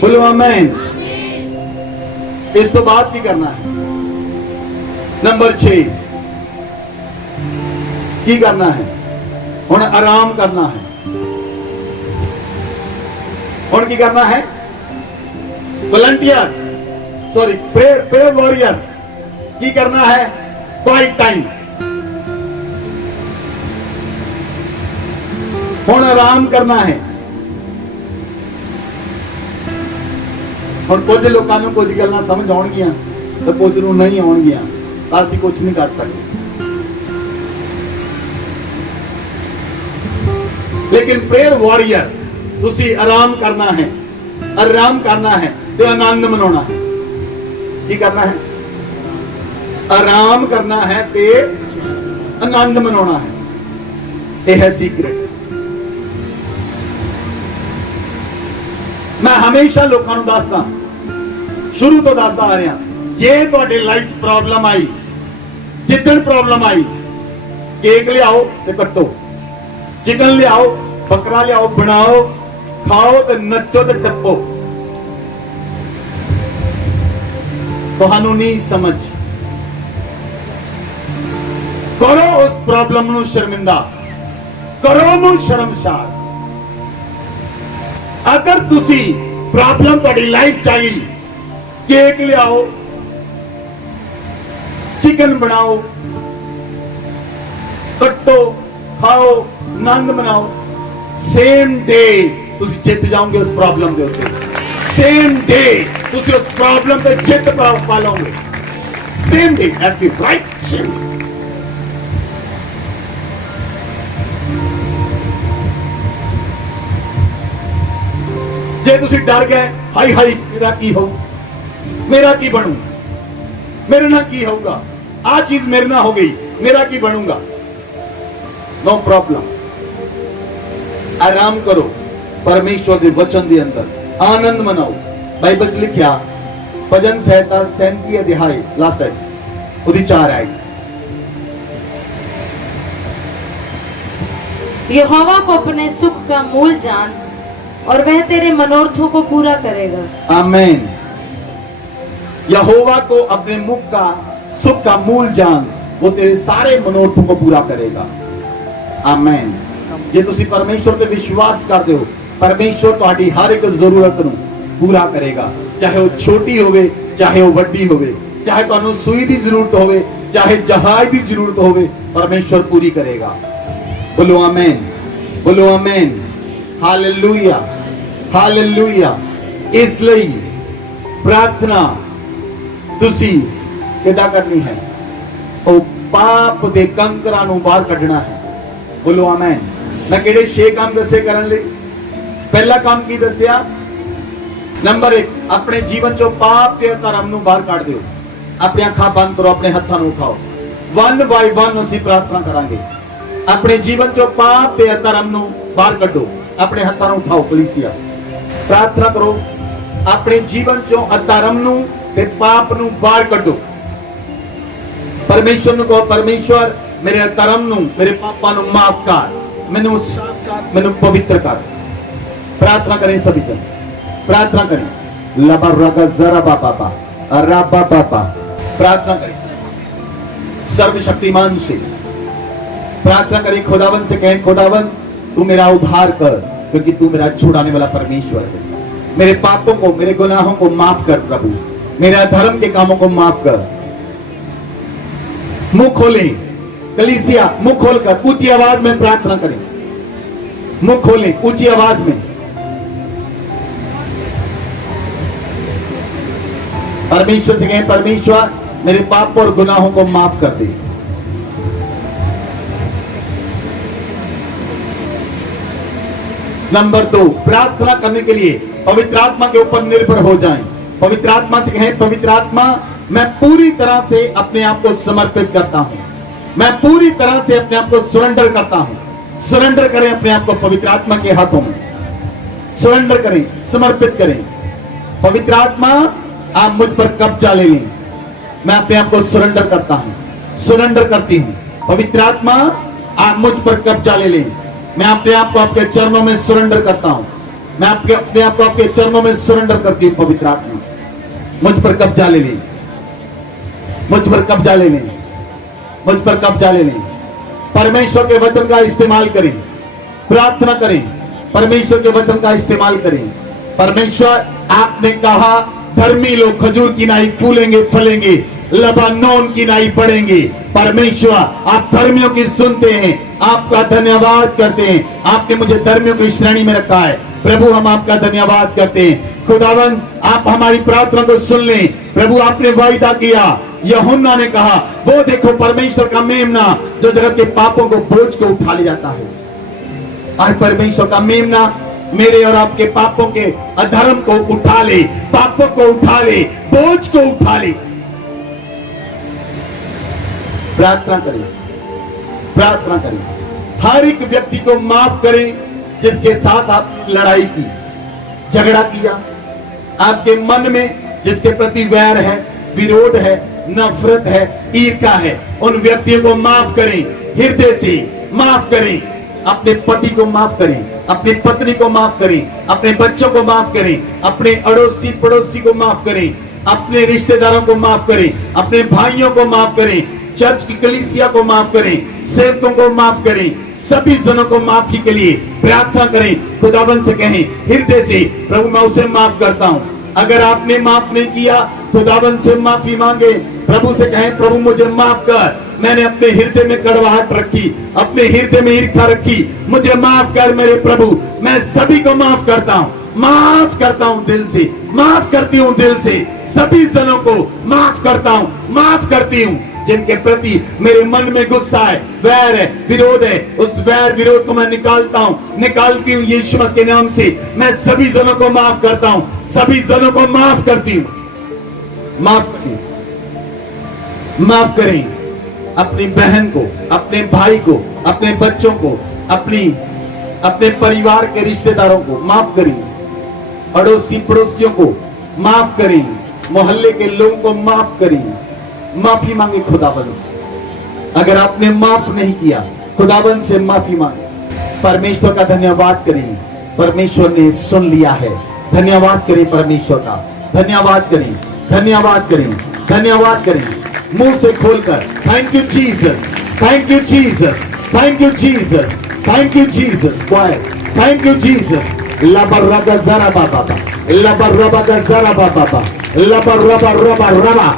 बोलो आमीन। इस तो बात की करना है। नंबर 6 की करना है? हुण आराम करना है। हुण की करना है? वॉलंटियर, सॉरी प्रेयर वॉरियर की करना है? Quiet time. हुण आराम करना है। हुण कुछ लोगों को कुछ गल्लां समझ आउणगियां तो कुछ नूं नहीं आउणगियां, असीं कुछ नहीं कर सकते। लेकिन प्रेयर वॉरियर तुसी आराम करना है, आराम करना है तो आनंद मनाना है। की करना है? आराम करना है ते आनंद मनाना है। यह है सीक्रेट। मैं हमेशा लोगों को दसदा, शुरू तो दसदा आ रहा, जे तुहाडे लाइफ प्रॉब्लम आई, जिदन प्रॉब्लम आई, केक लियाओ ते कट्टो, चिकन ले आओ, बकरा ले आओ, बनाओ, खाओ ते नचो ते टप्पो। तुहानू नहीं समझ। करो उस प्रॉब्लम नु शर्मिंदा, करो नु शर्मसार। अगर तुसी प्रॉब्लम तुहाडी लाइफ चाहिए, केक ले आओ, चिकन बनाओ, कट्टो, खाओ, आनंद मनाओ, सेम डे तुसी जित जाओगे उस प्रॉब्लम के उत्ते। सेम डे तुसी उस प्रॉब्लम पे जित पा लोगे। Same day at the right time. जे तुसी डर गए, हाई हाई मेरा की हो, मेरा की बनू, मेरे ना की होगा, आ चीज मेरे ना हो गई, मेरा की बनूंगा। No problem. आराम करो परमेश्वर के वचन के अंदर, आनंद मनाओ। बाइबल च लिखा भजन संहिता 37 अध्याय लास्ट है उदी 4 आए। यहोवा को अपने सुख का मूल जान और वह तेरे मनोरथों को पूरा करेगा। आमीन। यहोवा को अपने मुख का सुख का मूल जान, वो तेरे सारे मनोरथों को पूरा करेगा। आमीन। जे तुसी परमेश्वर ते विश्वास करते हो, परमेश्वर तुम्हारी हर एक जरूरत नू पूरा करेगा, चाहे वो छोटी होवे, चाहे वो वड्डी होवे, चाहे तुहानू सुई दी जरूरत होवे, चाहे जहाज दी जरूरत होवे, परमेश्वर पूरी करेगा। बोलो आमीन, बोलो आमीन। Hallelujah, hallelujah. इसलिए प्रार्थना तुसी किदा करनी है, ओ पाप दे कंकरां नू बाहर कढना है। बोलो आमीन। मैं किहड़े 6 काम दसे करन लई। पहला काम की दसिया, नंबर 1 अपने जीवन चो पाप ते धर्म नू बाहर काट दियो। अपनी अखां बंद करो, अपने हत्थां नू उठाओ, 1 बाय 1 असीं प्रार्थना करांगे। अपने जीवन चो पाप ते धर्म नू बाहर कढो, अपने हत्थां नू उठाओ। कलीसिया प्रार्थना करो, अपने जीवन चो अधर्म नू ते पाप नू बाहर कढो। परमेश्वर नू कहो, परमेश्वर मेरे अधर्म नू, मेरे पापां नू माफ कर, मैनू साफ कर, मैनू पवित्र कर। प्रार्थना करें सभी जन, प्रार्थना करें। लबा रगा जरा बाबा राबा बाबा। प्रार्थना करें सर्वशक्तिमान से, प्रार्थना करें खुदावन से, कहें खुदावन तू मेरा उद्धार कर, क्योंकि तू मेरा छुड़ाने वाला परमेश्वर है। मेरे पापों को, मेरे गुनाहों को माफ कर प्रभु, मेरा धर्म के कामों को माफ कर। मुंह खोलें कलीसिया, मुंह खोलकर ऊंची आवाज में प्रार्थना करें। मुंह खोलें ऊंची आवाज में। परमेश्वर से कहें, परमेश्वर मेरे पाप और गुनाहों को माफ कर दे। नंबर 2 प्रार्थना करने के लिए पवित्र आत्मा के ऊपर निर्भर हो जाएं। पवित्र आत्मा से कहें, पवित्र आत्मा मैं पूरी तरह से अपने आप को समर्पित करता हूं, मैं पूरी तरह से अपने आप को सरेंडर करता हूं। सरेंडर करें अपने आप को पवित्र आत्मा के हाथों में, सरेंडर करें, समर्पित करें। पवित्र आत्मा आप मुझ पर कब्जा ले लें, मैं अपने आप को सरेंडर करता हूं, सरेंडर करती हूं। पवित्र आत्मा आप मुझ पर कब्जा ले लें, मैं अपने आप को आपके चरणों में सरेंडर करता हूं, मैं अपने आप को आपके चरणों में सरेंडर करती हूं। पवित्र आत्मा मुझ पर कब्जा ले लें, मुझ पर कब्जा ले लें, मुझ पर कब्जा ले लें। परमेश्वर के वचन का इस्तेमाल करें, प्रार्थना करें, परमेश्वर के वचन का इस्तेमाल करें। परमेश्वर आपने कहा धर्मी लोग खजूर की नाई फूलेंगे फलेंगे, लबानोन की नाई बढ़ेंगे। परमेश्वर आप धर्मियों की सुनते हैं, आपका धन्यवाद करते हैं। आपने मुझे धर्मियों की श्रेणी में रखा है प्रभु, हम आपका धन्यवाद करते हैं। खुदावन आप हमारी प्रार्थना को सुन लें प्रभु। आपने वायदा किया, यूहन्ना ने कहा वो देखो परमेश्वर का मेमना जो जगत के पापों को बोझ को उठा ले जाता है। आज परमेश्वर का मेमना मेरे और आपके पापों के अधर्म को उठा ले, पापों को उठा ले, बोझ को उठा ले। प्रार्थना करें, प्रार्थना करें। हर एक व्यक्ति को माफ करें जिसके साथ आपने लड़ाई की, झगड़ा किया, आपके मन में जिसके प्रति वैर है, विरोध है, नफरत है, ईर्ष्या है, उन व्यक्तियों को माफ करें, हृदय से माफ करें। अपने पति को माफ करें, अपनी पत्नी को माफ करें, अपने बच्चों को माफ करें, अपने अड़ोसी पड़ोसी को माफ करें, अपने रिश्तेदारों को माफ करें, अपने भाइयों को माफ करें, चर्च की कलीसिया को माफ करें, सेवकों को माफ करें, सभी जनों को माफी के लिए प्रार्थना करें। खुदाबंद से कहें हृदय से, प्रभु मैं उसे माफ करता हूं। अगर आपने माफ नहीं किया, खुदाबंद से माफी मांगे, प्रभु से कहें प्रभु मुझे माफ कर, मैंने अपने हृदय में कड़वाहट रखी, अपने हृदय में ईर्ष्या रखी, मुझे माफ कर मेरे प्रभु। मैं सभी को माफ करता हूं, माफ करता हूं दिल से, माफ करती हूं दिल से, सभी जनों को माफ करता हूं, माफ करती हूं। जिनके प्रति मेरे मन में गुस्सा है, वैर है, विरोध है, उस वैर विरोध को मैं निकालता हूं, निकालती हूं यीशु मसीह के नाम से। मैं सभी जनों को माफ करता हूं, सभी जनों को माफ करती हूं। माफ करें, माफ करें अपनी बहन को, अपने भाई को, अपने बच्चों को, अपने परिवार के रिश्तेदारों को माफ करें, अड़ोसी पड़ोसियों को माफ करें, मोहल्ले के लोगों को माफ करें। माफी मांगे खुदाबंद से। अगर आपने माफ नहीं किया, खुदाबंद से माफी मांगे। परमेश्वर का धन्यवाद करें, परमेश्वर ने सुन लिया है। धन्यवाद करें परमेश्वर का, धन्यवाद करें, धन्यवाद करें, धन्यवाद करें मुंह से खोलकर। Thank you Jesus, thank you Jesus, thank you Jesus, thank you Jesus, thank you Jesus. लबरगा जरा बाबा, लबरगा जरा बाबा, लबरगा रबा रबा